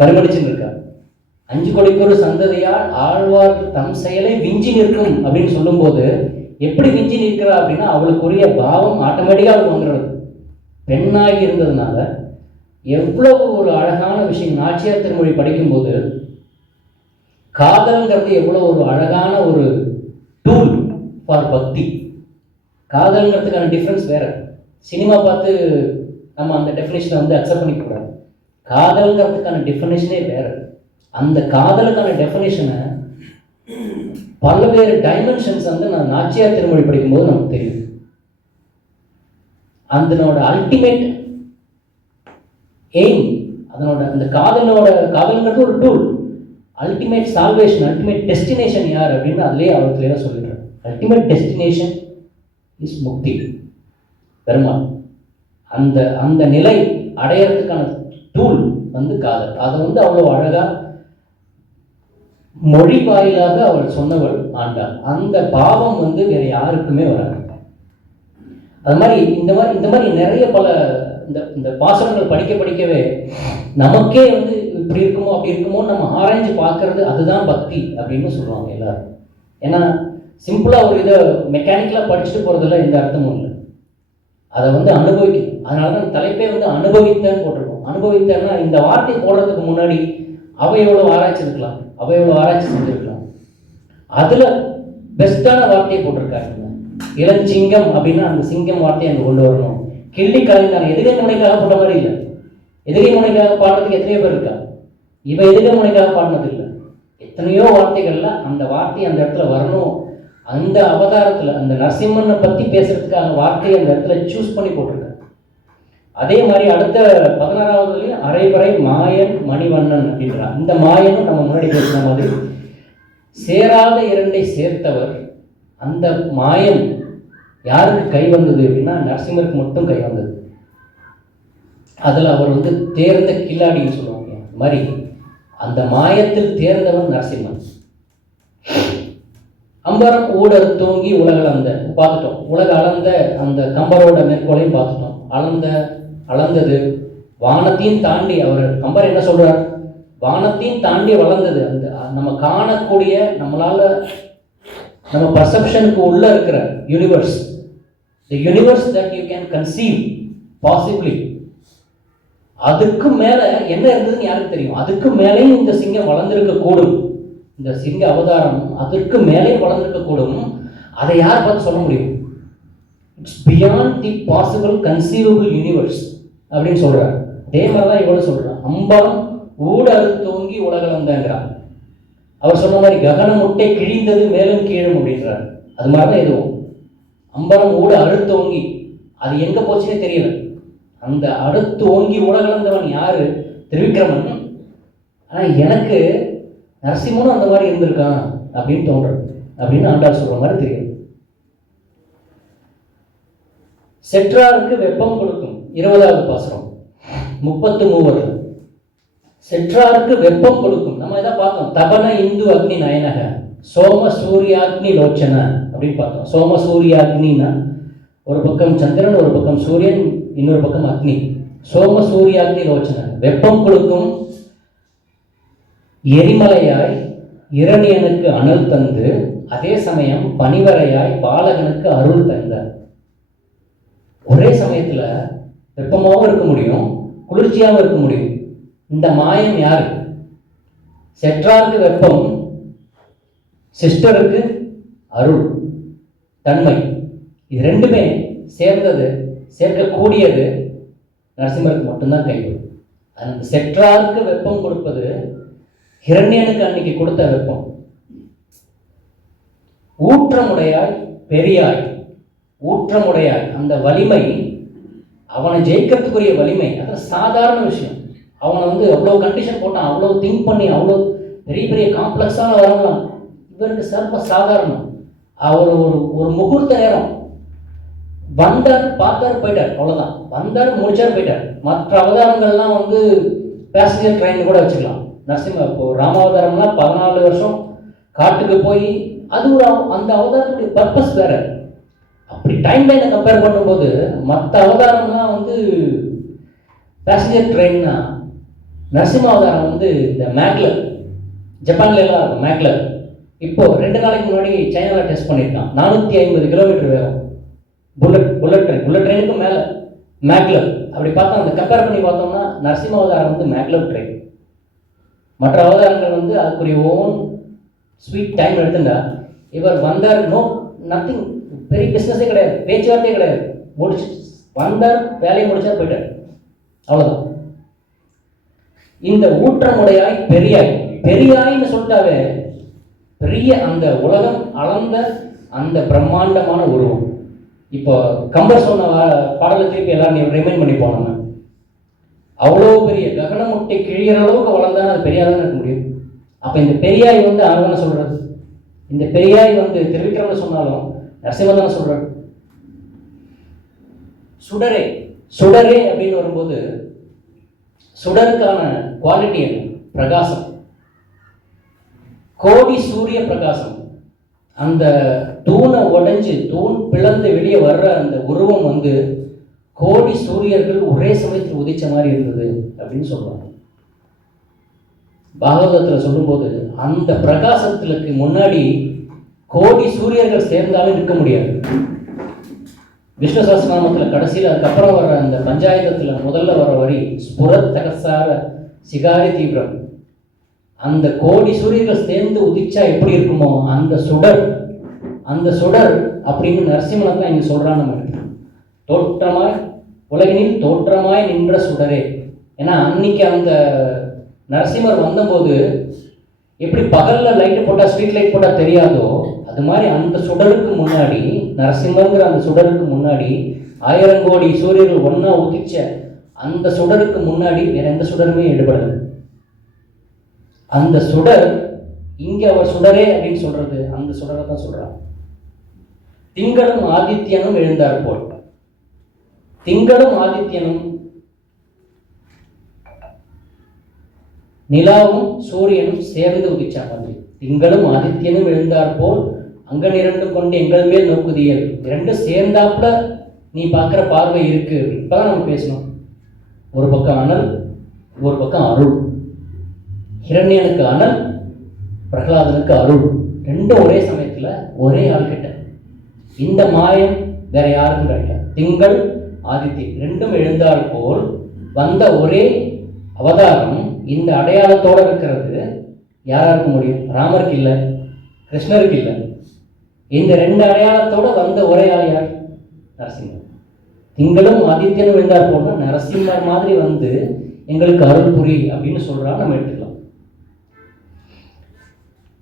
பரிமளிச்சுன்னு இருக்கா. 5 கோடிக்கு ஒரு சந்ததியால் ஆழ்வார்கள் தம் செயலை விஞ்சி நிற்கும் அப்படின்னு சொல்லும்போது எப்படி விஞ்சி நிற்கிறா அப்படின்னா, அவளுக்குரிய பாவம் ஆட்டோமேட்டிக்காக அவளுக்கு வந்துடுறது. பெண்ணாகி இருந்ததுனால எவ்வளவு ஒரு அழகான விஷயம். நாச்சியார் திருமொழி படிக்கும்போது காதல்ங்கிறது எவ்வளோ ஒரு அழகான ஒரு டூல் ஃபார் பக்தி. காதல்ங்கிறதுக்கான டிஃப்ரென்ஸ் வேற. சினிமா பார்த்து நம்ம அந்த டெஃபினேஷனை வந்து அக்செப்ட் பண்ணிக்கூடாது. காதல்ங்கிறதுக்கான டெஃபினேஷனே வேற. அந்த காதலுக்கான டெஃபினேஷனை பல்வேறு டைமென்ஷன்ஸ் வந்து நான் நாச்சியார் திருமொழி படிக்கும்போது நமக்கு தெரியும். அதனோட அல்டிமேட் எய்ம், அதனோட அந்த காதல்ங்கிறது ஒரு tool. Ultimate salvation, ultimate destination யார் அப்படின்னு அதுலேயே அவர் கிளியராக சொல்லிடுறார். அல்டிமேட் டெஸ்டினேஷன் இஸ் முக்தி, பெருமாள். அந்த நிலை அடையிறதுக்கான டூல் வந்து காதல். அதை வந்து அவ்வளோ அழகாக மொழி வாயிலாக அவள் சொன்னவள் ஆண்டாள். அந்த பாவம் வந்து வேற யாருக்குமே வராது. அது மாதிரி இந்த மாதிரி நிறைய பல இந்த பாசனங்கள் படிக்கவே நமக்கே வந்து இப்படி இருக்குமோ அப்படி இருக்குமோ நம்ம ஆராய்ச்சி பார்க்கறது, அதுதான் பக்தி அப்படின்னு சொல்லுவாங்க எல்லாரும். ஏன்னா சிம்பிளாக ஒரு இதை மெக்கானிக்கலாக படிச்சுட்டு போகிறதுல எந்த அர்த்தமும் இல்லை. அதை வந்து அனுபவிக்கணும். அதனால தான் தலைப்பே வந்து அனுபவித்தன்னு போட்டிருக்கோம். அனுபவித்தன்னா இந்த வார்த்தை போடுறதுக்கு முன்னாடி அவை எவ்வளோ ஆராய்ச்சி இருக்கலாம், அவை எவ்வளோ ஆராய்ச்சி செஞ்சுருக்கலாம். அதில் பெஸ்ட்டான வார்த்தையை போட்டிருக்காங்க. இளஞ்சிங்கம் அப்படின்னா அந்த சிங்கம் வார்த்தையை அங்கே கொண்டு வரணும். கிள்ளி கலைஞான எதுகை முனைக்காக போட்ட மாதிரி இல்லை. எதுகை முனைக்காக பாடுறதுக்கு எத்தனையோ பேர் இருக்கா, இவ எதுகை முனைக்காக பாடினது இல்லை. எத்தனையோ வார்த்தைகள்ல அந்த வார்த்தை அந்த இடத்துல வரணும். அந்த அவதாரத்தில் அந்த நரசிம்மனை பற்றி பேசுறதுக்காக வார்த்தையை அந்த இடத்துல சூஸ் பண்ணி போட்டிருக்காங்க. அதே மாதிரி அடுத்த 16வதுலையும் அரைவரை மாயன் மணிவண்ணன் அப்படின்றான். இந்த மாயனும் நம்ம முன்னாடி பேசுன மாதிரி சேராத இரண்டை சேர்த்தவர். அந்த மாயம் யாருக்கு கை வந்தது அப்படின்னா நரசிம்மருக்கு மட்டும் கை வந்தது. அதில் அவர் வந்து தேர்ந்த கில்லாடின்னு சொல்லுவாங்க. அந்த மாதிரி அந்த மாயத்தில் தேர்ந்தவன் நரசிம்மன். அம்பரம் ஊடர் தூங்கி உலகளந்த பார்த்துட்டோம். உலக அளந்த அந்த கம்பரோட மேற்கோளையும் பார்த்துட்டோம். அளந்தது வானத்தையும் தாண்டி. அவர் கம்பர் என்ன சொல்றார்? வானத்தையும் தாண்டி வளர்ந்தது. அந்த நம்ம காணக்கூடிய நம்மளால நம்ம பர்செப்ஷனுக்கு உள்ள இருக்கிற universe, the universe that you can conceive possibly, அதுக்கு மேல என்ன இருந்ததுன்னு யாருக்கு தெரியும்? அதுக்கு மேலேயும் இந்த சிங்கம் வளர்ந்திருக்க கூடும். இந்த சிங்க அவதாரம் அதற்கு மேலே வளர்ந்திருக்க கூடும். அதை யார் பார்த்து சொல்ல முடியும்? It's beyond the possible conceivable universe அப்படின்னு சொல்றார். அதே மாதிரிதான் இவ்வளவு சொல்றார். அம்பரம் ஊட அறுத்தோங்கி உலகளந்தாங்கிறார். அவர் சொன்ன மாதிரி ககன முட்டை கிழிந்தது மேலும் கீழும் அப்படின்றார். அது மாதிரிதான் எதுவும் அம்பரம் ஊட அறுத்தோங்கி, அது எங்க போச்சுன்னே தெரியல. அந்த அடுத்து ஓங்கி உலகளந்தவன் யாரு? திரிவிக்ரமன். ஆனா எனக்கு நரசிம்மனும் அந்த மாதிரி இருந்திருக்கான் அப்படின்னு தோன்றது அப்படின்னு ஆண்டாள் சொல்ற மாதிரி தெரியும். செற்றாருக்கு வெப்பம் கொடுக்கும் 20வது பாசுரம் 33. செற்றாருக்கு வெப்பம் கொடுக்கும். நம்ம இதை பார்த்தோம். தபன இந்து அக்னி நயனக சோம சூரியாக்னி லோச்சன அப்படின்னு பார்த்தோம். சோம சூரியாக்னின்னா ஒரு பக்கம் சந்திரன், ஒரு பக்கம் சூரியன், இன்னொரு பக்கம் அக்னி. சோம சூரியாக்னி லோச்சன வெப்பம் கொடுக்கும். எரிமலையாய் இரணியனுக்கு அனல் தந்து அதே சமயம் பனிவரையாய் பாலகனுக்கு அருள் தந்தார். ஒரே சமயத்துல வெப்பமாகவும் இருக்க முடியும், குளிர்ச்சியாகவும் இருக்க முடியும். இந்த மாயம் யாரு? செற்றாருக்கு வெப்பம், சிஸ்டருக்கு அருள் தன்மை. இது ரெண்டுமே சேர்ந்தது, சேர்க்கக்கூடியது நரசிம்மருக்கு மட்டும்தான் கைவிடும். அந்த செற்றாருக்கு வெப்பம் கொடுப்பது ஹிரண்யனுக்கு அன்னைக்கு கொடுத்த வெப்பம். ஊற்றமுடையாய் பெரியாய். ஊற்றமுடையாய் அந்த வலிமை, அவனை ஜெயிக்கிறதுக்குரிய வலிமை அது சாதாரண விஷயம். அவனை அவ்வளோ கண்டிஷன் போட்டான், அவ்வளோ திங்க் பண்ணி, அவ்வளோ பெரிய பெரிய காம்ப்ளெக்ஸான வரலாம். இவருக்கு சர்வ சாதாரணம். அவர் ஒரு முகூர்த்த நேரம் வந்தார், பார்த்தார், போயிட்டார், அவ்வளோதான். வந்தார், முடிச்சார், போயிட்டார். மற்ற அவதாரங்கள்லாம் பேசஞ்சர் ட்ரெயின் கூட வச்சுக்கலாம். நரசிம்ம இப்போ ராமாவதாரம்லாம் 14 வருஷம் காட்டுக்கு போய் அது அந்த அவதாரத்துடைய பர்பஸ் வேற. அப்படி டைம் லைனை கம்பேர் பண்ணும்போது மற்ற அவதாரம்லாம் பேசஞ்சர் ட்ரெயின்னா, நரசிம்ம அவதாரம் இந்த மேக்லர், ஜப்பான்ல எல்லாம் மேக்லர் இப்போ 2 நாளைக்கு முன்னாடி சைனாவில் டெஸ்ட் பண்ணியிருக்கான். 450 கிலோமீட்டர் வேகம் புல்லட் ட்ரெயினுக்கும் மேலே மேக்லர். அப்படி பார்த்தா அந்த கம்பேர் பண்ணி பார்த்தோம்னா நரசிம்ம அவதாரம் மேக்லர் ட்ரெயின். மற்ற அவதாரங்கள் அதுக்குரிய ஓன் ஸ்வீட் டைம் எடுத்துட்டா. இவர் வந்தார், நத்திங், பெரிய பிஸ்னஸே கிடையாது, பேச்சுவார்த்தையே கிடையாது, முடிச்சு வந்தார், வேலையை முடிச்சா போயிட்டார், அவ்வளோதான். இந்த ஊற்றமுடையாய் பெரியாய், பெரியாய்ன்னு சொல்லிட்டாவே பெரிய அந்த உலகம் அளந்த அந்த பிரம்மாண்டமான உருவம். இப்போ கம்பர் சொன்ன பாடலை திருப்பி எல்லாரும் ரிமைண்ட் பண்ணி போனோம். அவ்வளோ பெரிய ககனமுட்டை கிழிகிற அளவுக்கு வளர்ந்தானே அது பெரியாதான் இருக்க முடியும். அப்போ இந்த பெரியாய் அவன் சொல்றது. இந்த பெரியாய் திருவிக்கிரமன் சொன்னாலும் நரசிம்மன் தானே சொல்றாரு. சுடரே, சுடரே அப்படின்னு வரும்போது சுடருக்கான குவாலிட்டி என்ன? பிரகாசம். கோடி சூரிய பிரகாசம். அந்த தூணை உடைஞ்சு தூண் பிளந்து வெளியே வர்ற அந்த உருவம் கோடி சூரியர்கள் ஒரே சமயத்தில் உதிச்ச மாதிரி இருந்தது அப்படின்னு சொல்லுவாங்க. பாகவதத்தில் சொல்லும்போது அந்த பிரகாசத்துக்கு முன்னாடி கோடி சூரியர்கள் சேர்ந்தாலும் இருக்க முடியாது. விஷ்ணு சஹஸ்ரநாமத்தில் கடைசியில் அதுக்கப்புறம் வர்ற அந்த பஞ்சாயத்தில் முதல்ல வர வரி ஸ்புரத் தகசார சிகாரி தீவிரம். அந்த கோடி சூரியர்கள் சேர்ந்து உதிச்சா எப்படி இருக்குமோ அந்த சுடர், அந்த சுடர் அப்படின்னு நரசிம்மன் தான் இங்கே சொல்கிறான்னு தோற்றமாய் உலகினில் தோற்றமாய் நின்ற சுடரே. ஏன்னா அன்னைக்கு அந்த நரசிம்மர் வந்தபோது எப்படி பகலில் லைட்டு போட்டால் ஸ்ட்ரீட் லைட் போட்டால் தெரியாதோ அது மாதிரி அந்த சுடருக்கு முன்னாடி, நரசிம்மங்கிற அந்த சுடருக்கு முன்னாடி 1000 கோடி சூரியர்கள் ஒன்றா உதிச்ச அந்த சுடருக்கு முன்னாடி வேற எந்த சுடருமே எடுபடலை. அந்த சுடர் இங்கே அவர் சுடரே அப்படின்னு சொல்றது அந்த சுடரை தான் சொல்றார். திங்களும் ஆதித்யனும் எழுந்தார் போல். திங்களும் ஆதித்யனும் நிலாவும் சூரியனும் சேர்ந்து உதிச்சா மாதிரி. திங்களும் ஆதித்யனும் எழுந்தார் போல் அங்க இரண்டு கொண்டு எங்கள் மேல் நோக்குதியல். இரண்டு சேர்ந்தாப்புல நீ பார்க்குற பார்வை இருக்கு. இப்பதான் நம்ம பேசணும். ஒரு பக்கம் அனல், ஒரு பக்கம் அருள். ஹிரண்யனுக்கு அனல், பிரகலாதனுக்கு அருள். ரெண்டும் ஒரே சமயத்துல ஒரே ஆள் கிட்ட. இந்த மாயம் வேற யாருக்கும் கிடையாது. திங்கள் ஆதித்யன் ரெண்டும் எழுந்தால் போல் வந்த ஒரே அவதாரம் இந்த அடையாளத்தோடு இருக்கிறது. யாராருக்கு முடியும்? ராமருக்கு இல்லை, கிருஷ்ணருக்கு இல்லை. இந்த 2 அடையாளத்தோடு வந்த ஒரே ஆள் யார்? நரசிம்மர். திங்களும் ஆதித்யனும் எழுந்தார் போல நரசிம்மர் மாதிரி எங்களுக்கு அருள் புரி அப்படின்னு சொல்றா. நம்ம எடுத்துக்கலாம்.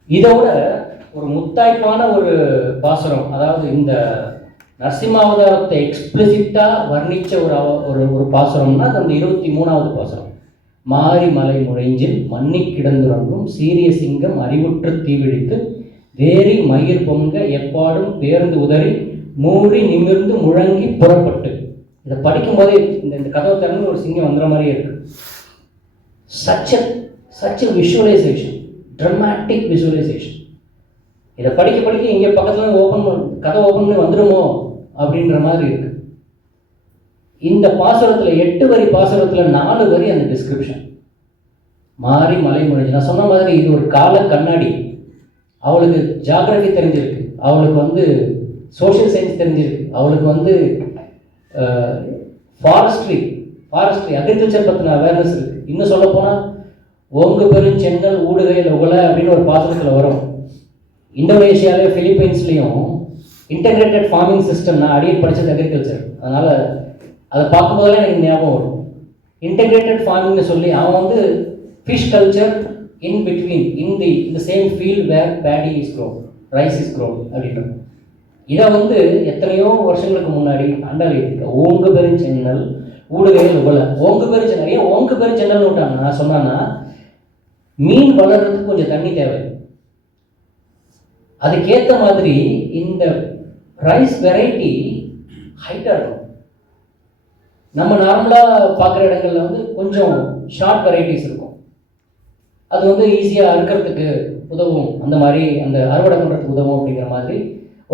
இதோட ஒரு முத்தாய்ப்பான ஒரு பாசுரம், அதாவது இந்த நரசிம்மாவதாரத்தை எக்ஸ்பிளிசிட்டா வர்ணிச்ச ஒரு பாசுரம்னா அந்த 23வது பாசுரம். மாரி மலை முழைஞ்சில் மன்னி கிடந்துறங்கும் சீரிய சிங்கம் அறிவுற்று தீவிழித்து வேரி மயிர் பொங்க எப்பாடும் பேர்ந்து உதறி மூறி நிமிர்ந்து முழங்கி புறப்பட்டு. இதை படிக்கும் போதே இந்த கதவை திறந்து ஒரு சிங்கம் வந்துற மாதிரியே இருக்கு. Such visualisation, dramatic visualisation. இதை படிக்க படிக்க இங்கே பக்கத்தில் கதை ஓப்பன் வந்துடுமோ அப்படின்ற மாதிரி இருக்கு. இந்த பாசுரத்தில் 8 வரி பாசுரத்தில் 4 வரி அந்த டிஸ்கிரிப்ஷன். மாறி மலை முறைஞ்சு. நான் சொன்ன மாதிரி இது ஒரு கால கண்ணாடி. அவளுக்கு ஜியாகிரபி தெரிஞ்சிருக்கு, அவளுக்கு சோஷியல் சயின்ஸ் தெரிஞ்சிருக்கு, அவளுக்கு ஃபாரஸ்ட்ரி அக்ரிகல்ச்சர் பற்றின அவேர்னஸ் இருக்குது. இன்னும் சொல்ல போனால் ஓங்கு பெரும் சென்னல் ஊடுகையில் உகலை அப்படின்னு ஒரு பாசுரத்தில் வரும். இந்தோனேஷியாவிலே பிலிப்பைன்ஸ்லேயும் இன்டெகிரேட்டட் ஃபார்மிங் சிஸ்டம். நான் அடியே படித்தது அக்ரிகல்ச்சர், அதனால் அதை பார்க்கும்போதெல்லாம் எனக்கு ஞாபகம் வரும். இன்டெகிரேட்டட் ஃபார்மிங்னு சொல்லி அவன் fish culture in between in the same field where paddy is grown. Rice is grown அப்படின்றது. இதை வந்து எத்தனையோ வருஷங்களுக்கு முன்னாடி அண்டாளி இருக்கு. ஓங்கு பெருஞ்சென்னல் ஊடுகையில் உபல. ஓங்கு பெருஞ்சென்னல் ஏன் ஓங்கு பெருஞ்சென்னல் விட்டாங்க நான் சொன்னான்னா, மீன் வளர்றதுக்கு கொஞ்சம் தண்ணி தேவை. அதுக்கேற்ற மாதிரி இந்த ரைஸ் வெரைட்டி ஹைட்டாக இருக்கும். நம்ம நார்மலாக பார்க்குற இடங்கள்ல வந்து கொஞ்சம் ஷார்ட் வெரைட்டிஸ் இருக்கும். அது வந்து ஈஸியாக அறுக்கிறதுக்கு உதவும், அந்த மாதிரி அந்த அறுவடை பண்ணுறதுக்கு உதவும் அப்படிங்கிற மாதிரி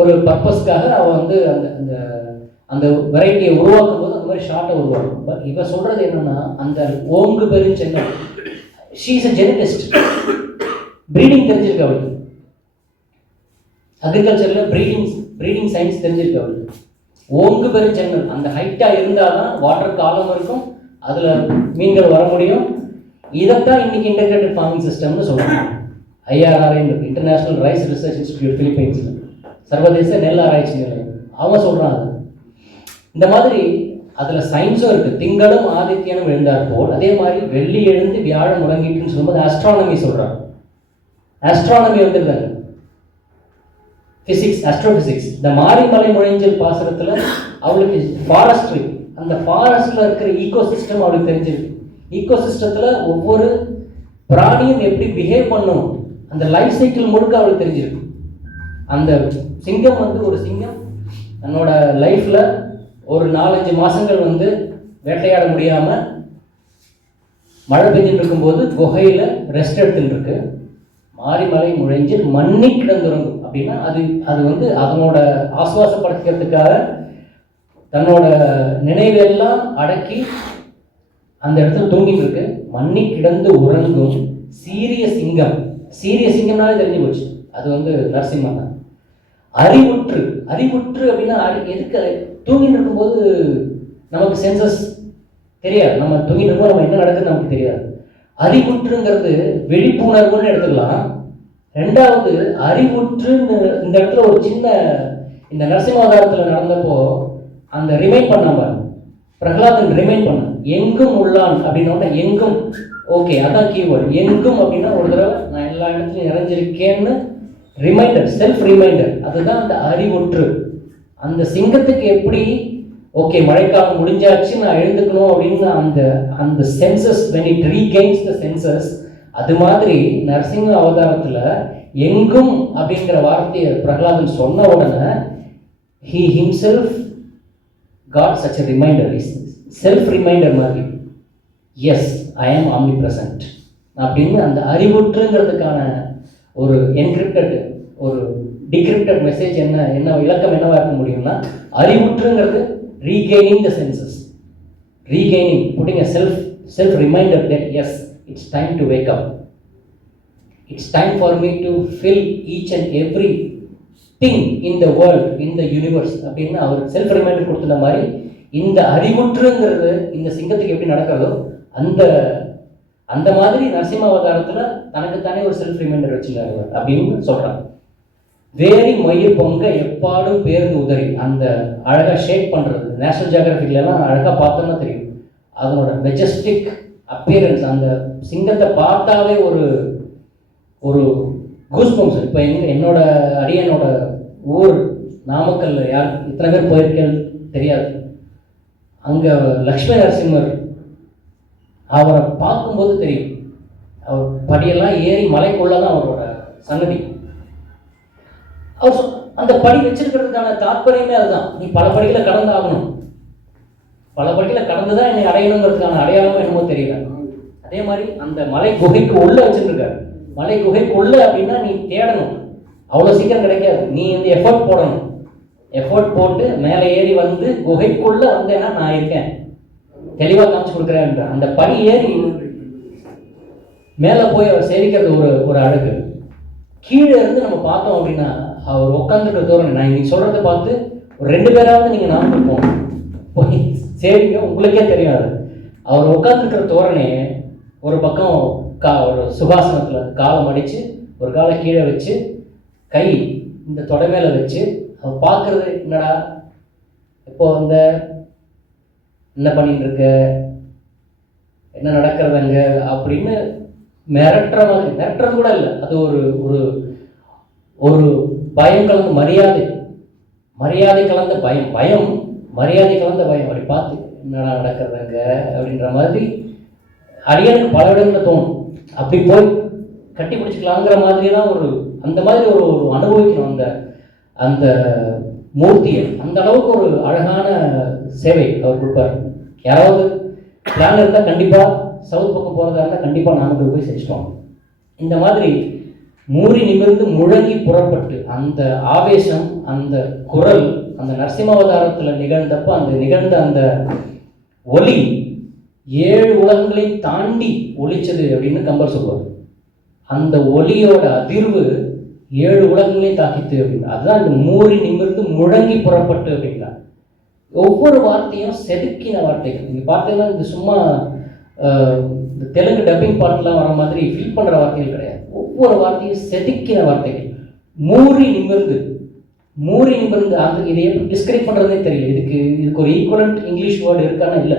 ஒரு பர்பஸ்க்காக அவன் வந்து அந்த அந்த அந்த வெரைட்டியை உருவாக்கும் போது அந்த மாதிரி ஷார்ட்டை உருவாக்கும். பட் இப்போ சொல்கிறது என்னென்னா, அந்த ஓங்கு பெருஞ்சென்னல் ஷீ இஸ் அ ஜெனடிஸ்ட். ப்ரீடிங் தெரிஞ்சிருக்கு அவளுக்கு. அக்ரிகல்ச்சரில் ப்ரீடிங் சயின்ஸ் தெரிஞ்சிருக்கு அவளுக்கு. ஓங்கு பெருஞ்சென்னல் அந்த ஹைட்டாக இருந்தால் தான் வாட்டர் காலம் இருக்கும், அதில் மீன்கள் வர முடியும். இதைத்தான் இன்னைக்கு இன்டெகிரேட்டட் ஃபார்மிங் சிஸ்டம்னு சொல்கிறாங்க. IRRI, International Rice Research Institute, பிலிப்பைன்ஸில் சர்வதேச நெல் ஆராய்ச்சி நிலையம், அவங்க சொல்கிறாங்க. இந்த மாதிரி அதில் சயின்ஸும் இருக்குது. திங்களும் ஆதித்யனும் எழுந்தார் போல், அதே மாதிரி வெள்ளி எழுந்து வியாழன் முடங்கிட்டுன்னு சொல்லும்போது ஆஸ்ட்ரானமி சொல்கிறாங்க. ஆஸ்ட்ரானமி வந்துருந்தாங்க, ஃபிசிக்ஸ், ஆஸ்ட்ரோஃபிசிக்ஸ். இந்த மாரிமலை முழைஞ்சல் பாசனத்தில் அவளுக்கு ஃபாரஸ்ட்ரி, அந்த ஃபாரஸ்ட்டில் இருக்கிற ஈகோசிஸ்டம் அவளுக்கு தெரிஞ்சிருக்கு. ஈகோசிஸ்டத்தில் ஒவ்வொரு பிராணியும் எப்படி பிஹேவ் பண்ணும், அந்த லைஃப் சைக்கிள் முழுக்க அவளுக்கு தெரிஞ்சிருக்கு. அந்த சிங்கம் வந்து ஒரு சிங்கம் தன்னோட லைஃப்பில் ஒரு 4-5 மாதங்கள் வந்து வேட்டையாட முடியாமல் மழை பெஞ்சுட்டு இருக்கும்போது குகையில் ரெஸ்ட் எடுத்துட்டு இருக்கு. மாரிமலை முழைஞ்சில் மண்ணி கிடந்துறங்கும் அப்படின்னா அது வந்து அதனோட ஆசுவாசப்படுத்திக்கிறதுக்காக தன்னோட நினைவெல்லாம் அடக்கி அந்த இடத்துல தூங்கிட்டு இருக்கு. மண்ணி கிடந்து உறங்கும் சீரிய சிங்கம். சீரிய சிங்கம்னாலே தெரிஞ்சு போச்சு, அது வந்து நரசிம்மன் தான். அறிவுற்று அப்படின்னா எதுக்கு தூங்கிட்டு இருக்கும்போது நமக்கு சென்சஸ் தெரியாது. நம்ம தூங்கிட்டு இருக்கும்போது நம்ம என்ன நடக்குதுன்னு நமக்கு தெரியாது. அறிவுற்றுங்கிறது விழிப்புணர்வுன்னு எடுத்துக்கலாம். ரெண்டாவது அறிவுற்றுன்னு இந்த இடத்துல ஒரு சின்ன இந்த நரசிம்மாவதாரத்தில் நடந்தப்போ அந்த ரிமைண்ட் பண்ணாம பிரகலாதன் ரிமைண்ட் பண்ண, எங்கும் உள்ளான் அப்படின்னா எங்கும், ஓகே அதான் கீவேர்டு. எங்கும் அப்படின்னா ஒரு தடவை நான் எல்லா இடத்துலையும் நிறைஞ்சிருக்கேன்னு ரிமைண்டர், செல்ஃப் ரிமைண்டர். அதுதான் அந்த அறிவுற்று. அந்த சிங்கத்துக்கு எப்படி ஓகே மழைக்காலம் முடிஞ்சாச்சு நான் எழுந்துக்கணும் அப்படின்னு அந்த census, when it regains the senses, அது மாதிரி நரசிம்ம அவதாரத்தில் எங்கும் அப்படிங்கிற வார்த்தையை பிரகலாதன் சொன்ன உடனே he himself got such a reminder, self reminder மாதிரி. எஸ், ஐ ஆம் omnipresent அப்படின்னு அந்த அறிவுற்றுங்கிறதுக்கான ஒரு என்கிரிப்டட், ஒரு டிகிரிப்டட் மெசேஜ் என்ன இலக்கம் என்னவா இருக்க முடியும்னா, அறிவுற்றுங்கிறது regaining the senses, putting a self reminder that yes, it's time to wake up, it's time for me to fill each and every thing in the world, in the universe அப்படின்னு our self reminder கொடுத்துட்ட மாதிரி இந்த அறிவுற்றுங்கிறது இந்த சிங்கத்துக்கு எப்படி நடக்கிறதோ அந்த மாதிரி நரசிம்ம அவதாரத்தில் தனக்குத்தானே ஒரு செல்ஃப் ரிமைண்டர் வச்சுருக்காரு அப்படின்னு சொல்கிறாங்க. வேரி மயிர் பொங்க எப்பாடும் பேருந்து உதறி, அந்த அழகாக ஷேக் பண்ணுறது நேஷனல் ஜியோகிராஃபிக்லாம் அழகாக பார்த்தோம்னா தெரியும். அதனோட மெஜஸ்டிக் அப்பியரன்ஸ், அந்த சிங்கத்தை பார்த்தாவே ஒரு கூஸ்பம்ஸ். இப்போ என்னோட அடியனோட ஊர் நாமக்கல்ல யார் இத்தனை பேர் போயிருக்கேன்னு தெரியாது. அங்கே லக்ஷ்மி நரசிம்மர் அவரை பார்க்கும்போது தெரியும். அவர் படியெல்லாம் ஏறி மலைக்குள்ள தான் அவரோட சன்னதி. அவர் அந்த படி வச்சிருக்கிறதுக்கான தாற்பயமே அதுதான். நீ பல படிகளை கடந்தாகணும், பல படிகளை கடந்து தான் என்னை அடையணுங்கிறதுக்கான அடையாளமும் என்னமோ தெரியல. அதே மாதிரி அந்த மலை குகைக்கு உள்ள வச்சுருக்காரு. மலை குகைக்கு உள்ள அப்படின்னா நீ தேடணும், அவ்வளோ சீக்கிரம் கிடைக்காது. நீ வந்து எஃபர்ட் போடணும். எஃபர்ட் போட்டு மேலே ஏறி வந்து குகைக்குள்ள வந்தேன்னா நான் இருக்கேன், தெளிவாக காமிச்சு கொடுக்குறேன். அந்த படி ஏறி மேலே போய் அவர் சேவிக்கிறது ஒரு அழகு. கீழே இருந்து நம்ம பார்த்தோம் அப்படின்னா அவர் உட்காந்துருக்கிற தோரணை, நான் இன்னைக்கு சொல்கிறத பார்த்து ஒரு 2 பேராவது நீங்கள் நான் கொடுப்போம் போய் சேவிங்க, உங்களுக்கே தெரியாது. அவர் உட்காந்துருக்கிற தோரணையை ஒரு பக்கம் ஒரு சுகாசனத்தில் காலை மடித்து ஒரு காலை கீழே வச்சு கை இந்த தொடை மேலே வச்சு அவர் பார்க்குறது, என்னடா இப்போ இந்த என்ன பண்ணிட்டு இருக்க, என்ன நடக்கிறதுங்க அப்படின்னு மிரட்டுற மாதிரி. மிரட்டுறது கூட இல்லை, அது ஒரு ஒரு பயம் கலந்த மரியாதை, மரியாதை கலந்த பயம், பயம் மரியாதை கலந்த பயம். அப்படி பார்த்து என்னடா நடக்கிறதுங்க அப்படின்ற மாதிரி அடியனுக்கு பல இடங்களில் தோணும். அப்படி போய் கட்டி பிடிச்சிக்கலாங்கிற மாதிரிலாம் ஒரு அந்த மாதிரி ஒரு அனுபவிக்கணும் அந்த அந்த மூர்த்தியை. அந்த அளவுக்கு ஒரு அழகான சேவை அவர் கொடுப்பார். யாராவது பிளான் இருந்தால் கண்டிப்பாக சவுத் பக்கம் போகிறதா இருந்தால் கண்டிப்பாக நாமக்கல் போய் செஞ்சுட்டோம். இந்த மாதிரி மூறி நிமிர்ந்து முழங்கி புறப்பட்டு அந்த ஆவேசம், அந்த குரல், அந்த நரசிம்மாவதாரத்தில் நிகழ்ந்தப்போ நிகழ்ந்த அந்த ஒலி 7 உலகங்களை தாண்டி ஒலிச்சது அப்படின்னு கம்பர் சொல்லுவார். அந்த ஒலியோட அதிர்வு 7 உலகங்களையும் தாக்கித்து அப்படின்னா அதுதான் இந்த மூறி நிமிர்ந்து முழங்கி புறப்பட்டு அப்படின்னா. ஒவ்வொரு வார்த்தையும் செதுக்கின வார்த்தைகள். நீங்கள் பார்த்தீங்கன்னா இது சும்மா இந்த தெலுங்கு டப்பிங் பாட்டெலாம் வர மாதிரி ஃபீல் பண்ணுற வார்த்தைகள் கிடையாது. ஒவ்வொரு வார்த்தையும் செதுக்கின வார்த்தைகள். மூறி நிமிர்ந்து அந்த இதை எப்படி டிஸ்கிரைப் பண்ணுறதுனே தெரியல. இதுக்கு ஒரு ஈக்குவலண்ட் இங்கிலீஷ் வேர்டு இருக்கானா? இல்லை.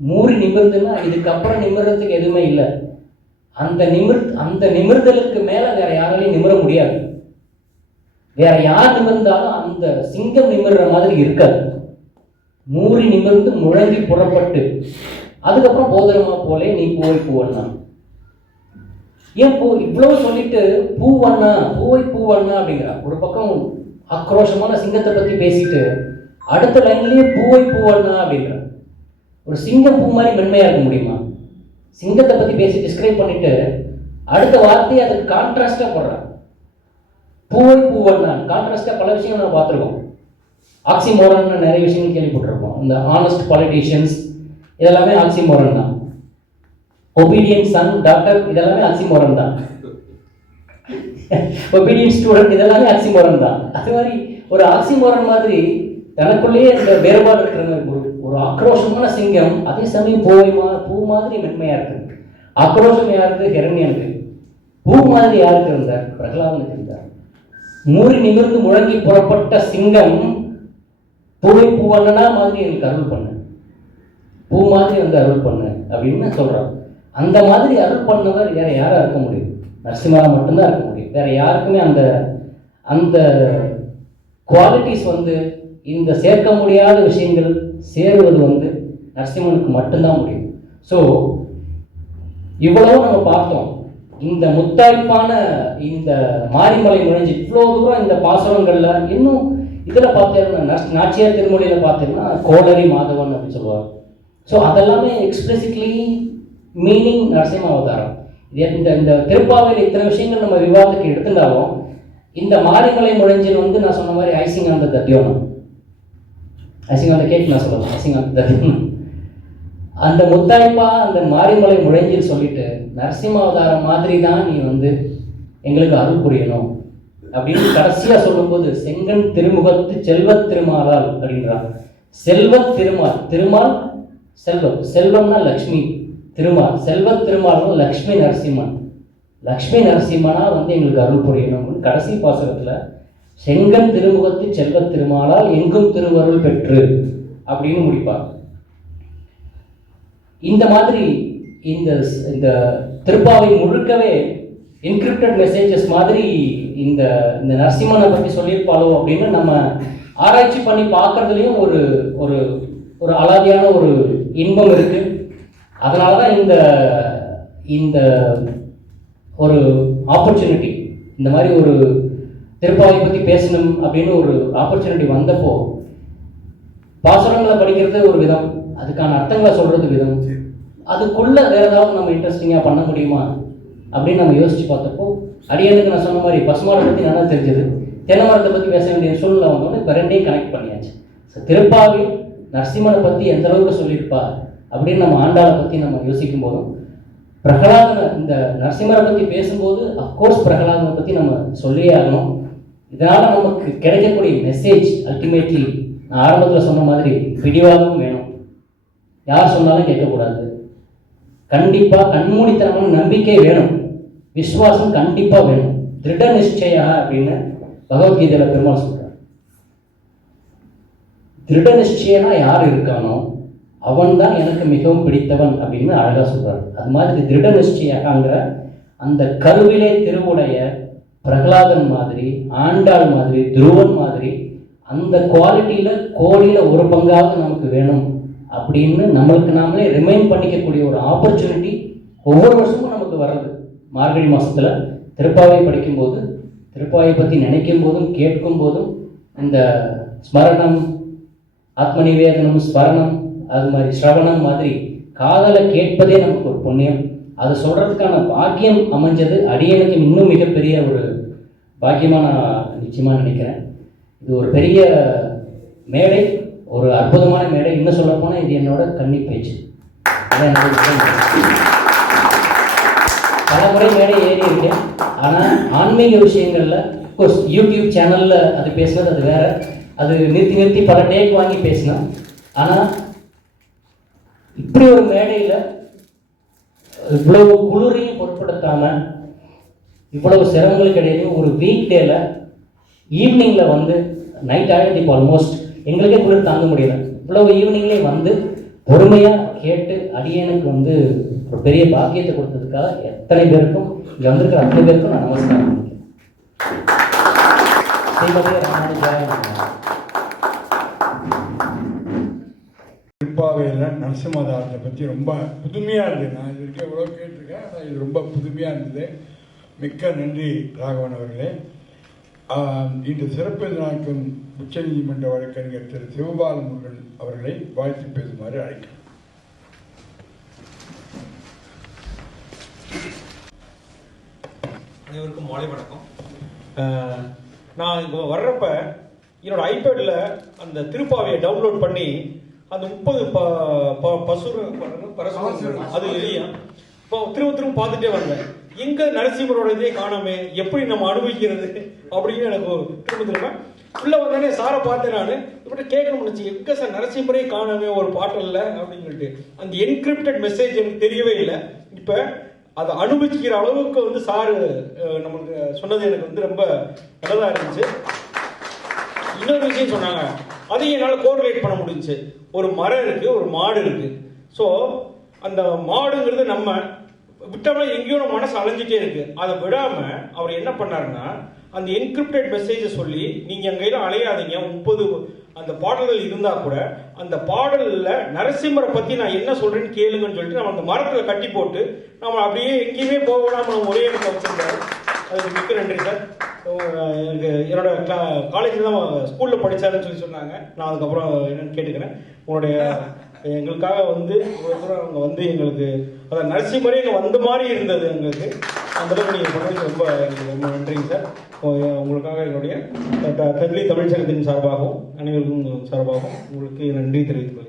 மூறி நிமிர்ந்துன்னா இதுக்கப்புறம் நிமிர்றதுக்கு எதுவுமே இல்லை. அந்த நிமிர்தலுக்கு மேலே வேற யாராலையும் நிமிர முடியாது. வேற யார் நிமிர்ந்தாலும் அந்த சிங்கம் நிமிர்ற மாதிரி இருக்காது. மூறி நிமிர்ந்து முழங்கி புறப்பட்டு அதுக்கப்புறம் போதரமா போலே நீ பூவை பூவண்ணா. ஏன் இவ்வளவு சொல்லிட்டு பூவண்ணா அப்படிங்கிறா. ஒரு பக்கம் ஆக்ரோஷமான சிங்கத்தை பத்தி பேசிட்டு அடுத்த லைன்லயே பூவண்ணா அப்படிங்கிறா. ஒரு சிங்கம் பூ மாதிரி மென்மையா இருக்க முடியுமா? சிங்கத்தை பத்தி பேசி டிஸ்கிரைப் பண்ணிட்டு அடுத்த வார்த்தையை அதுக்கு கான்ட்ராஸ்டா போடுறான். பூவண்ணா கான்ட்ராஸ்டா பல விஷயங்கள் நம்ம பார்த்துருக்கோம். ஆக்சிமோரன் நிறைய விஷயங்கள் கேள்விப்பட்டிருக்கோம். இந்த ஆனஸ்ட் பாலிட்டிஷியன்ஸ் இதெல்லாமே ஆக்சிமோரன் தான். ஒபீடியன்ட் சன், டாக்டர் இதெல்லாமே ஆக்சிமோரன் தான். ஒபீடியன்ட் ஸ்டூடெண்ட் இதெல்லாமே ஆக்சிமோரன் தான். அது மாதிரி ஒரு ஆக்சிமோரன் மாதிரி தனக்குள்ளேயே இந்த வேறுபாடு இருக்கிற ஒரு ஆக்ரோஷமான சிங்கம் அதே சமயம் பூ மாதிரி மென்மையா இருக்கு. ஆக்ரோஷம் யாருக்கு? ஹிரண்யனுக்கு. பூ மாதிரி யாருக்கு இருந்தார்? பிரகலாதனுக்கு இருந்தார். மூறி நிமிர்ந்து முழங்கி புறப்பட்ட சிங்கம் பூவண்ணனா மாதிரி எனக்கு அருள் பண்ணு, பூ மாதிரி வந்து அருள் பண்ணு அப்படின்னு சொல்றான். அந்த மாதிரி அருள் பண்ணவர் வேற யாரா இருக்க முடியும்? நரசிம்மரா மட்டும்தான் இருக்க முடியும். வேற யாருக்குமே அந்த அந்த குவாலிட்டிஸ் வந்து இந்த சேர்க்க முடியாத விஷயங்கள் சேருவது வந்து நரசிம்மனுக்கு மட்டும்தான் முடியும். ஸோ இவ்வளவு நம்ம பார்த்தோம். இந்த முத்தாய்ப்பான இந்த மாரிமலை நுழைஞ்சு இவ்வளோ தூரம் இந்த பாசுரங்கள்ல இன்னும் இதில் பார்த்தீங்கன்னா நாச்சியார் திருமொழியில் பார்த்தீங்கன்னா கோளரி மாதவன் அப்படின்னு சொல்லுவார். ஸோ அதெல்லாமே எக்ஸ்பிளிசிட்லி மீனிங் நரசிம்ம அவதாரம். இந்த திருப்பாவையில் இத்தனை விஷயங்கள் நம்ம விவாதத்துக்கு எடுத்துட்டாலும் இந்த மாரிமலை நுழைஞ்சில் வந்து நான் சொன்ன மாதிரி ஐசிங் ஆன் த தத்தியோனம், ஐசிங் ஆன் த கேக் நான் சொல்லலாம், ஐசிங் ஆன் த தத்தியோனம். அந்த முத்தாய்ப்பா அந்த மாரிமலை முழைஞ்சில் சொல்லிட்டு நரசிம்ம அவதாரம் மாதிரி தான் நீ வந்து எங்களுக்கு அருள் புரியணும் அப்படின்னு கடைசியா சொல்லும்போது செங்கன் திருமுகத்து செல்வத் திருமாலால் அப்படின்றாங்க. செல்வத் திருமால், திருமால் செல்வம், செல்வம்னா லக்ஷ்மி, திருமால் செல்வத் திருமால்னா லக்ஷ்மி நரசிம்மன், லக்ஷ்மி நரசிம்மனா வந்து எங்களுக்கு அருள் புரியணும்னு கடைசி பாசுரத்துல செங்கன் திருமுகத்து செல்வத் திருமாலால் எங்கும் திருவருள் பெற்று அப்படின்னு முடிப்பார். இந்த மாதிரி இந்த இந்த திருப்பாவை முழுக்கவே என்கிரிப்டட் மெசேஜஸ் மாதிரி இந்த இந்த நரசிம்மனை பற்றி சொல்லியிருப்பாளோ அப்படின்னு நம்ம ஆராய்ச்சி பண்ணி பார்க்கறதுலையும் ஒரு ஒரு ஒரு அலாதியான ஒரு இன்பம் இருக்கு. அதனால தான் இந்த இந்த ஒரு ஆப்பர்ச்சுனிட்டி, இந்த மாதிரி ஒரு திருப்பாவை பற்றி பேசணும் அப்படின்னு ஒரு ஆப்பர்ச்சுனிட்டி வந்தப்போ பாசுரங்களை படிக்கிறது ஒரு விதம், அதுக்கான அர்த்தங்களை சொல்றது விதம், அதுக்குள்ள வேற ஏதாவது நம்ம இன்ட்ரெஸ்டிங்காக பண்ண முடியுமா அப்படின்னு நம்ம யோசிச்சு பார்த்தப்போ அடியனுக்கு நான் சொன்ன மாதிரி பசுமாரை பற்றி நல்லா தெரிஞ்சது, தென்னை மரத்தை பற்றி பேச வேண்டிய சூழ்நிலை வந்தோன்னு இப்போ ரெண்டையும் கனெக்ட் பண்ணியாச்சு. ஸோ திருப்பாவில் நரசிம்மனை பற்றி எந்த அளவுக்கு சொல்லியிருப்பா அப்படின்னு நம்ம ஆண்டாளை பற்றி நம்ம யோசிக்கும் போதும் பிரகலாதனை இந்த நரசிம்மரை பற்றி பேசும்போது அஃப்கோர்ஸ் பிரகலாதனை பற்றி நம்ம சொல்லியே ஆகணும். இதனால் நமக்கு கிடைக்கக்கூடிய மெசேஜ் அல்டிமேட்லி நான் ஆரம்பத்தில் சொன்ன மாதிரி பிடிவாதமும் வேணும், யார் சொன்னாலும் கேட்கக்கூடாது, கண்டிப்பாக கண்மூடித்தனமான நம்பிக்கை வேணும், விஸ்வாசம் கண்டிப்பாக வேணும், திருட நிச்சயா அப்படின்னு பகவத்கீதையில் பெருமாள் சொல்கிறார். திருட நிச்சயனா யார் இருக்கானோ அவன் தான் எனக்கு மிகவும் பிடித்தவன் அப்படின்னு அழகாக சொல்கிறார். அது மாதிரி திருட நிச்சயங்கிற அந்த கருவிலே திருவுடைய பிரகலாதன் மாதிரி, ஆண்டாள் மாதிரி, துருவன் மாதிரி அந்த குவாலிட்டியில் கோடியில் ஒரு பங்காவது நமக்கு வேணும் அப்படின்னு நம்மளுக்கு நாமளே ரிமைண்ட் பண்ணிக்கக்கூடிய ஒரு ஆப்பர்ச்சுனிட்டி ஒவ்வொரு வருஷமும் நமக்கு வர்றது. மார்கழி மாதத்தில் திருப்பாவை படிக்கும்போது, திருப்பாவை பற்றி நினைக்கும் போதும் கேட்கும் போதும் இந்த ஸ்மரணம், ஆத்ம நிவேதனம், ஸ்மரணம், அது மாதிரி ஸ்ரவணம் மாதிரி காதலை கேட்பதே நமக்கு ஒரு புண்ணியம். அதை சொல்கிறதுக்கான பாக்கியம் அமைஞ்சது அடியனுக்கு இன்னும் மிகப்பெரிய ஒரு பாக்கியமாக நான் நிச்சயமாக நினைக்கிறேன். இது ஒரு பெரிய மேடை, ஒரு அற்புதமான மேடை. இன்னும் சொல்ல போனால் இது என்னோட கன்னி பேச்சு. பல முறை மேடை ஏறி இருக்கேன். ஆனால் ஆன்மீக விஷயங்களில் கோர்ஸ் யூடியூப் சேனலில் அது பேசினது அது வேற. அது நிறுத்தி நிறுத்தி பல டேக் வாங்கி பேசினேன். ஆனால் இப்படி ஒரு மேடையில் இவ்வளவு குளிரையும் பொருட்படுத்தாமல் இவ்வளவு சிரமங்களுக்கு இடையிலையும் ஒரு வீக் டேல ஈவினிங்கில் வந்து நைட் ஆகிடுது. இப்போ ஆல்மோஸ்ட் எங்களுக்கே குளிர் தாங்க முடியல. இவ்வளவு ஈவினிங்லேயே வந்து பொறுமையாக கேட்டு அடியனுக்கு வந்து ஒரு பெரிய பாக்கியத்தை கொடுத்ததுக்காக எத்தனை பேருக்கும் இங்கே வந்திருக்கிற அத்தனை பேருக்கும் நான் நமஸ்காரம் திருப்பாவையில் நரசிம்மதாசனை பற்றி ரொம்ப புதுமையாக இருந்தது. நான் இது வரைக்கும் எவ்வளோ கேட்டிருக்கேன், ஆனால் இது ரொம்ப புதுமையாக இருந்தது. மிக்க நன்றி ராகவன் அவர்களே. இன்று சிறப்பு நாட்கும் உச்சநீதிமன்ற வழக்கறிஞர் திரு சிவபாலமுருகன் அவர்களை வாழ்த்து பேசுமாறு அழைக்கிறேன். அனைவருக்கும் மாலை வணக்கம். நான் இப்போ வர்றப்ப என்னோட ஐபேடில் அந்த திருப்பாவையை டவுன்லோட் பண்ணி அந்த 30 அது இல்லையா இப்போ திரும்ப பார்த்துட்டே வந்தேன். எங்க நரசிம்மரோட இதே காணாமே, எப்படி நம்ம அனுபவிக்கிறது அப்படின்னு எனக்கு திரும்ப உள்ள வந்தானே சாரை பார்த்தேன். நான் இப்படி கேட்க முடிச்சு, எங்க சார் நரசிம்மரே காணாமே, ஒரு பாட்டல்ல அப்படின்னு சொல்லிட்டு அந்த என்கிரிப்டட் மெசேஜ் எனக்கு தெரியவே இல்லை. இப்ப அதை அனுபவிக்கிற அளவுக்கு வந்து சாரு நமக்கு சொன்னது எனக்கு வந்து ரொம்ப நல்லதா இருந்துச்சு. இன்னொரு விஷயம் சொன்னாங்க, அதையும் என்னால் கோரிலேட் பண்ண முடிஞ்சுச்சு. ஒரு மரம் இருக்கு, ஒரு மாடு இருக்கு. ஸோ அந்த மாடுங்கிறது நம்ம விட்டோம்னா எங்கேயோ நம்ம மனசு அலைஞ்சிட்டே இருக்கு. அதை விடாம அவர் என்ன பண்ணாருன்னா அந்த என்கிரிப்டட் மெசேஜை சொல்லி நீங்க என் கையில அலையாதீங்க, 30 அந்த பாடல்கள் இருந்தா கூட அந்த பாடல்ல நரசிம்மரை பத்தி நான் என்ன சொல்றேன்னு கேளுங்கன்னு சொல்லிட்டு நம்ம அந்த மரத்துல கட்டி போட்டு நம்ம அப்படியே எங்கேயுமே போகாம நம்ம ஒரே இடத்துல வச்சிருந்தாரு. அதுக்கு மிக்க நன்றி சார். எனக்கு என்னோட காலேஜில் தான் ஸ்கூலில் படித்தாருன்னு சொல்லி சொன்னாங்க. நான் அதுக்கப்புறம் என்னென்னு கேட்டுக்கிறேன். உங்களுடைய எங்களுக்காக வந்து இவ்வளோ தூரம் அவங்க வந்து எங்களுக்கு அதை நரசிம்மரே இங்கே வந்த மாதிரி இருந்தது எங்களுக்கு. அந்தளவுக்கு நீங்கள் பண்ணது ரொம்ப எங்களுக்கு ரொம்ப நன்றிங்க சார். உங்களுக்காக என்னுடைய தஞ்சை தமிழ் சங்கத்தின் சார்பாகவும் அனைவருக்கும் சார்பாகவும் உங்களுக்கு நன்றி தெரிவித்துக்